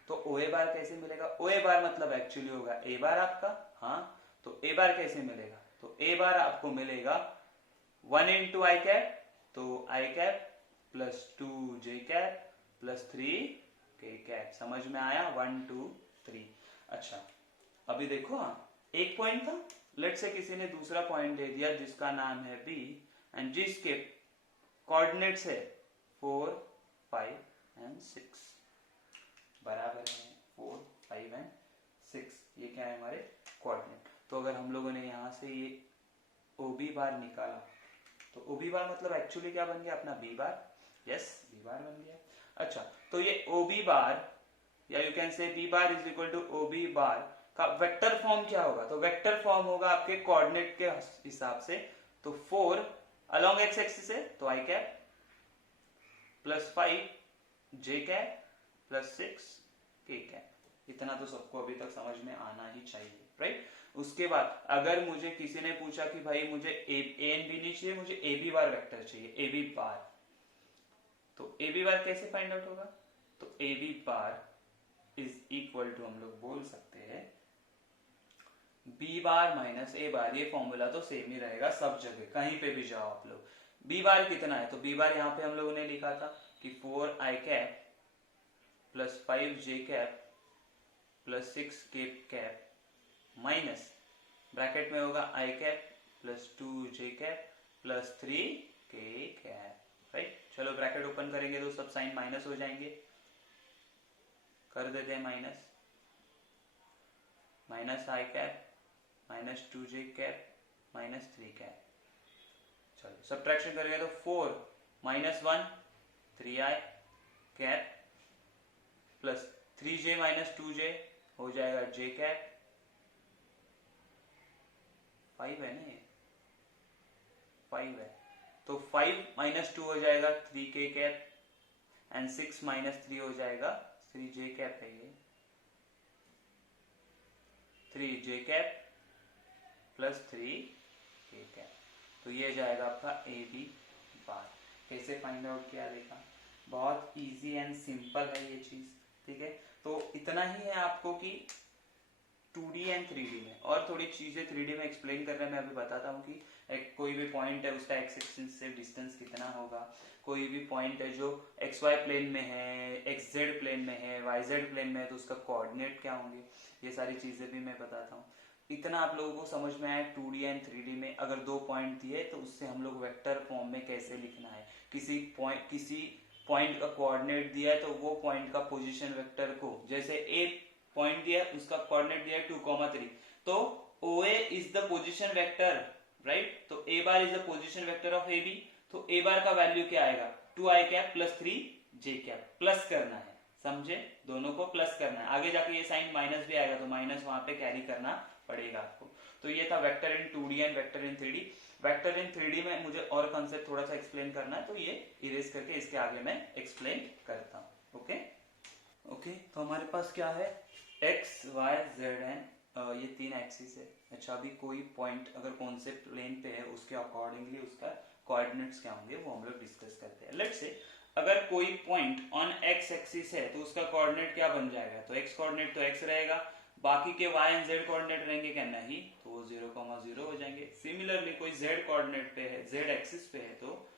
तो ओ ए बार कैसे मिलेगा? ओ ए बार मतलब एक्चुअली होगा ए बार आपका, हाँ। तो ए बार कैसे मिलेगा? तो ए बार आपको मिलेगा 1 इंटू आई कैप, तो I cap plus 2 J cap plus 3 के कैप। समझ में आया? 1, 2, 3। अच्छा, अभी देखो, हाँ, एक पॉइंट था, लेट से किसी ने दूसरा पॉइंट दे दिया जिसका नाम है बी, एंड जिसके कोऑर्डिनेट्स है 4, 5 एंड 6, बराबर है 4, 5 एंड 6, ये क्या है हमारे कोऑर्डिनेट। तो अगर हम लोगों ने यहाँ से ये OB बार निकाला तो OB बार मतलब एक्चुअली क्या बन गया अपना B bar, yes B bar बन गया। अच्छा, तो ये OB बार या you can say B bar is equal to OB bar का वेक्टर फॉर्म क्या होगा, तो वेक्टर फॉर्म होगा आपके कोऑर्डिनेट के हिसाब से, तो 4 अलोंग एक्स एक्सिस है तो I cap plus 5 J cap plus 6 K cap, इतना तो सबको अभी तक समझ में आना ही चाहिए, राइट। उसके बाद अगर मुझे किसी ने पूछा कि भाई मुझे ए एंड बी नहीं चाहिए, मुझे AB बार वेक्टर चाहिए, AB बार, तो AB बार कैसे फाइंड आउट होगा, तो AB bar is equal to हम लोग बोल सकते हैं B bar minus A bar, ये फॉर्मूला तो सेम ही रहेगा सब जगह, कहीं पे भी जाओ आप लोग। B बार कितना है, तो B बार यहाँ पे हम लोगों ने लिखा था कि 4I cap plus 5J cap plus 6K cap minus bracket में होगा I cap plus 2J cap plus 3K cap, right. चलो ब्रैकेट ओपन करेंगे तो सब साइन माइनस हो जाएंगे, कर देते हैं minus, minus I cap minus 2J cap minus 3 cap. चलो सब्ट्रैक्शन करेंगे तो 4 minus 1 3I cap plus 3J minus 2J हो जाएगा J कैप, 5 है ना, 5 है तो 5 माइनस 2 हो जाएगा 3K कैप एंड 6 माइनस 3 हो जाएगा 3J कैप है ये, 3J cap plus 3K cap, तो ये जाएगा आपका AB बार। कैसे फाइंड आउट किया देखा, बहुत इजी एंड सिंपल है ये चीज, ठीक है। तो इतना ही है आपको कि 2D एंड 3D में, और थोड़ी चीजें 3D में एक्सप्लेन करने में अभी बताता हूँ कि एक कोई भी पॉइंट है उसका एक्स एक्सिस से डिस्टेंस कितना होगा, कोई भी पॉइंट है जो XY प्लेन में है, XZ प्लेन में है, YZ प्लेन में है तो उसका कोऑर्डिनेट क्या होंगे, ये सारी चीजें भी मैं बताता हूँ। इतना आप लोगों को समझ में आया 2D एंड 3D में, अगर दो पॉइंट दिए तो उससे हम लोग वेक्टर फॉर्म में कैसे लिखना है, किसी पॉइंट का कोऑर्डिनेट दिया है तो वो पॉइंट का पोजीशन वेक्टर को, जैसे ए पॉइंट दिया उसका कोऑर्डिनेट दिया 2,3, तो OA is the position vector, right. तो A bar is the position vector of AB, तो A बार का वैल्यू क्या आएगा 2I cap plus 3J cap, plus करना है, समझे, दोनों को प्लस करना है, आगे जाके ये साइन माइनस भी आएगा तो माइनस वहां पे कैरी करना पड़ेगा आपको। तो ये था vector in 2D and vector in 3D। Vector in 3D में मुझे और कंसेप्ट थोड़ा सा एक्सप्लेन करना है तो ये इरेज करके इसके आगे मैं एक्सप्लेन करता हूँ, ओके। तो हमारे पास क्या है x y z एंड ये 3 एक्सिस है। अच्छा, अभी कोई पॉइंट अगर कौन से प्लेन पे है उसके अकॉर्डिंगली उसका कोऑर्डिनेट्स क्या होंगे वो हम लोग डिस्कस करते हैं। लेट्स से अगर कोई पॉइंट ऑन x एक्सिस है तो उसका कोऑर्डिनेट क्या बन जाएगा, तो x कोऑर्डिनेट तो x रहेगा, बाकी के y एंड z कोऑर्डिनेट रहेंगे क्या, नहीं, तो वो 0,0 हो जाएंगे। सिमिलरली कोई z कोऑर्डिनेट पे है, z एक्सिस पे है तो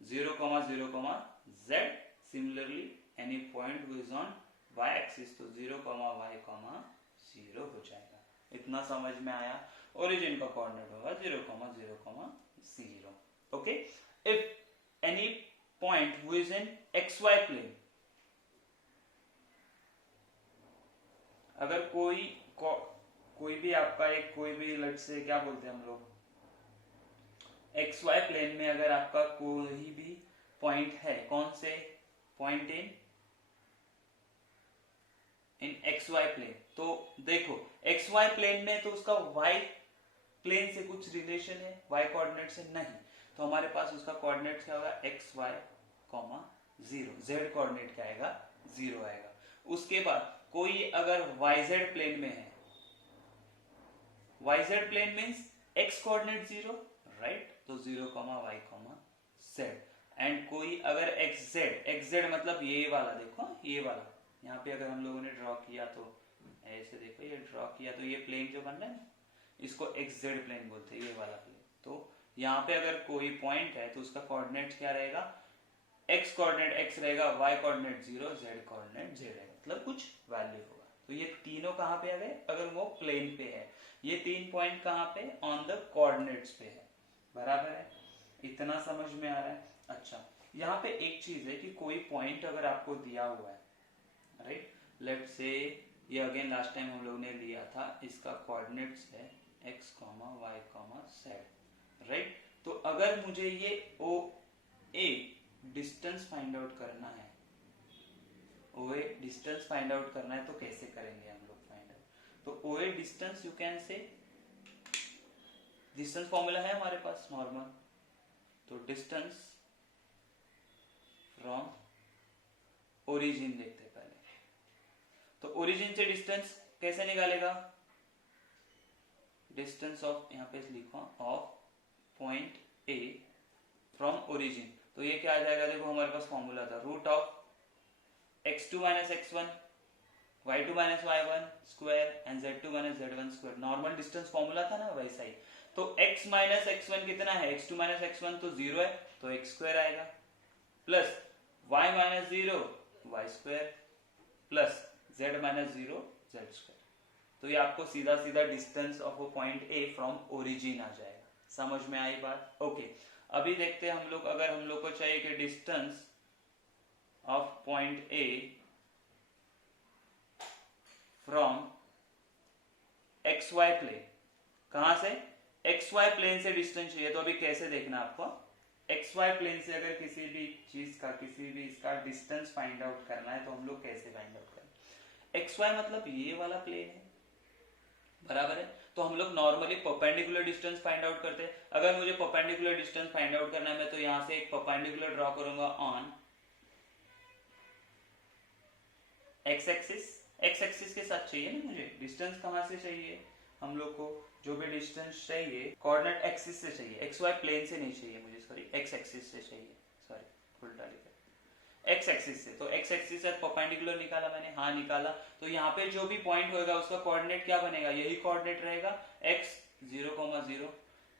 0,0,z। Similarly any point which on y axis तो 0,y,0 हो जाएगा। इतना समझ में आया। ओरिजिन का कोऑर्डिनेट होगा 0,0,0। Okay, if any point who is in xy plane, अगर कोई भी आपका एक कोई भी लेट्स से क्या बोलते हैं हम लोग xy प्लेन में अगर आपका कोई भी पॉइंट है, कौन से पॉइंट इन xy प्लेन, तो देखो xy प्लेन में तो उसका y प्लेन से कुछ रिलेशन है, y कोऑर्डिनेट से नहीं, तो हमारे पास उसका कोऑर्डिनेट क्या होगा xy, 0, z कोऑर्डिनेट क्या आएगा 0 आएगा। उसके बाद कोई अगर yz प्लेन में है, yz plane means x coordinate 0, right, तो 0,y,z। एंड कोई अगर xz मतलब ये वाला, देखो ये वाला यहाँ पे अगर हम लोगों ने ड्रॉ किया तो ऐसे देखो, ये ड्रॉ किया तो ये प्लेन जो बन रहा है इसको xz प्लेन बोलते हैं, ये वाला प्लेन। तो यहाँ पे अगर कोई पॉइंट है तो उसका कोऑर्डिनेट क्या रहेगा, x कोऑर्डिनेट x रहेगा, y coordinate 0, z coordinate z रहेगा, मतलब कुछ वैल्यू होगा। तो ये तीनों कहाँ पे आ गए, अगर वो प्लेन पे है। ये 3 पॉइंट कहाँ पे, ऑन द कोऑर्डिनेट्स पे है, बराबर है। इतना समझ में आ रहा है? अच्छा, यहाँ पे एक चीज है कि कोई पॉइंट अगर आपको दिया हुआ है, राइट, लेट्स से ये अगेन लास्ट टाइम हम लोग ने लिया था, इसका कोऑर्डिनेट्स है x, y, z, राइट। तो अगर मुझे ये ओ ए डिस्टेंस फाइंड आउट करना है, OA डिस्टेंस फाइंड आउट करना है, तो कैसे करेंगे हम लोग फाइंड आउट? तो OA डिस्टेंस यू कैन से, डिस्टेंस फॉर्मूला है हमारे पास नॉर्मल, तो डिस्टेंस फ्रॉम ओरिजिन देखते हैं पहले। तो ओरिजिन से डिस्टेंस कैसे निकालेगा? डिस्टेंस ऑफ, यहाँ पे लिखो, of point A from origin. तो ये क्या आ जाएगा? देखो हमारे पास फॉर्मूला था root of x2 minus x1 y2 minus y1 square and z2 minus z1 square. Normal distance formula था ना, वैसा ही। तो x माइनस x1 कितना है? x2 माइनस x1 तो 0 है, तो x स्क्वायर आएगा, plus y minus 0 y square, plus z minus 0 z square. तो ये आपको सीधा सीधा distance of a point A from origin आ जाएगा। समझ में आई बात? ओके, अभी देखते हैं हम लोग, अगर हम लोग को चाहिए कि distance of point A from X Y plane, कहां से? एक्स वाई प्लेन से डिस्टेंस चाहिए। तो अभी कैसे देखना आपको, एक्स वाई प्लेन से अगर किसी भी चीज का, किसी भी इसका डिस्टेंस फाइंड आउट करना है, तो हम लोग कैसे फाइंड आउट करें? एक्स वाई मतलब ये वाला प्लेन है, बराबर है। तो हम लोग normally perpendicular distance find out करते हैं। अगर मुझे परपेंडिकुलर डिस्टेंस फाइंड आउट करना है, मैं तो यहां से एक परपेंडिकुलर ड्रॉ करूंगा on x axis. X axis के साथ चाहिए ना मुझे डिस्टेंस, कहां से चाहिए हम लोग को? जो भी डिस्टेंस चाहिए कोऑर्डिनेट एक्सिस से चाहिए, एक्स वाई प्लेन से नहीं चाहिए मुझे, सॉरी, एक्स एक्सिस से चाहिए, सॉरी उल्टा लिखा, एक्स एक्सिस से। तो एक्स एक्सिस से परपेंडिकुलर निकाला मैंने, हाँ निकाला। तो यहाँ पे जो भी पॉइंट होगा उसका कोऑर्डिनेट क्या बनेगा? यही कोऑर्डिनेट रहेगा, x 0,0।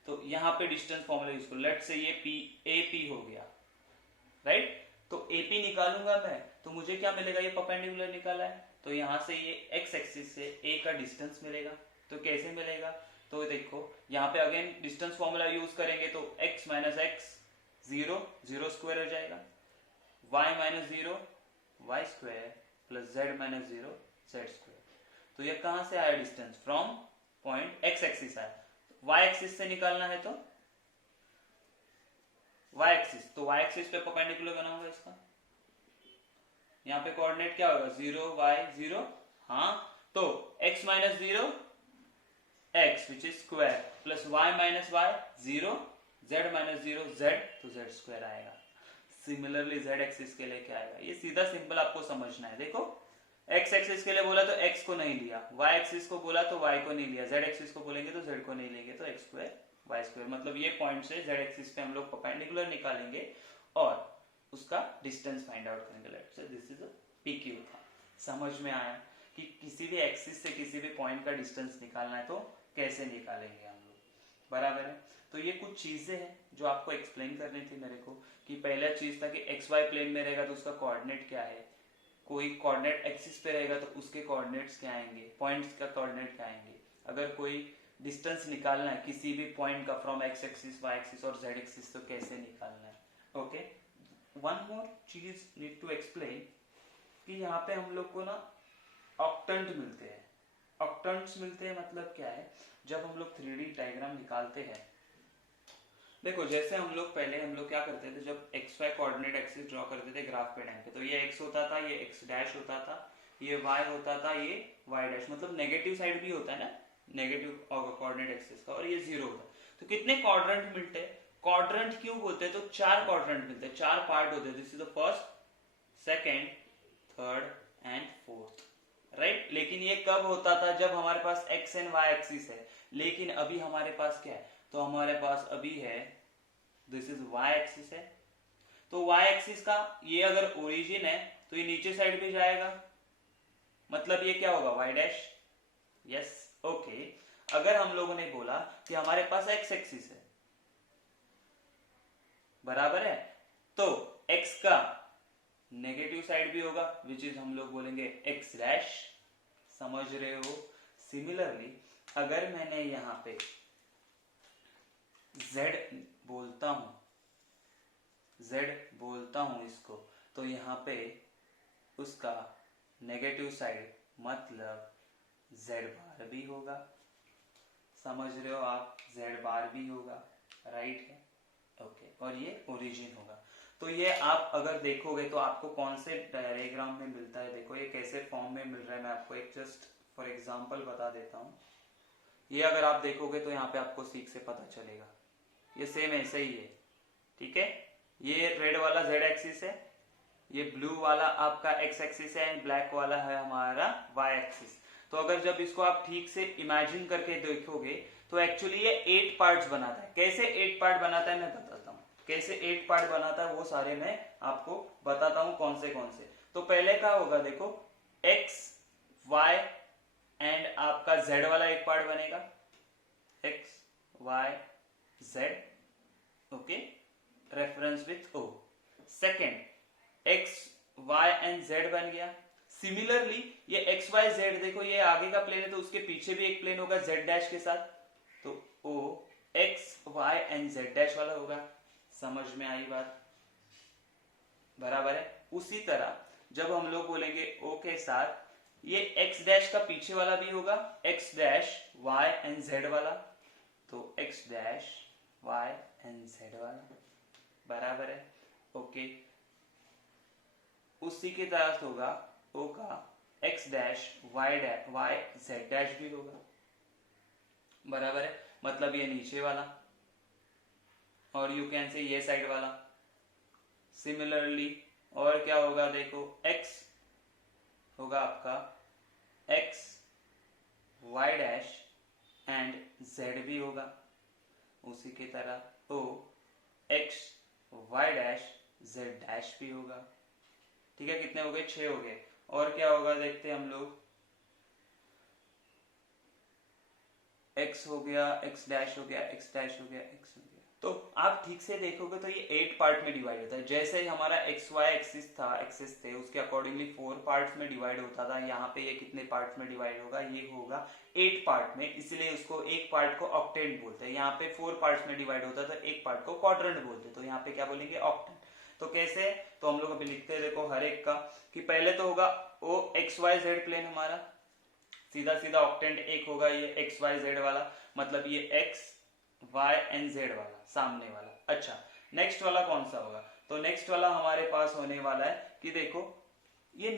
तो यहाँ पे डिस्टेंस फॉर्मूला यूज करो, लेट से ये p AP हो गया, राइट। तो AP निकालूंगा मैं, तो मुझे क्या मिलेगा? ये परपेंडिकुलर निकाला है, तो यहाँ से ये x एक्सिस से a का डिस्टेंस मिलेगा। तो कैसे मिलेगा? तो देखो यहाँ पे अगेन डिस्टेंस फॉर्मूला यूज करेंगे, तो x माइनस x 0 0 स्क्वायर हो जाएगा, y minus 0 y square plus z minus 0 z square. तो ये कहां से आया distance? From point x axis आया। y एक्सिस से निकालना है तो y एक्सिस, तो y एक्सिस पे परपेंडिकुलर बनाऊंगा इसका। यहाँ पे कोऑर्डिनेट क्या होगा? 0 y 0, हाँ। तो x minus 0 x which is square plus y minus y 0 z minus 0 z, तो z स्क्वायर आएगा। सिमिलरली z एक्सिस के लिए क्या आएगा? ये सीधा सिंपल आपको समझना है। देखो x एक्सिस के लिए बोला तो x को नहीं लिया, y एक्सिस को बोला तो y को नहीं लिया, z एक्सिस को बोलेंगे तो z को नहीं लेंगे, तो x स्क्वायर y स्क्वायर। मतलब ये पॉइंट से z एक्सिस पे हम लोग परपेंडिकुलर निकालेंगे और उसका डिस्टेंस फाइंड आउट करेंगे। Let's say this is a PQ था। समझ में आया कि किसी भी एक्सिस से किसी भी पॉइंट का डिस्टेंस निकालना है तो कैसे निकालेंगे हम लोग, बराबर है। तो ये कुछ चीजें हैं जो आपको एक्सप्लेन करनी थी मेरे को, कि पहला चीज था कि एक्स वाई प्लेन में रहेगा तो उसका कोऑर्डिनेट क्या है, कोई कोऑर्डिनेट एक्सिस पे रहेगा तो उसके कोऑर्डिनेट्स क्या आएंगे, पॉइंट्स का कोऑर्डिनेट क्या आएंगे। अगर कोई डिस्टेंस निकालना है किसी भी पॉइंट का from X axis, Y axis और जेड एक्सिस, तो कैसे निकालना है। ओके, वन मोर चीज नीड टू एक्सप्लेन कि यहाँ पे हम लोग को ना ऑक्टेंट मिलते हैं। ऑक्टेंट्स मिलते हैं मतलब क्या है? जब हम लोग 3D डायग्राम निकालते हैं, देखो जैसे हम लोग पहले क्या करते थे, जब X Y coordinate axis draw करते थे ग्राफ पे टाइम पे, तो ये x होता था, ये x डैश होता था, ये y होता था, ये y डैश। मतलब नेगेटिव साइड भी होता है ना, नेगेटिव कोऑर्डिनेट एक्सिस का, और ये 0 होता है। तो कितने क्वाड्रेंट मिलते हैं? क्वाड्रेंट क्यों बोलते हैं? तो 4 क्वाड्रेंट मिलते हैं, 4 पार्ट होते हैं। This is the first, second, third and fourth, right. लेकिन ये कब होता था? जब हमारे पास x एंड y एक्सिस है। लेकिन अभी हमारे पास क्या है? तो हमारे पास अभी है, दिस इज y एक्सिस है। तो y एक्सिस का ये अगर ओरिजिन है तो ये नीचे साइड पे जाएगा, मतलब ये क्या होगा? y dash. Yes, okay. अगर हम लोगों ने बोला कि हमारे पास x एक्सिस है, बराबर है, तो x का नेगेटिव साइड भी होगा, विच इज हम लोग बोलेंगे x डैश। समझ रहे हो? सिमिलरली अगर मैंने यहाँ पे z बोलता हूं, z बोलता हूं इसको, तो यहाँ पे उसका नेगेटिव साइड मतलब z बार भी होगा, समझ रहे हो आप, z बार भी होगा, राइट है, ओके। और ये ओरिजिन होगा। तो ये आप अगर देखोगे तो आपको कौन से डायग्राम में मिलता है, देखो ये कैसे फॉर्म में मिल रहा है, मैं आपको एक जस्ट फॉर एग्जांपल बता देता हूँ। ये अगर आप देखोगे तो यहाँ पे आपको सीख से पता चलेगा, ये सेम ऐसे ही है, ठीक है। ये रेड वाला z एक्सिस है, ये ब्लू वाला आपका x एक्सिस है, ब्लैक वाला है हमारा y एक्सिस। तो अगर जब इसको आप ठीक से इमेजिन करके देखोगे तो एक्चुअली ये 8 पार्ट्स बनाता है। कैसे 8 पार्ट बनाता है मैं बताता हूँ, कैसे 8 पार्ट बनाता है वो सारे मैं आपको बताता हूँ कौन से। तो पहले का होगा देखो, x y एंड आपका z वाला एक पार्ट बनेगा, x y z, okay, reference with o। Second x y and z बन गया। सिमिलरली ये x y z, देखो ये आगे का प्लेन है तो उसके पीछे भी एक प्लेन होगा z डैश के साथ, तो o x y and z dash वाला होगा। समझ में आई बात, बराबर है। उसी तरह जब हम लोग बोलेंगे o के साथ, ये x डैश का पीछे वाला भी होगा x dash y and z वाला, तो x dash y and z वाला, बराबर है, ओके। उसी की तरह होगा o का x dash y z dash भी होगा, बराबर है, मतलब ये नीचे वाला, और यू कैन से ये साइड वाला। सिमिलरली और क्या होगा देखो, x होगा आपका x y dash and z भी होगा, उसी की तरह o x y dash z dash भी होगा, ठीक है। कितने हो गए, 6 हो गए। और क्या होगा देखते हैं हम लोग, x हो गया, x डैश हो गया, x डैश हो गया, x हो गया। तो आप ठीक से देखोगे तो ये 8 पार्ट में डिवाइड होता है। जैसे हमारा एक्स वाई एक्सिस थे उसके अकॉर्डिंगली 4 पार्ट्स में डिवाइड होता था। यहाँ पे ये कितने पार्ट्स में डिवाइड होगा, ये होगा 8 पार्ट में, इसलिए उसको एक पार्ट को ऑक्टेंट बोलते हैं। यहाँ पे 4 पार्ट्स में डिवाइड होता था, एक पार्ट को क्वाड्रेंट बोलते हैं, तो यहाँ पे क्या बोलेंगे, ऑक्टेंट। तो कैसे, तो हम लोग अभी लिखते हैं देखो हर एक का, कि पहले तो होगा ओ एक्स वाई जेड प्लेन हमारा, सीधा सीधा ऑक्टेंट एक होगा ये एक्स वाई जेड वाला, मतलब ये एक्स वाई एंड जेड वाला सामने वाला। अच्छा, नेक्स्ट वाला कौन सा होगा, तो नेक्स्ट वाला हमारे पास होने वाला है कि देखो ये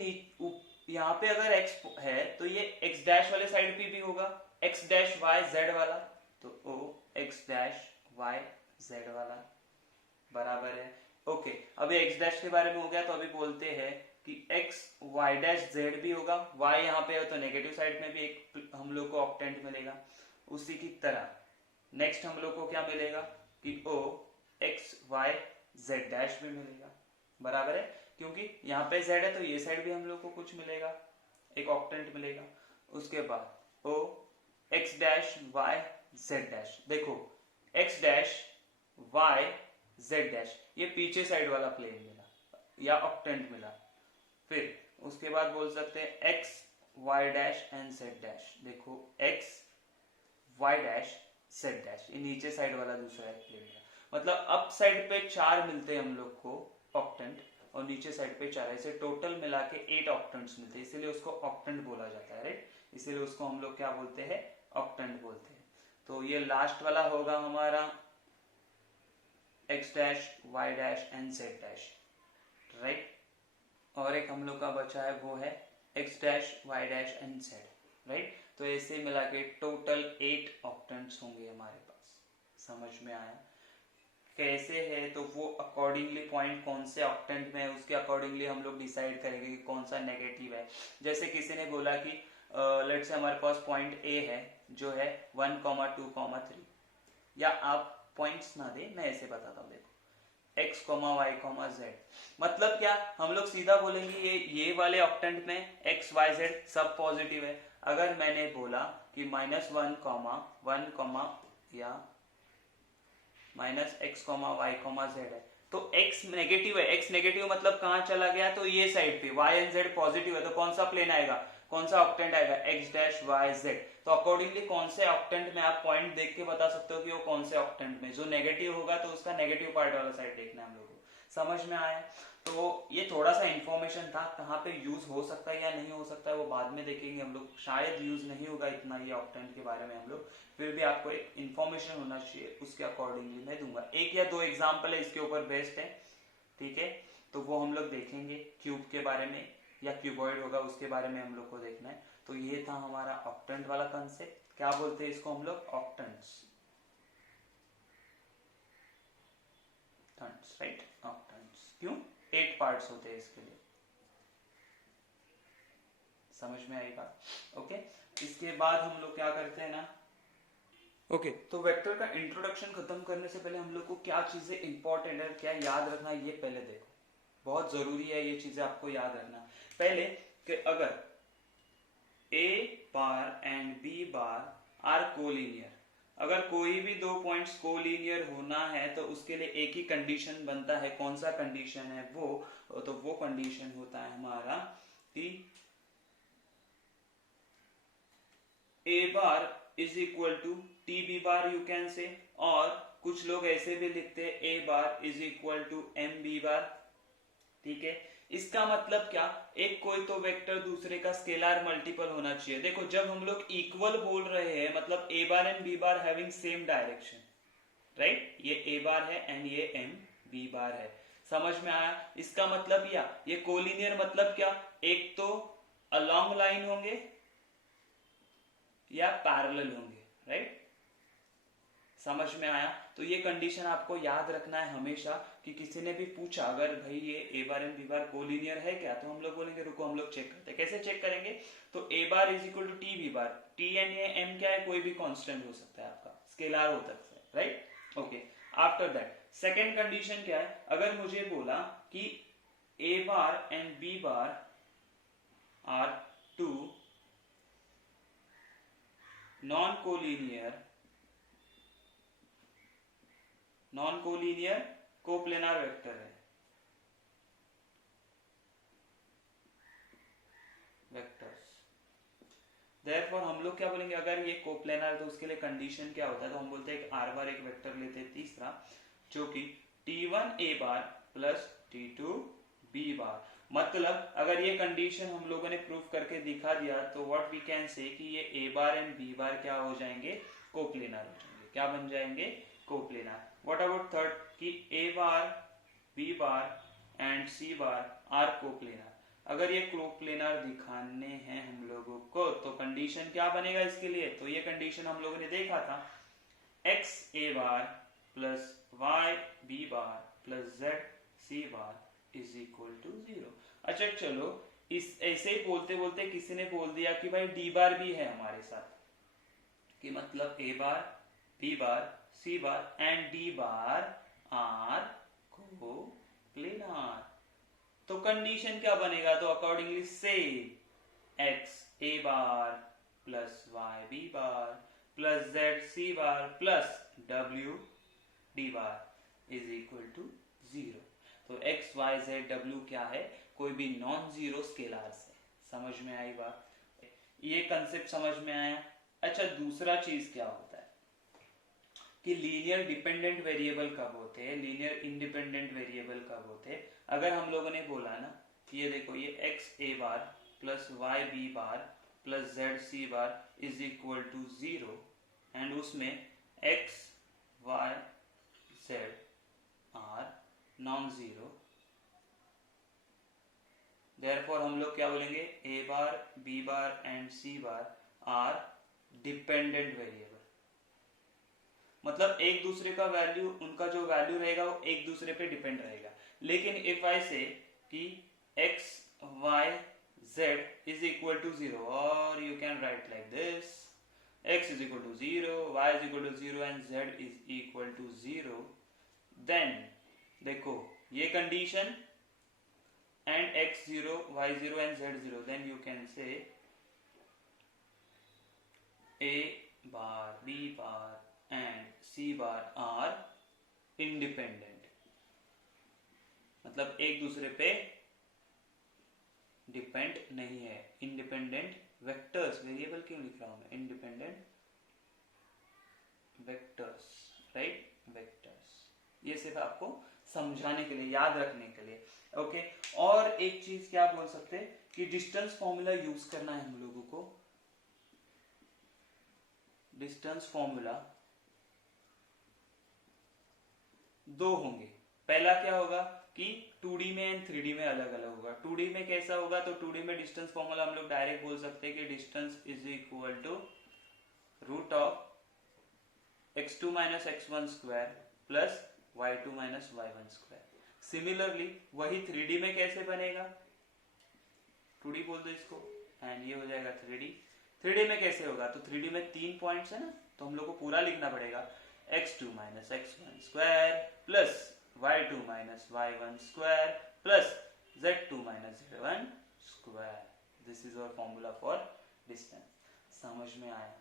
यहाँ पे अगर x है तो ये x डैश वाले साइड पे भी होगा x डैश y z वाला, तो o x dash y z वाला, बराबर है, ओके। अभी x डैश के बारे में हो गया, तो अभी बोलते हैं कि x y डैश z भी होगा, y यहाँ पे है तो नेगेटिव साइड में भी एक हम लोग को ऑक्टेंट मिलेगा। उसी की तरह नेक्स्ट हम लोग को क्या मिलेगा कि o x y z dash भी मिलेगा, बराबर है, क्योंकि यहाँ पे z है तो ये साइड भी हम लोग को कुछ मिलेगा, एक ऑक्टेंट मिलेगा। उसके बाद o x dash y z dash, देखो x dash y z dash, ये पीछे साइड वाला प्लेन मिला या ऑक्टेंट मिला। फिर उसके बाद बोल सकते हैं x y dash and z dash, देखो x y dash z dash, ये नीचे साइड वाला दूसरा प्लेन है। मतलब अप साइड पे 4 मिलते हैं हम लोग को ऑक्टेंट, और नीचे साइड पे 4, ऐसे टोटल मिला के 8 ऑक्टेंट्स मिलते हैं, इसीलिए उसको ऑक्टेंट बोला जाता है, राइट। इसीलिए उसको हम लोग क्या बोलते हैं, ऑक्टेंट बोलते हैं। तो ये लास्ट वाला होगा हमारा x dash y dash and z dash, right. और एक हम लोग का बचा है वो है x dash y dash and z, right. तो ऐसे मिला के टोटल 8 ऑक्टेंट्स होंगे हमारे पास। समझ में आया कैसे है, तो वो अकॉर्डिंगली पॉइंट कौन से ऑक्टेंट में है उसके अकॉर्डिंगली हम लोग डिसाइड करेंगे कि कौन सा नेगेटिव है। जैसे किसी ने बोला कि लेट्स से हमारे पास पॉइंट ए है जो है 1, 2, 3, या आप पॉइंट्स ना दे, मैं ऐसे बताता हूँ, देखो x, y, z, मतलब क्या, हम लोग सीधा बोलेंगे ये वाले ऑक्टेंट में x, y, z सब पॉजिटिव है। अगर मैंने बोला कि -1, 1 या -x, y, z है, तो x नेगेटिव है, x नेगेटिव मतलब कहां चला गया, तो ये साइड पे, y एंड z पॉजिटिव है, तो कौन सा प्लेन आएगा, कौन सा ऑक्टेंट आएगा, x डैश y z। तो अकॉर्डिंगली कौन से ऑक्टेंट में आप पॉइंट देख के बता सकते हो कि वो कौन से ऑक्टेंट में, जो नेगेटिव होगा तो उसका नेगेटिव पार्ट वाला साइड देखना है हम लोग को। समझ में आया? तो ये थोड़ा सा इंफॉर्मेशन था, कहाँ पे यूज हो सकता है या नहीं हो सकता है वो बाद में देखेंगे हम लोग, शायद यूज नहीं होगा इतना ये ऑक्टेंट के बारे में हम लोग, फिर भी आपको एक इन्फॉर्मेशन होना चाहिए, उसके अकॉर्डिंगली मैं दूंगा। एक या दो एग्जाम्पल है इसके ऊपर बेस्ड है, ठीक है, तो वो हम लोग देखेंगे। क्यूब के बारे में या क्यूबॉइड होगा उसके बारे में हम लोग को देखना है। तो ये था हमारा ऑक्टेंट वाला कंसेप्ट। क्या बोलते हैं इसको हम लोग? Octants, right, octants. क्यों? 8 पार्ट्स होते हैं इसके लिए। समझ में आई बात? ओके, इसके बाद हम लोग क्या करते हैं ना, ओके तो वेक्टर का इंट्रोडक्शन खत्म करने से पहले हम लोग को क्या चीजें इंपॉर्टेंट है, क्या याद रखना है, ये पहले देखो। बहुत जरूरी है ये चीजें आपको याद रखना। पहले कि अगर A bar and B bar are collinear, अगर कोई भी दो पॉइंट्स कोलिनियर होना है तो उसके लिए एक ही कंडीशन बनता है। कौन सा कंडीशन है वो? तो वो कंडीशन होता है हमारा कि A bar is equal to T B bar, you can say, और कुछ लोग ऐसे भी लिखते हैं A bar is equal to M B bar, ठीक है। इसका मतलब क्या? एक कोई तो वेक्टर दूसरे का स्केलर मल्टीपल होना चाहिए। देखो जब हम लोग इक्वल बोल रहे हैं मतलब A bar and B bar having same direction, right, ये A बार है एंड ये एम बी बार है। समझ में आया? इसका मतलब या ये कोलिनियर मतलब क्या? एक तो अलोंग लाइन होंगे या पैरेलल होंगे, राइट। समझ में आया? तो ये कंडीशन आपको याद रखना है हमेशा कि किसी ने भी पूछा अगर भाई ये A bar and B bar collinear है क्या, तो हम लोग बोलेंगे रुको हम लोग चेक करते हैं। कैसे चेक करेंगे? तो A bar is equal to T B bar, T and ये एम क्या है? कोई भी कांस्टेंट हो सकता है, आपका स्केलर हो सकता है, right. Okay, after that second condition क्या है? अगर मुझे बोला कि A bar and B bar are two non collinear coplanar vector है, वेक्टर्स। देयरफॉर हम लोग क्या बोलेंगे? अगर ये कोप्लेनार तो उसके लिए कंडीशन क्या होता है? तो हम बोलते हैं आर बार एक वेक्टर लेते हैं तीसरा, जो कि T1 A bar plus T2 B बार। मतलब अगर ये कंडीशन हम लोगों ने प्रूव करके दिखा दिया तो व्हाट वी कैन से कि ये A bar and B bar क्या हो जाएंगे? कोप्लेनार हो जाएंगे। क्या बन जाएंगे? कोप्लेनार। व्हाट अबाउट थर्ड कि A bar B bar and C bar are coplanar. अगर ये कोप्लेनार दिखाने हैं हम लोगों को तो कंडीशन क्या बनेगा इसके लिए? तो ये कंडीशन हम लोगों ने देखा था, x a bar plus y b bar plus z c bar is equal to 0। अच्छा चलो, इस ऐसे ही बोलते बोलते किसी ने बोल दिया कि भाई d बार भी है हमारे साथ, कि मतलब a bar b bar c bar and d bar are coplanar. तो कंडीशन क्या बनेगा? तो अकॉर्डिंगली से x a bar plus y b bar plus z c bar plus w d bar is equal to 0। तो x y z w क्या है? कोई भी नॉन जीरो स्केलर्स है। समझ में आई बात? ये कंसेप्ट समझ में आया? अच्छा दूसरा चीज क्या होता है कि लीनियर डिपेंडेंट वेरिएबल कब होते हैं, लीनियर इंडिपेंडेंट वेरिएबल कब होते हैं? अगर हम लोगों ने बोला ना कि ये देखो ये X A bar plus Y B bar plus Z C bar is equal to 0 and उसमें X Y Z are non zero, therefore हम लोग क्या बोलेंगे? A bar B bar and C bar are dependent variable. मतलब एक दूसरे का वैल्यू, उनका जो वैल्यू रहेगा वो एक दूसरे पे डिपेंड रहेगा। लेकिन इफ आई से कि x y z is equal to 0 or you can write like this, x is equal to 0, y is equal to 0 and z is equal to 0, then देखो ये condition and x0 y0 and z0, then you can say a bar b bar and c bar are independent, मतलब एक दूसरे पे डिपेंड नहीं है। इंडिपेंडेंट वेक्टर्स, वेरिएबल क्यों लिख रहा हूं मैं? Independent vectors, right, vectors. ये सिर्फ आपको समझाने के लिए, याद रखने के लिए। ओके, और एक चीज क्या बोल सकते हैं कि डिस्टेंस फॉर्मूला यूज करना है हम लोगों को। डिस्टेंस फॉर्मूला दो होंगे। पहला क्या होगा कि 2D में एंड 3D में अलग अलग होगा। 2D में कैसा होगा, तो 2D में डिस्टेंस फॉर्मूला हम लोग डायरेक्ट बोल सकते हैं कि distance is equal to root of x2 minus x1 square plus y2 minus y1 square. Similarly वही 3D में कैसे बनेगा, 2D बोल दो इसको, एंड ये हो जाएगा 3D। 3D में कैसे होगा, तो 3D में 3 पॉइंट्स है ना, तो हम लोग को पूरा लिखना पड़ेगा x2 minus x1 square plus y2 minus y1 square plus z2 minus z1 square. This is our formula for distance. समझ में आया?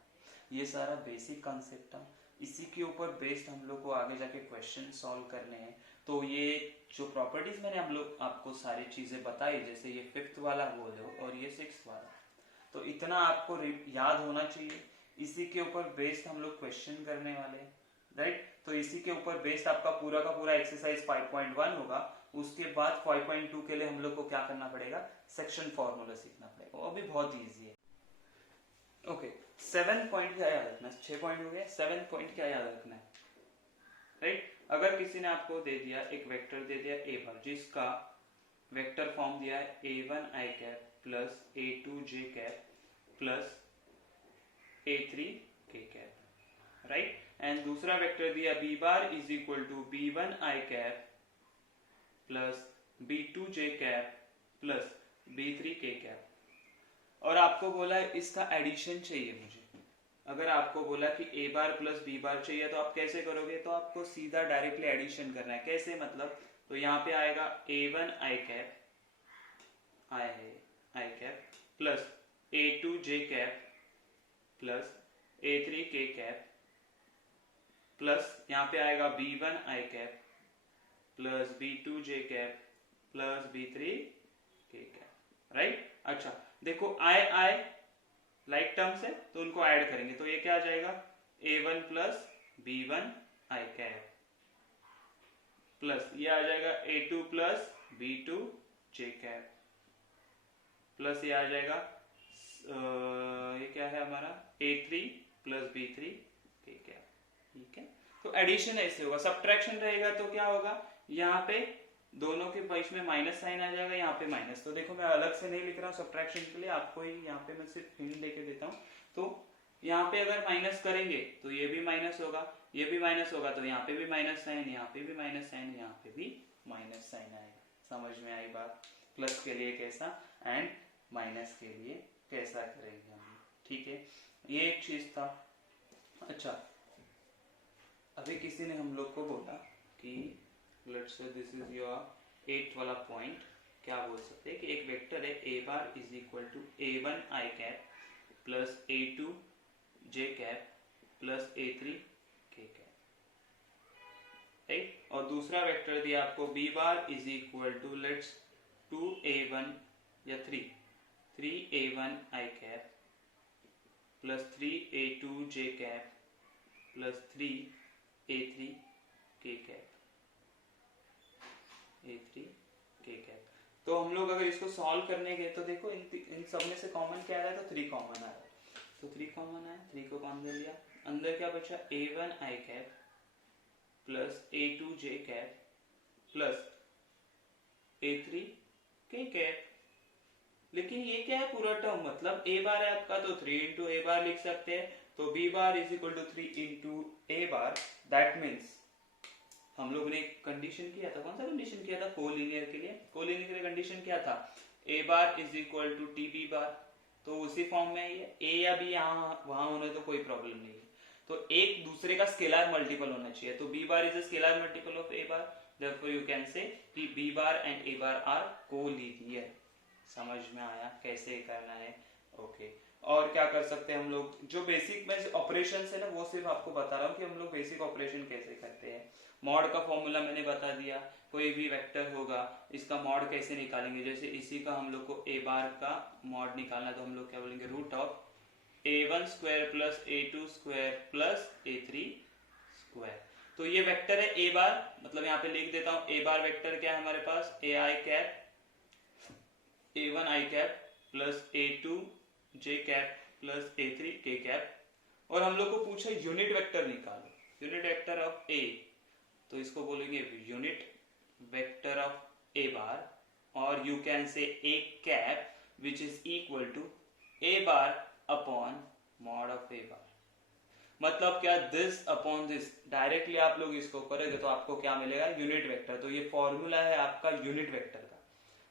ये सारा बेसिक कॉन्सेप्ट था, इसी के ऊपर बेस्ड हम लोग को आगे जाके क्वेश्चन सॉल्व करने हैं। तो ये जो प्रॉपर्टीज मैंने हम लोग आपको सारी चीजें बताई, जैसे ये 5th वाला बोलो और ये 6th वाला, तो इतना आपको याद होना चाहिए। इसी के ऊपर बेस्ड हम लोग क्वेश्चन करने वाले हैं, राइट? तो इसी के ऊपर बेस्ड आपका पूरा का पूरा एक्सरसाइज 5.1 होगा। उसके बाद 5.2 के लिए हम लोग को क्या करना पड़ेगा, सेक्शन फॉर्मूला सीखना पड़ेगा, वो भी बहुत ईजी है। ओके, 7 पॉइंट क्या याद रखना है, 6 पॉइंट हो गया, 7 पॉइंट क्या याद रखना है, राइट? अगर किसी ने आपको दे दिया एक वेक्टर दे दिया ए बार, जिसका वेक्टर फॉर्म दिया है a1 i cap plus a2 j cap plus a3 k cap, right? And दूसरा वेक्टर दिया b bar is equal to b1 i cap plus b2 j cap plus b3 k cap, और आपको बोला इसका एडिशन चाहिए मुझे। अगर आपको बोला कि a बार प्लस b बार चाहिए तो आप कैसे करोगे, तो आपको सीधा डायरेक्टली एडिशन करना है। कैसे मतलब, तो यहाँ पे आएगा a1 i cap i cap plus a2 j cap plus a3 k cap plus यहाँ पे आएगा b1 i cap plus b2 j cap plus b3 k cap, right? अच्छा देखो, आई लाइक टर्म्स है तो उनको ऐड करेंगे, तो ये क्या आ जाएगा a1 plus b1 i cap plus ये आ जाएगा a2 plus b2 j cap plus ये आ जाएगा ये क्या है हमारा a3 plus b3 k cap. ठीक है, तो एडिशन ऐसे होगा। सब्ट्रैक्शन रहेगा तो क्या होगा, यहाँ पे दोनों के बीच में माइनस साइन आ जाएगा, यहाँ पे माइनस। तो देखो मैं अलग से नहीं लिख रहा हूँ सब्ट्रैक्शन के लिए, आपको ही यहाँ पे मैं सिर्फ हिंट देके देता हूँ। तो यहाँ पे अगर माइनस करेंगे तो ये भी माइनस होगा, ये भी माइनस होगा, तो यहाँ पे भी माइनस साइन, यहाँ पे भी माइनस साइन, यहाँ पे भी माइनस साइन आएगा। समझ में आई बात? प्लस के लिए कैसा एंड माइनस के लिए कैसा करेंगे हम, ठीक है? ये एक चीज था। अच्छा, अभी किसी ने हम लोग को बोला कि let's say this is your 8th वाला पॉइंट, क्या बोल सकते हैं कि एक वेक्टर है a bar is equal to a1 i cap plus a2 j cap plus a3 k cap, right? और दूसरा वेक्टर दिया आपको b bar is equal to let's 2a1 या 3a1 i cap plus 3a2 j cap plus 3a3 k cap, a3 k cap. तो हम लोग अगर इसको सॉल्व करने गए तो देखो इन सब में से कॉमन क्या आ रहा है, तो 3 कॉमन आ रहा है, तो 3 कॉमन आया, 3 को कॉमन ले लिया, अंदर क्या बचा a1 i cap plus a2 j cap plus a3 k cap. लेकिन ये क्या है पूरा टर्म, मतलब a बार है आपका तो 3 इंटू a बार लिख सकते हैं, तो b bar is equal to 3 into a bar. That means हम लोग ने एक कंडीशन किया था, कौन सा कंडीशन किया था, कोलिनियर के लिए। कोलिनियर के लिए कंडीशन क्या था, a bar is equal to T B bar, तो उसी फॉर्म में है, a या b यहाँ वहां होने तो कोई प्रॉब्लम नहीं है, तो एक दूसरे का स्केलर मल्टीपल होना चाहिए, तो b bar is a scalar multiple of a bar, therefore you can say कि b bar and a bar are collinear. समझ में आया कैसे करना है? ओके, और क्या कर सकते हैं हम लोग, जो बेसिक में ऑपरेशन है ना वो सिर्फ आपको बता रहा हूँ कि हम लोग बेसिक ऑपरेशन कैसे करते हैं। मॉड का फॉर्मूला मैंने बता दिया, कोई भी वेक्टर होगा इसका मॉड कैसे निकालेंगे, जैसे इसी का हम लोग को a बार का मॉड निकालना, तो हम लोग क्या बोलेंगे, root of a1 square plus a2 square plus a3 square. तो ये वेक्टर है ए बार, मतलब यहाँ पे लिख देता हूं ए बार वेक्टर क्या है हमारे पास, A I cap A1 I cap plus A2 J cap plus A3 K cap, और हम लोग को पूछा यूनिट वेक्टर निकालो, यूनिट वेक्टर ऑफ A, तो इसको बोलेंगे unit vector of A bar, और you can say A cap which is equal to A bar upon mod of A bar. मतलब क्या, दिस अपॉन दिस, डायरेक्टली आप लोग इसको करोगे तो आपको क्या मिलेगा, यूनिट वेक्टर। तो ये फॉर्मूला है आपका यूनिट वेक्टर का,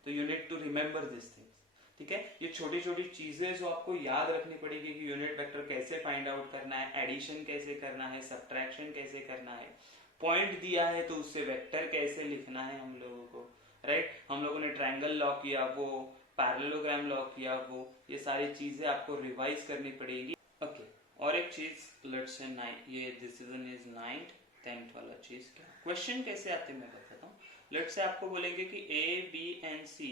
तो you need to remember this things, ठीक है। ये छोटी छोटी चीजें जो आपको याद रखनी पड़ेगी कि यूनिट वेक्टर कैसे फाइंड आउट करना है, एडिशन कैसे करना है, सब्ट्रैक्शन कैसे करना है, पॉइंट दिया है तो उससे वेक्टर कैसे लिखना है हम लोगों को, राइट। हम लोगों ने ट्रायंगल लॉ किया वो, पैरेललोग्राम लॉ किया वो, ये सारी चीजें आपको रिवाइज करनी पड़ेगी। ओके, और एक चीज, लेट्स से ये डिसीजन इज 9th 10th वाला चीज, क्या क्वेश्चन कैसे आते हैं मैं बताता हूँ। लेट्स से आपको बोलेंगे कि A, B and C,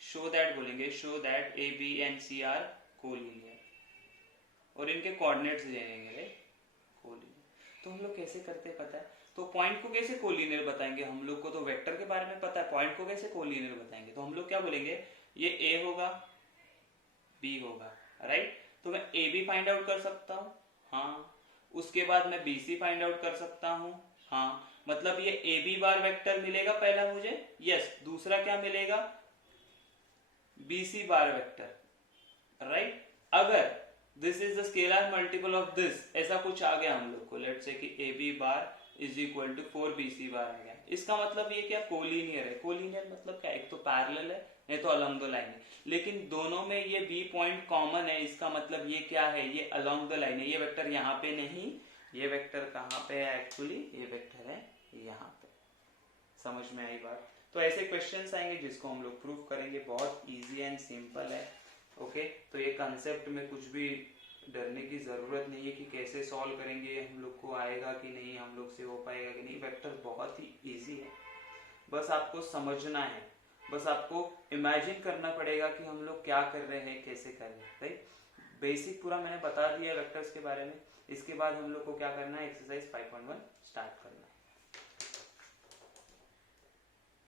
show that बोलेंगे, show that A, B and C are collinear, और इनके कोऑर्डिनेट्स दे देंगे, राइट, कोलिनियर। तो हम लोग कैसे करते हैं पता है, तो पॉइंट को कैसे कोलिनियर बताएंगे, हम लोग को तो वेक्टर के बारे में पता है, पॉइंट को कैसे कोलिनियर बताएंगे। तो हम लोग क्या बोलेंगे, ये A होगा, B होगा, राइट। तो मैं AB फाइंड आउट कर सकता हूँ, हाँ, उसके बाद मैं BC फाइंड आउट कर सकता हूँ, हाँ, मतलब ये AB बार वेक्टर मिलेगा पहला मुझे, यस, दूसरा क्या मिलेगा, BC बार वेक्टर, राइट। अगर this is the scalar multiple of this, ऐसा कुछ आ गया हम लोग को, लेट्स से कि AB bar is equal to 4BC bar आ गया, इसका मतलब ये क्या, कोलिनियर है। कोलिनियर मतलब क्या, एक तो पैरेलल है, नहीं तो अलोंग द लाइन है, लेकिन दोनों में ये B पॉइंट कॉमन है, इसका मतलब ये क्या है, ये अलोंग द लाइन है। ये वेक्टर यहाँ पे नहीं, ये वेक्टर कहाँ पे है एक्चुअली, ये वेक्टर है यहाँ पे। समझ में आई बात। तो ऐसे क्वेश्चंस आएंगे जिसको हम लोग प्रूव करेंगे, बहुत इजी एंड सिंपल है। ओके, तो ये कंसेप्ट में कुछ भी डरने की जरूरत नहीं है कि कैसे सॉल्व करेंगे, हम लोग को आएगा कि नहीं, हम लोग से हो पाएगा कि नहीं। वेक्टर बहुत ही इजी है, बस आपको समझना है, बस आपको इमेजिन करना पड़ेगा कि हम लोग क्या कर रहे हैं, कैसे कर रहे हैं, राइट। बेसिक पूरा मैंने बता दिया वेक्टर्स के बारे में। इसके बाद हम लोग को क्या करना है, एक्सरसाइज 5.1 स्टार्ट करना है।